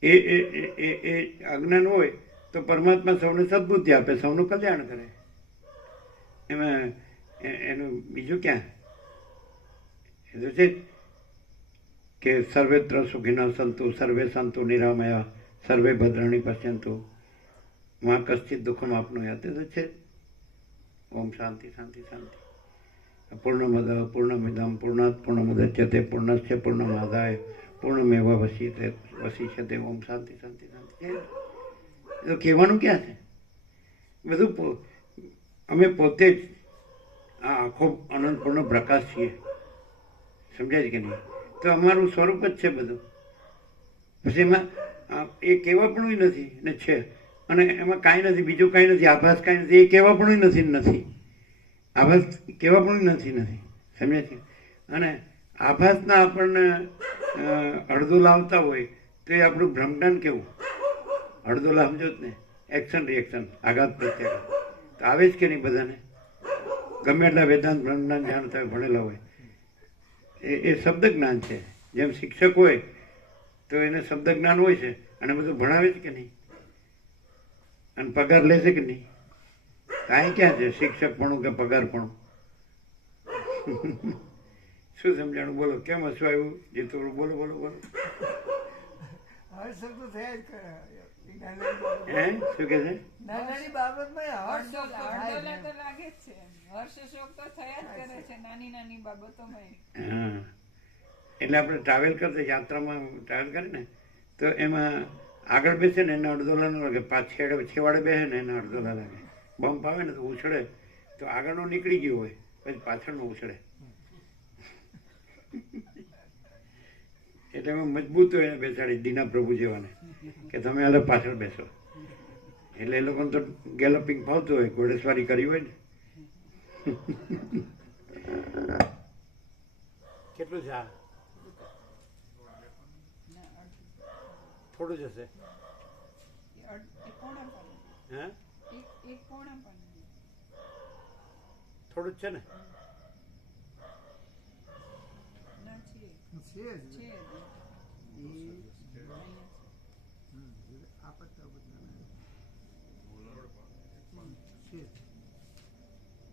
એ અજ્ઞાન હોય તો પરમાત્મા સૌને સદબુદ્ધિ આપે, સૌનું કલ્યાણ કરે. એમાં એનું બીજું ક્યાં? એ તો છે કે સર્વેત્ર સુખિનઃ સંતુ, સર્વે સંતુ નિરામયા, સર્વે ભદ્રાણી પશ્યંતુ, માં કશ્ચિત દુઃખમ આપનુયાત. એ તો છે. ઓમ શાંતિ શાંતિ શાંતિ. પૂર્ણમદ પૂર્ણમિદમ પૂર્ણાત પૂર્ણમુદચ્યતે પૂર્ણસ્ય પૂર્ણમાદાય પૂર્ણમેવાવશિષ્યતે. ઓમ શાંતિ શાંતિ શાંતિ. એ તો કહેવાનું ક્યાં છે? બધું અમે પોતે જ આ આખો અનંતપૂર્ણ પ્રકાશ છીએ. સમજાય છે કે નહીં? તો અમારું સ્વરૂપ જ છે બધું. પછી એમાં એ કહેવા પણ નથી ને છે, અને એમાં કાંઈ નથી, બીજું કાંઈ નથી, આભાસ કાંઈ નથી. એ કહેવા પણ નથી, આભાસ કહેવા પણ નથી. સમજે છે? અને આભાસના આપણને અડધું લાવતા હોય તો એ આપણું ભ્રમજ્ઞાન કેવું? અડધું લાવજો જ ને, એક્શન રિએક્શન, આઘાત પ્રત્યાઘાત તો આવે જ કે નહીં બધાને? ગમે એટલા વેદાંત ભ્રમજ્ઞાન જાણતા હોય, ભણેલા હોય, એ શબ્દ જ્ઞાન છે. જેમ શિક્ષક હોય તો એને શબ્દ જ્ઞાન હોય છે, અને બધું ભણાવે છે કે નહીં? અને પગાર લે છે કે નહીં? કાંઈ ક્યાં છે શિક્ષક પણ કે પગાર પણ? શું સમજાણું? બોલો, કેમ હસવું આવ્યું? જીતું બોલો બોલો બોલો. હર્ષ તો થયા જ કરે. હે શું કે છે? નાની બાબતમાં હર્ષ તો થાય જ. તો લાગે જ છે. હર્ષ શોક તો થયા જ કરે છે નાની બાબતોમાં. હા, એટલે આપણે ટ્રાવેલ કરતા, યાત્રામાં ટ્રાવેલ કરીએ ને તો એમાં આગળ બેસે ને એને અડધોલા ન લાગે, છેવાડે બેસે ને એને અડધોલા લાગે. બમ્પ આવે ને તો ઉછળે તો આગળનો નીકળી ગયો હોય, પછી પાછળનો ઉછળે. એટલે એમાં મજબૂત હોય એને બેસાડી, દીના પ્રભુ જેવાને, કે તમે હાલ પાછળ બેસો. એટલે એ લોકોને તો ગેલોપિંગ ફાવતું હોય, ઘોડેસવારી કરી હોય ને. કેટલું છે આ? થોડું જ હશે. હે? થોડું જ છે ને? છે જ.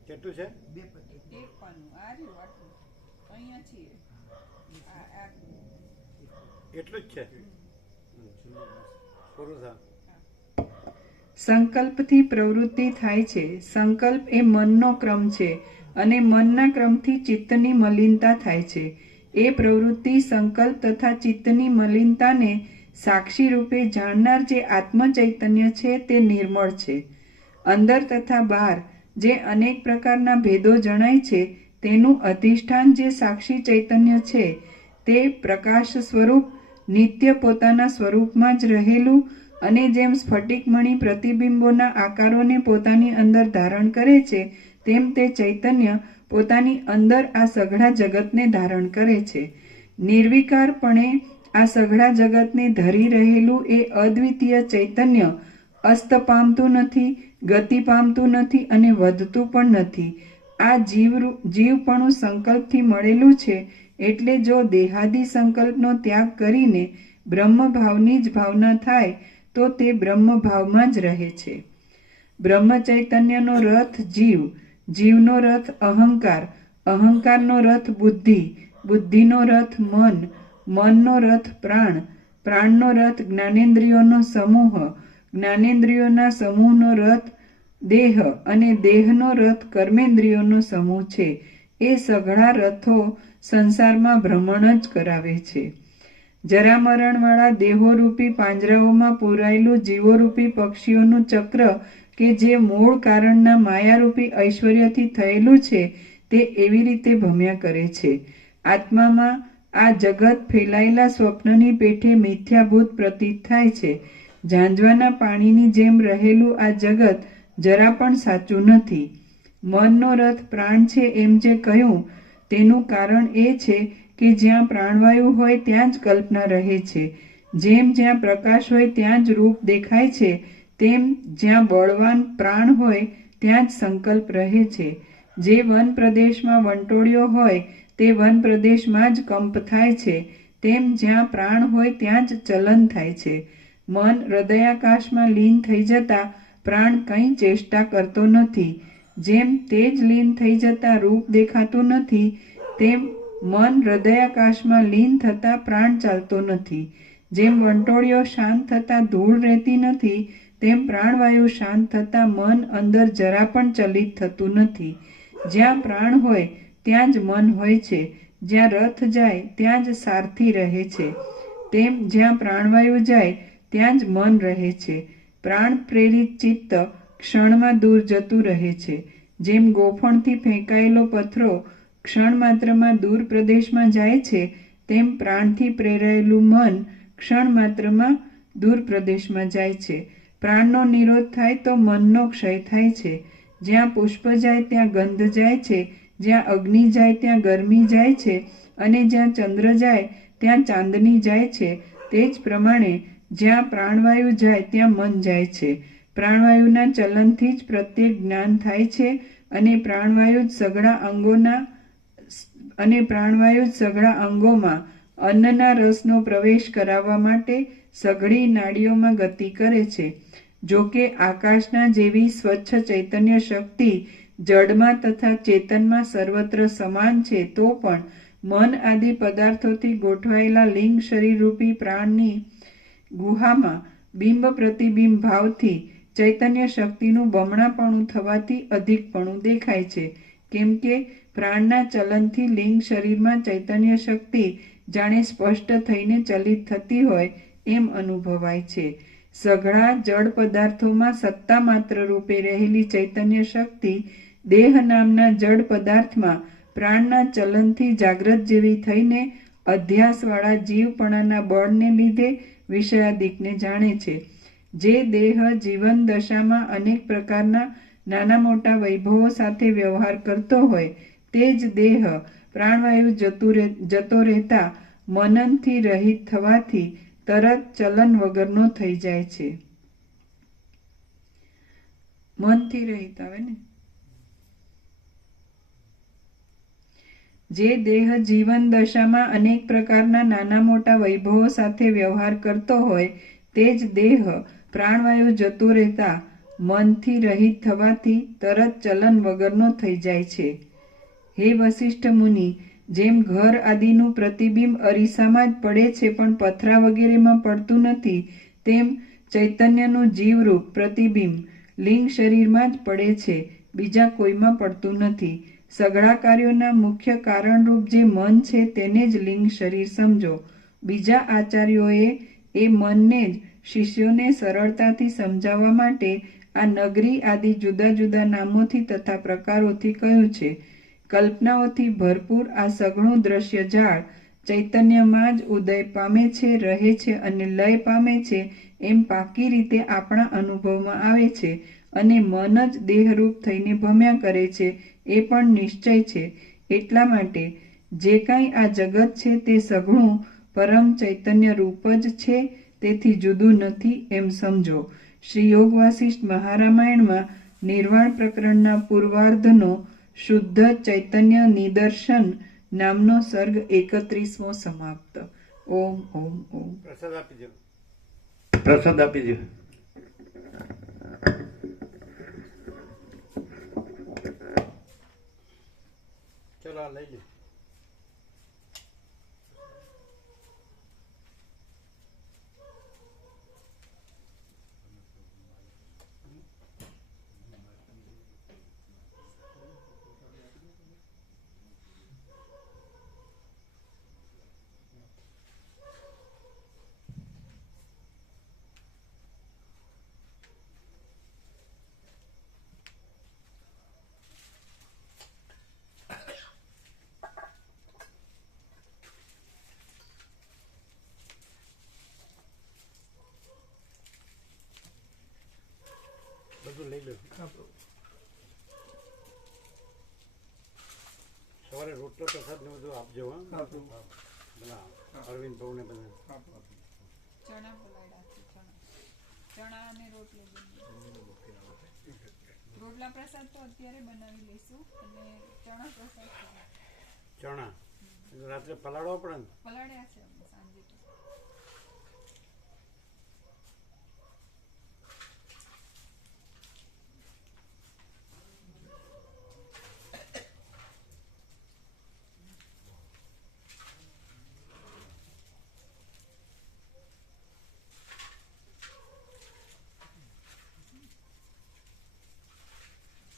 કેટલું છે? બે પત્તી. એટલું જ છે. પૂરું થા. સંકલ્પથી પ્રવૃત્તિ થાય છે. સંકલ્પ એ મનનો ક્રમ છે, અને મનના ક્રમથી ચિત્તની મલિનતા થાય છે. એ પ્રવૃત્તિ, સંકલ્પ તથા ચિત્તની મલિનતાને સાક્ષી રૂપે જાણનાર જે આત્મચૈતન્ય છે તે નિર્મળ છે. અંદર તથા બહાર જે અનેક પ્રકારના ભેદો જણાય છે તેનું અધિષ્ઠાન જે સાક્ષી ચૈતન્ય છે તે પ્રકાશ સ્વરૂપ નિત્ય પોતાના સ્વરૂપમાં જ રહેલું, અને જેમ સ્ફટિકમણિ પ્રતિબિંબોના આકારોને પોતાની અંદર ધારણ કરે છે તેમ તે ચૈતન્ય પોતાની અંદર આ સઘળા જગતને ધારણ કરે છે. નિર્વિકારપણે આ સઘળા જગતને ધરી રહેલું એ અદ્વિતીય ચૈતન્ય અસ્ત પામતું નથી, ગતિ પામતું નથી અને વધતું પણ નથી. આ જીવપણું સંકલ્પથી મળેલું છે. એટલે જો દેહાદિ સંકલ્પનો ત્યાગ કરીને બ્રહ્મભાવની જ ભાવના થાય તો તે બ્રહ્મભાવમાં જ રહે છે. બ્રહ્મ ચૈતન્યનો રથ જીવ, જીવનો રથ અહંકાર, અહંકારનો રથ બુદ્ધિ, બુદ્ધિનો રથ મન, મનનો રથ પ્રાણ, પ્રાણનો રથ જ્ઞાનેન્દ્રિયોનો સમૂહ, જ્ઞાનેન્દ્રિયોના સમૂહનો રથ દેહ, અને દેહનો રથ કર્મેન્દ્રિયોનો સમૂહ છે. એ સઘળા રથો સંસારમાં ભ્રમણ જ કરાવે છે. જરામરણવાળા દેહોરૂપી પાંજરાઓમાં પૂરાયેલું જીવોરૂપી પક્ષીઓનું ચક્ર કે જે મૂળ કારણના માયારૂપી ઐશ્વર્યથી થયેલું છે તે એવી રીતે ભમ્યા કરે છે. આત્મામાં આ જગત ફેલાયેલા સ્વપ્નની પેઠે મિથ્યાભૂત પ્રતીત થાય છે. ઝાંઝવાના પાણીની જેમ રહેલું આ જગત જરા પણ સાચું નથી. મનનો રથ પ્રાણ છે એમ જે કહ્યું તેનું કારણ એ છે કે જ્યાં પ્રાણવાયુ હોય ત્યાં જ કલ્પના રહે છે. જેમ જ્યાં પ્રકાશ હોય ત્યાં જ રૂપ દેખાય છે, તેમ જ્યાં બળવાન પ્રાણ હોય ત્યાં જ સંકલ્પ રહે છે. જે વન પ્રદેશમાં વંટોળિયો હોય તે વન પ્રદેશમાં જ કંપ થાય છે, તેમ જ્યાં પ્રાણ હોય ત્યાં જ ચલન થાય છે. મન હૃદયાકાશમાં લીન થઈ જતા પ્રાણ કંઈ ચેષ્ટા કરતો નથી. જેમ તે જ લીન થઈ જતા રૂપ દેખાતું નથી, તેમ મન હૃદયાકાશમાં લીન થતા પ્રાણ ચાલતો નથી. જેમ વંટોળિયો શાંત થતા ધૂળ રહેતી નથી, તેમ પ્રાણવાયુ શાંત થતા મન અંદર જરા પણ ચલિત થતું નથી. જ્યાં પ્રાણ હોય ત્યાં જ મન હોય છે. જ્યાં રથ જાય ત્યાં જ સારથી રહે છે, તેમ જ્યાં પ્રાણવાયુ જાય ત્યાં જ મન રહે છે. પ્રાણ પ્રેરિત ચિત્ત ક્ષણમાં દૂર જતું રહે છે. જેમ ગોફણથી ફેંકાયેલો પથરો ક્ષણ માત્રમાં દૂર પ્રદેશમાં જાય છે, તેમ પ્રાણથી પ્રેરાયેલું મન ક્ષણ માત્રમાં દૂર પ્રદેશમાં જાય છે. પ્રાણનો નિરોધ થાય તો મનનો ક્ષય થાય છે. જ્યાં પુષ્પ જાય ત્યાં ગંધ જાય છે, જ્યાં અગ્નિ જાય ત્યાં ગરમી જાય છે, અને જ્યાં ચંદ્ર જાય ત્યાં ચાંદની જાય છે. તે જ પ્રમાણે જ્યાં પ્રાણવાયુ જાય ત્યાં મન જાય છે. પ્રાણવાયુના ચલનથી જ પ્રત્યેક જ્ઞાન થાય છે, અને પ્રાણવાયુ જ સઘળા અંગોમાં અન્નના રસનો પ્રવેશ કરાવવા માટે સઘળી નાડીઓમાં ગતિ કરે છે. જો કે આકાશના જેવી સ્વચ્છ ચૈતન્ય શક્તિ જડમાં તથા ચેતનમાં સર્વત્ર સમાન છે, તો પણ મન આદિ પદાર્થોથી ગોઠવાયેલા લિંગ શરીરરૂપી પ્રાણની ગુહામાં બિંબ પ્રતિબિંબ ભાવથી ચૈતન્ય શક્તિનું બમણાપણું થવાથી અધિકપણું દેખાય છે. કેમ કે પ્રાણના ચલનથી લિંગ શરીરમાં ચૈતન્ય શક્તિ જાણે સ્પષ્ટ થઈને ચલિત થતી હોય એમ અનુભવાય છે. સઘળા જડ પદાર્થોમાં સત્તા માત્ર રૂપે રહેલી ચૈતન્ય શક્તિ દેહ નામના જડ પદાર્થમાં પ્રાણના ચલનથી જાગ્રત જેવી થઈને અધ્યાસવાળા જીવપણાના બળને લીધે વિષયાદિકને જાણે છે. જે દેહ જીવન દશામાં અનેક પ્રકારના નાના મોટા વૈભવો સાથે વ્યવહાર કરતો હોય, તે જ દેહ પ્રાણવાયુ જતો રહેતા મનનથી રહિત થવાથી તરત ચલન વગરનો થઈ જાય છે. મનથી રહિત આવે ને. જે દેહ જીવન દશામાં અનેક પ્રકારના નાના મોટા વૈભવો સાથે વ્યવહાર કરતો હોય, તે જ દેહ પ્રાણવાયુ જતો રહેતા મનથી રહિત થવાથી તરત ચલન વગરનો થઈ જાય છે. હે વસિષ્ઠ મુનિ, જેમ ઘર આદિનું પ્રતિબિંબ અરીસામાં જ પડે છે પણ પથરા વગેરેમાં પડતું નથી, તેમ ચૈતન્યનું જીવરૂપ પ્રતિબિંબ લિંગ શરીરમાં જ પડે છે, બીજા કોઈમાં પડતું નથી. સઘળા કાર્યોના મુખ્ય કારણરૂપ જે મન છે તેને જ લિંગ શરીર સમજો. બીજા આચાર્યોએ એ મનને જ શિષ્યોને સરળતાથી સમજાવવા માટે આ નગરી આદિ જુદા જુદા નામોથી તથા પ્રકારોથી કહ્યું છે. કલ્પનાઓથી ભરપૂર આ સઘળું દ્રશ્ય જાળ ચૈતન્યમાં જ ઉદય પામે છે, રહે છે અને લય પામે છે એમ પાકી રીતે આપણા અનુભવમાં આવે છે, અને મન જ દેહરૂપ થઈને ભમ્યા કરે છે એ પણ નિશ્ચય છે. એટલા માટે જે કાંઈ આ જગત છે તે સઘળું પરમ ચૈતન્ય રૂપ જ છે, તેથી જુદું નથી એમ સમજો. શ્રી યોગ વાસિષ્ઠ મહારામાયણમાં નિર્વાણ પ્રકરણના પૂર્વાર્ધનો શુદ્ધ ચૈતન્ય નિદર્શન નામનો સર્ગ 31મો સમાપ્ત. ઓમ ઓમ ઓમ. પ્રસાદ આપી દો. પ્રસાદ આપી દો. ચલો આ લઈ લો. બધું લઈ લો. સવારે રોટલો પ્રસાદ ને બધું આપજો. હા પેલા અરવિંદ ભાઉ ને બધા ચણા પલાળ્યા છે, ચણા અને રોટલી રોટલા પ્રસાદ તો અત્યારે બનાવી લઈશું અને ચણા પ્રસાદ ચણા રાત્રે પલાળવા પડે ને. પલાળ્યા છે અમે સાંજે.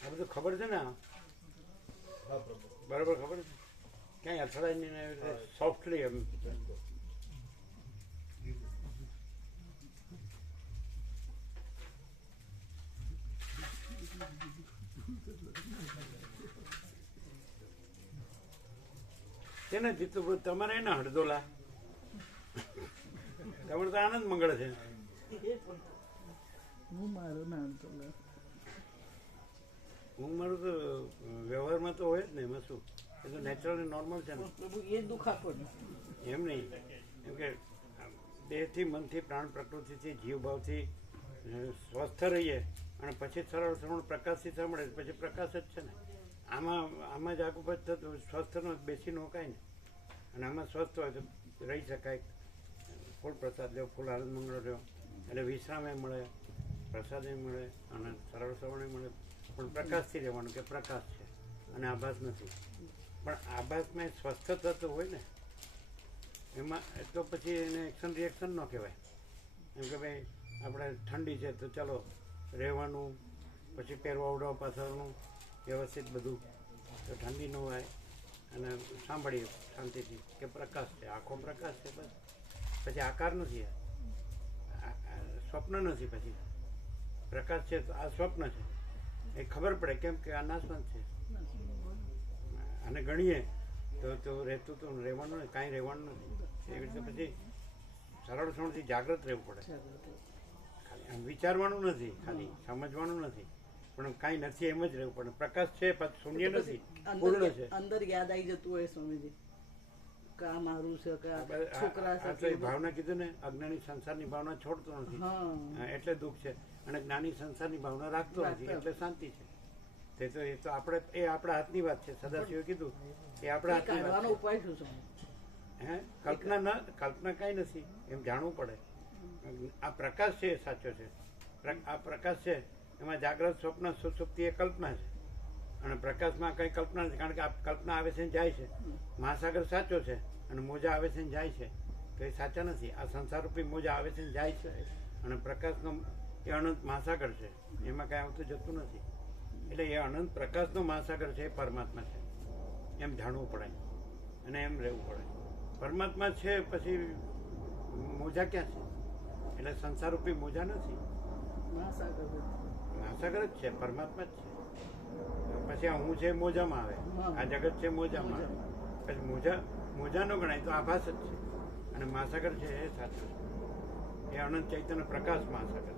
આ બધું ખબર છે ને? બરાબર ખબર છે? ક્યાંય અથડાય નહીં ને એવી રીતે સોફ્ટલી એમ. તેને જીતું તમારે એના હળદોલા તમારે તો આનંદ મંગળ છે. હું મારું તો વ્યવહારમાં તો હોય જ ને, એમાં શું, એ તો નેચરલ નોર્મલ છે ને. એમ નહીં, એમ કે દેહથી, મનથી, પ્રાણ પ્રકૃતિથી, જીવભાવથી સ્વસ્થ રહીએ અને પછી સરળ સરળ પ્રકાશથી સાંભળે પછી પ્રકાશ જ છે ને. આમાં જ આગળ થતું સ્વસ્થનો બેસી નોકાય ને, અને આમાં સ્વસ્થ હોય તો રહી શકાય. ફૂલ પ્રસાદ લ્યો, ફૂલ આનંદ મંગળ લ્યો, એટલે વિશ્રામે મળે, પ્રસાદે મળે અને સરળ સરળ મળે. પણ પ્રકાશથી રહેવાનું કે પ્રકાશ છે અને આભાસ નથી. પણ આભાસમાં સ્વસ્થ થતું હોય ને એમાં તો પછી એને એક્શન રિએક્શન ન કહેવાય. એમ કે ભાઈ આપણે ઠંડી છે તો ચાલો રહેવાનું, પછી પહેરવા ઉડવા પાછળનું વ્યવસ્થિત બધું, તો ઠંડી ન હોય અને સાંભળીએ શાંતિથી કે પ્રકાશ છે, આખો પ્રકાશ છે. બસ પછી આકાર નથી, સ્વપ્ન નથી. પછી પ્રકાશ છે તો આ સ્વપ્ન છે એ ખબર પડે, કેમ કે આ નાશવંત છે. અને ગણીએ તો રહેતું તો રહેવાનું નહીં, કાંઈ રહેવાનું નથી. એવી રીતે પછી સરળ સરળથી જાગૃત રહેવું પડે. ખાલી આમ વિચારવાનું નથી, ખાલી સમજવાનું નથી, પણ કાંઈ નથી એમ જ રહેવું પડે. પ્રકાશ છે પછી શૂન્ય નથી, પૂર્ણ છે. અંદર યાદ આવી જતું હોય સ્વામીજી કે આ મારું છે કે આ છોકરા આ તો એ ભાવના કીધું ને, અજ્ઞાની સંસારની ભાવના છોડતો નથી એટલે દુઃખ છે, અને જ્ઞાની સંસારની ભાવના રાખતો નથી એટલે શાંતિ છે. એ તો આપણે એ આપણા હાથની વાત છે. સદાશિવે કીધું એ આપણા હાથની વાત છે. ઉપાય શું છે? હે કલ્પના કાંઈ નથી, એમ જાણવું પડે. આ પ્રકાશ છે એ સાચો છે. આ પ્રકાશ છે એમાં જાગ્રત, સ્વપ્ન, સુષુપ્તિ એ કલ્પના છે, અને પ્રકાશમાં કંઈ કલ્પના નથી. કારણ કે આ કલ્પના આવે છે ને જાય છે. મહાસાગર સાચો છે અને મોજા આવે છે ને જાય છે, તો એ સાચા નથી. આ સંસારરૂપી મોજા આવે છે ને જાય છે, અને પ્રકાશનો એ અનંત મહાસાગર છે, એમાં કાંઈ આવતું જતું નથી. એટલે એ અનંત પ્રકાશનો મહાસાગર છે એ પરમાત્મા છે, એમ જાણવું પડે અને એમ રહેવું પડે. પરમાત્મા છે પછી મોજા ક્યાં છે? એટલે સંસારરૂપી મોજા નથી, મહાસાગર જ છે, પરમાત્મા જ છે. પછી આ હું છે મોજામાં આવે, આ જગત છે મોજામાં આવે. પછી મોજા ન ગણાય તો આભાસ જ છે, અને મહાસાગર છે એ સાચું છે. એ અનંત ચૈતન્ય પ્રકાશ મહાસાગર.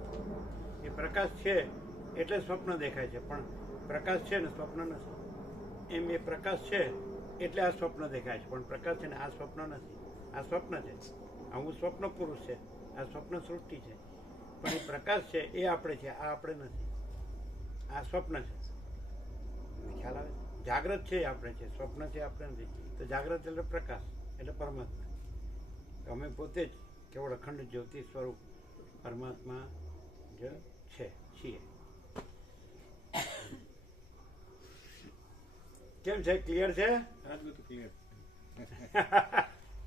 એ પ્રકાશ છે એટલે સ્વપ્ન દેખાય છે, પણ પ્રકાશ છે ને સ્વપ્ન નથી. એમ એ પ્રકાશ છે એટલે આ સ્વપ્ન દેખાય છે, પણ પ્રકાશ છે ને આ સ્વપ્ન નથી. આ સ્વપ્ન છે, આ હું સ્વપ્ન પુરુષ છે, આ સ્વપ્ન સૃષ્ટિ છે. પણ એ પ્રકાશ છે એ આપણે છે, આ આપણે નથી. આ સ્વપ્ન છે, ખ્યાલ આવે? જાગ્રત છે આપણે છે, સ્વપ્ન છે આપણે નથી. તો જાગ્રત એટલે પ્રકાશ એટલે પરમાત્મા. અમે પોતે જ કેવળ અખંડ જ્યોતિ સ્વરૂપ પરમાત્મા જ છીએ. કેમ છે? ક્લિયર છે?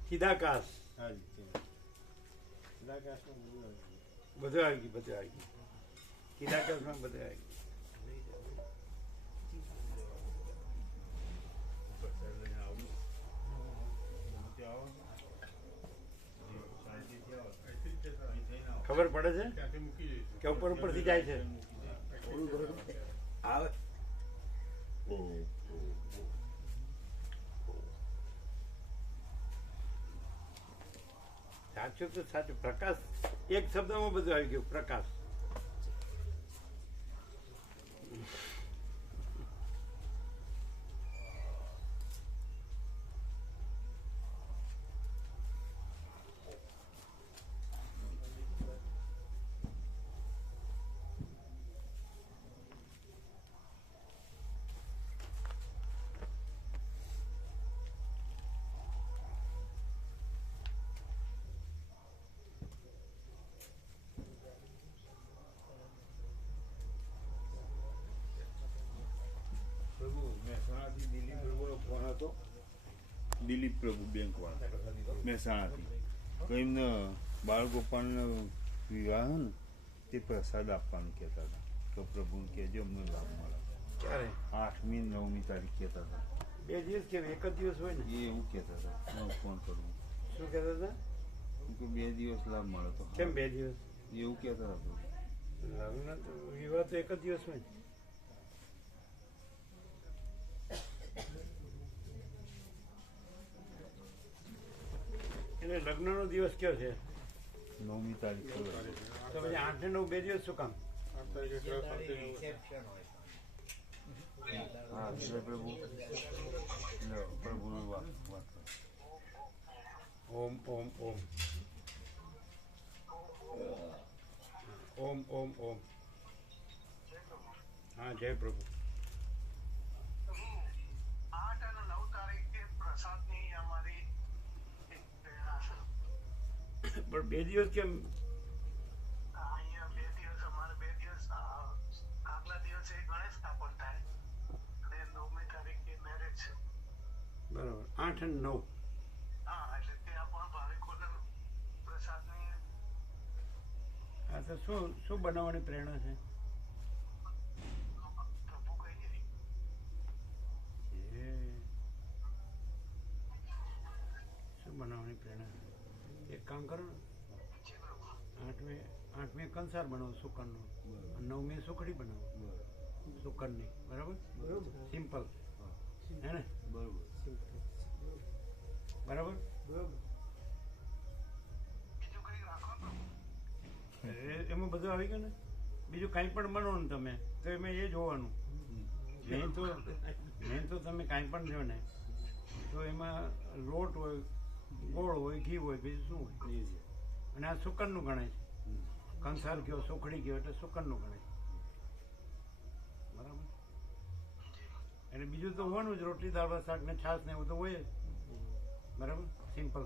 ચિદાકાશ બધું આવી ગયું. ચિદાકાશમાં બધું આવી ગયું. ખબર પડે છે કે ઉપરથી જાય છે? સાચું તો સાચું. પ્રકાશ એક શબ્દમાં બધું આવી ગયું. પ્રકાશ જીત પ્રભુ બેંક વાળા મહેસાણાથી. તો એમને બાળગોપાલનો વિવાહ ને તે પ્રસાદ આપવાનું કહેતા હતા. તો પ્રભુને કહેજો અમને લાભ મળે. ક્યારે 8મી 9મી તારીખ કહેતા હતા. 2 દિવસ કેમ એક જ દિવસ હોય ને? એ એવું કહેતા હતા. હું ફોન કરું શું કહેતા હતા? કે 2 દિવસ લાભ મળે તો કેમ 2 દિવસ? એવું કહેતા હતા. લગ્ન તો વિવાહ તો એક જ દિવસ હોય ને. એટલે લગ્નનો દિવસ કયો છે? 9મી તારીખ તો પછી 8 ને 9 2 દિવસ શું કામ? 8 તારીખે હા જય પ્રભુ. પ્રભુનો વાત કરો. ઓમ ઓમ ઓમ ઓમ ઓમ ઓમ. હા જય પ્રભુ. 8 અને 9 તારીખે પ્રસાદની અમારી એક પ્રેરણા છે. પણ 2 દિવસ કેમ? અહીંયા 2 દિવસ અમારે 2 દિવસ આગલા દિવસે ગણેશ સ્થાપન થાય અને 9મી તારીખે મેરેજ છે. બરાબર 8 અને 9. હા એટલે ત્યાં પણ ભાવિકોને પ્રસાદની હા તો શું બનાવવાની પ્રેરણા છે? પ્રભુ કહી દીધી. એ શું બનાવવાની પ્રેરણા? એક કામ કરો ને, 8મે કંસાર બનાવો સુકરનો, 9મે સુખડી બનાવો સુકરની. બરાબર? સિમ્પલ હે ને? બરાબર. બીજું કંઈ રાખો ને. એમાં બધું આવી ગયું ને. બીજું કાંઈ પણ બનો ને તમે તો એમાં એ જોવાનું. મેન તો તમે કાંઈ પણ જો ને તો એમાં લોટ હોય, ગોળ હોય, ઘી હોય, બીજું શું હોય. અને આ સુકરનું ગણાય છે. કંસાર ગયો, સુખડી ગયો એટલે સુકરનું ગણાય. બરાબર. એટલે બીજું તો હોવાનું જ, રોટલી દાળ ભાત શાક ને છાશ ને એવું તો હોય જ. બરાબર. સિમ્પલ.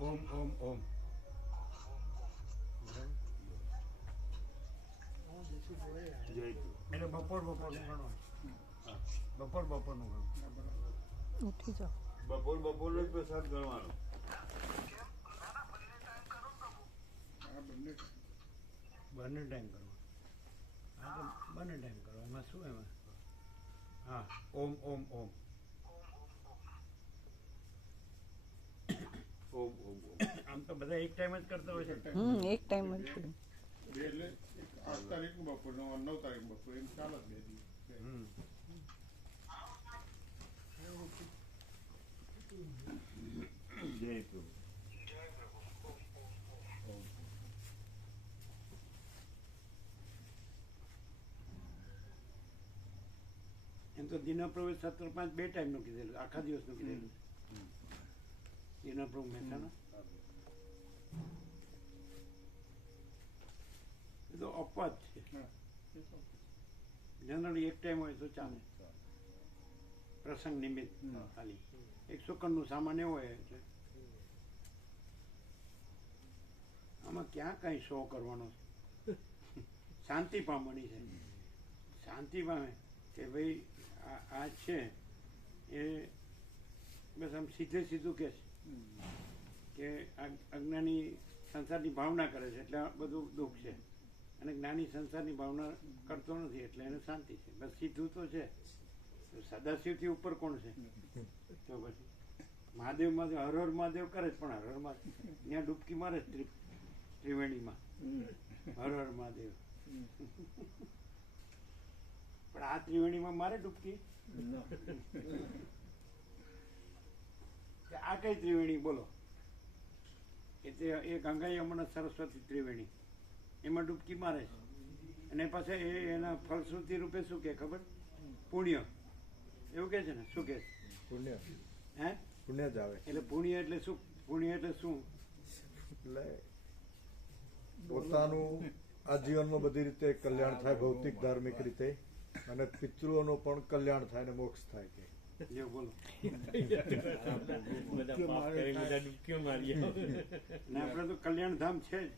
ઓમ ઓમ ઓમ. એટલે બપોરનું ગણો. બપોરનું ગણો. ઉઠી જાઓ. બપોરનો જ પ્રસાદ ગણવાનો. બંને ટાઈમ કરો. હા તો બંને ટાઈમ કરો. એમાં શું એમાં? હા ઓમ ઓમ ઓમ. ઓમ ઓમ ઓમ. આમ તો બધા એક ટાઈમ જ કરતા હોય છે. એક ટાઈમ જ બે એટલે 8 તારીખ બપોરનો 9 તારીખ બપોર એમ ચાલે જ 2 દિવસ. જય પ્રભુ. એમ તો દિના પ્રવેશ 17-5 2 ટાઈમનું કીધેલું, આખા દિવસનું કીધેલું. દિના પ્રભુ મહેસાણા એ તો અપવાદ છે. જનરલી એક ટાઈમ હોય તો ચાલે, પ્રસંગ નિમિત્ત ખાલી. એક સુકનનું સામાન્ય હોય એટલે આમાં ક્યાં કઈ શો કરવાનો છે? શાંતિ પામવાની છે. શાંતિ પામે કે ભાઈ આ છે એ બસ આમ સીધું કહે છે કે અજ્ઞાની સંસારની ભાવના કરે છે એટલે બધું દુઃખ છે, અને જ્ઞાની સંસારની ભાવના કરતો નથી એટલે એને શાંતિ છે. બસ સીધું તો છે. સદાશિવથી ઉપર કોણ છે? તો પછી મહાદેવ હર હર મહાદેવ કરે છે, પણ હર હર મહાદેવ ત્યાં ડૂબકી મારે જ ત્રિવેણીમાં. હર હર મહાદેવ. પણ આ ત્રિવેણીમાં મારે ડૂબકી? આ કઈ ત્રિવેણી બોલો? એ ગંગા યમુના સરસ્વતી ત્રિવેણી, એમાં ડૂબકી મારે છે. અને પાછા એના ફલશ્રુતિ રૂપે શું કે ખબર? પુણ્ય. એવું કે છે ને? શું કે? પુણ્ય. હે? પુણ્ય જ આવે. એટલે પુણ્ય એટલે શું? પુણ્ય એટલે શું? એટલે પોતાનું આ જીવનમાં બધી રીતે કલ્યાણ થાય, ભૌતિક ધાર્મિક રીતે, અને પિતૃઓનું પણ કલ્યાણ થાય ને મોક્ષ થાય. કે જે બોલો ને આપણે તો કલ્યાણ ધામ છે જ.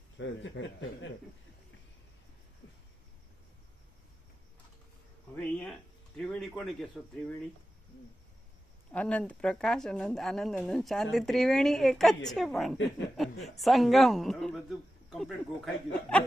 હવે અહીંયા ત્રિવેણી કોને કહેશો? ત્રિવેણી અનંત પ્રકાશ, અનંત આનંદ, અનંત શાંતિ, ત્રિવેણી એક જ છે પણ સંગમ. બધું કમ્પ્લીટ ગોખાઈ ગયું.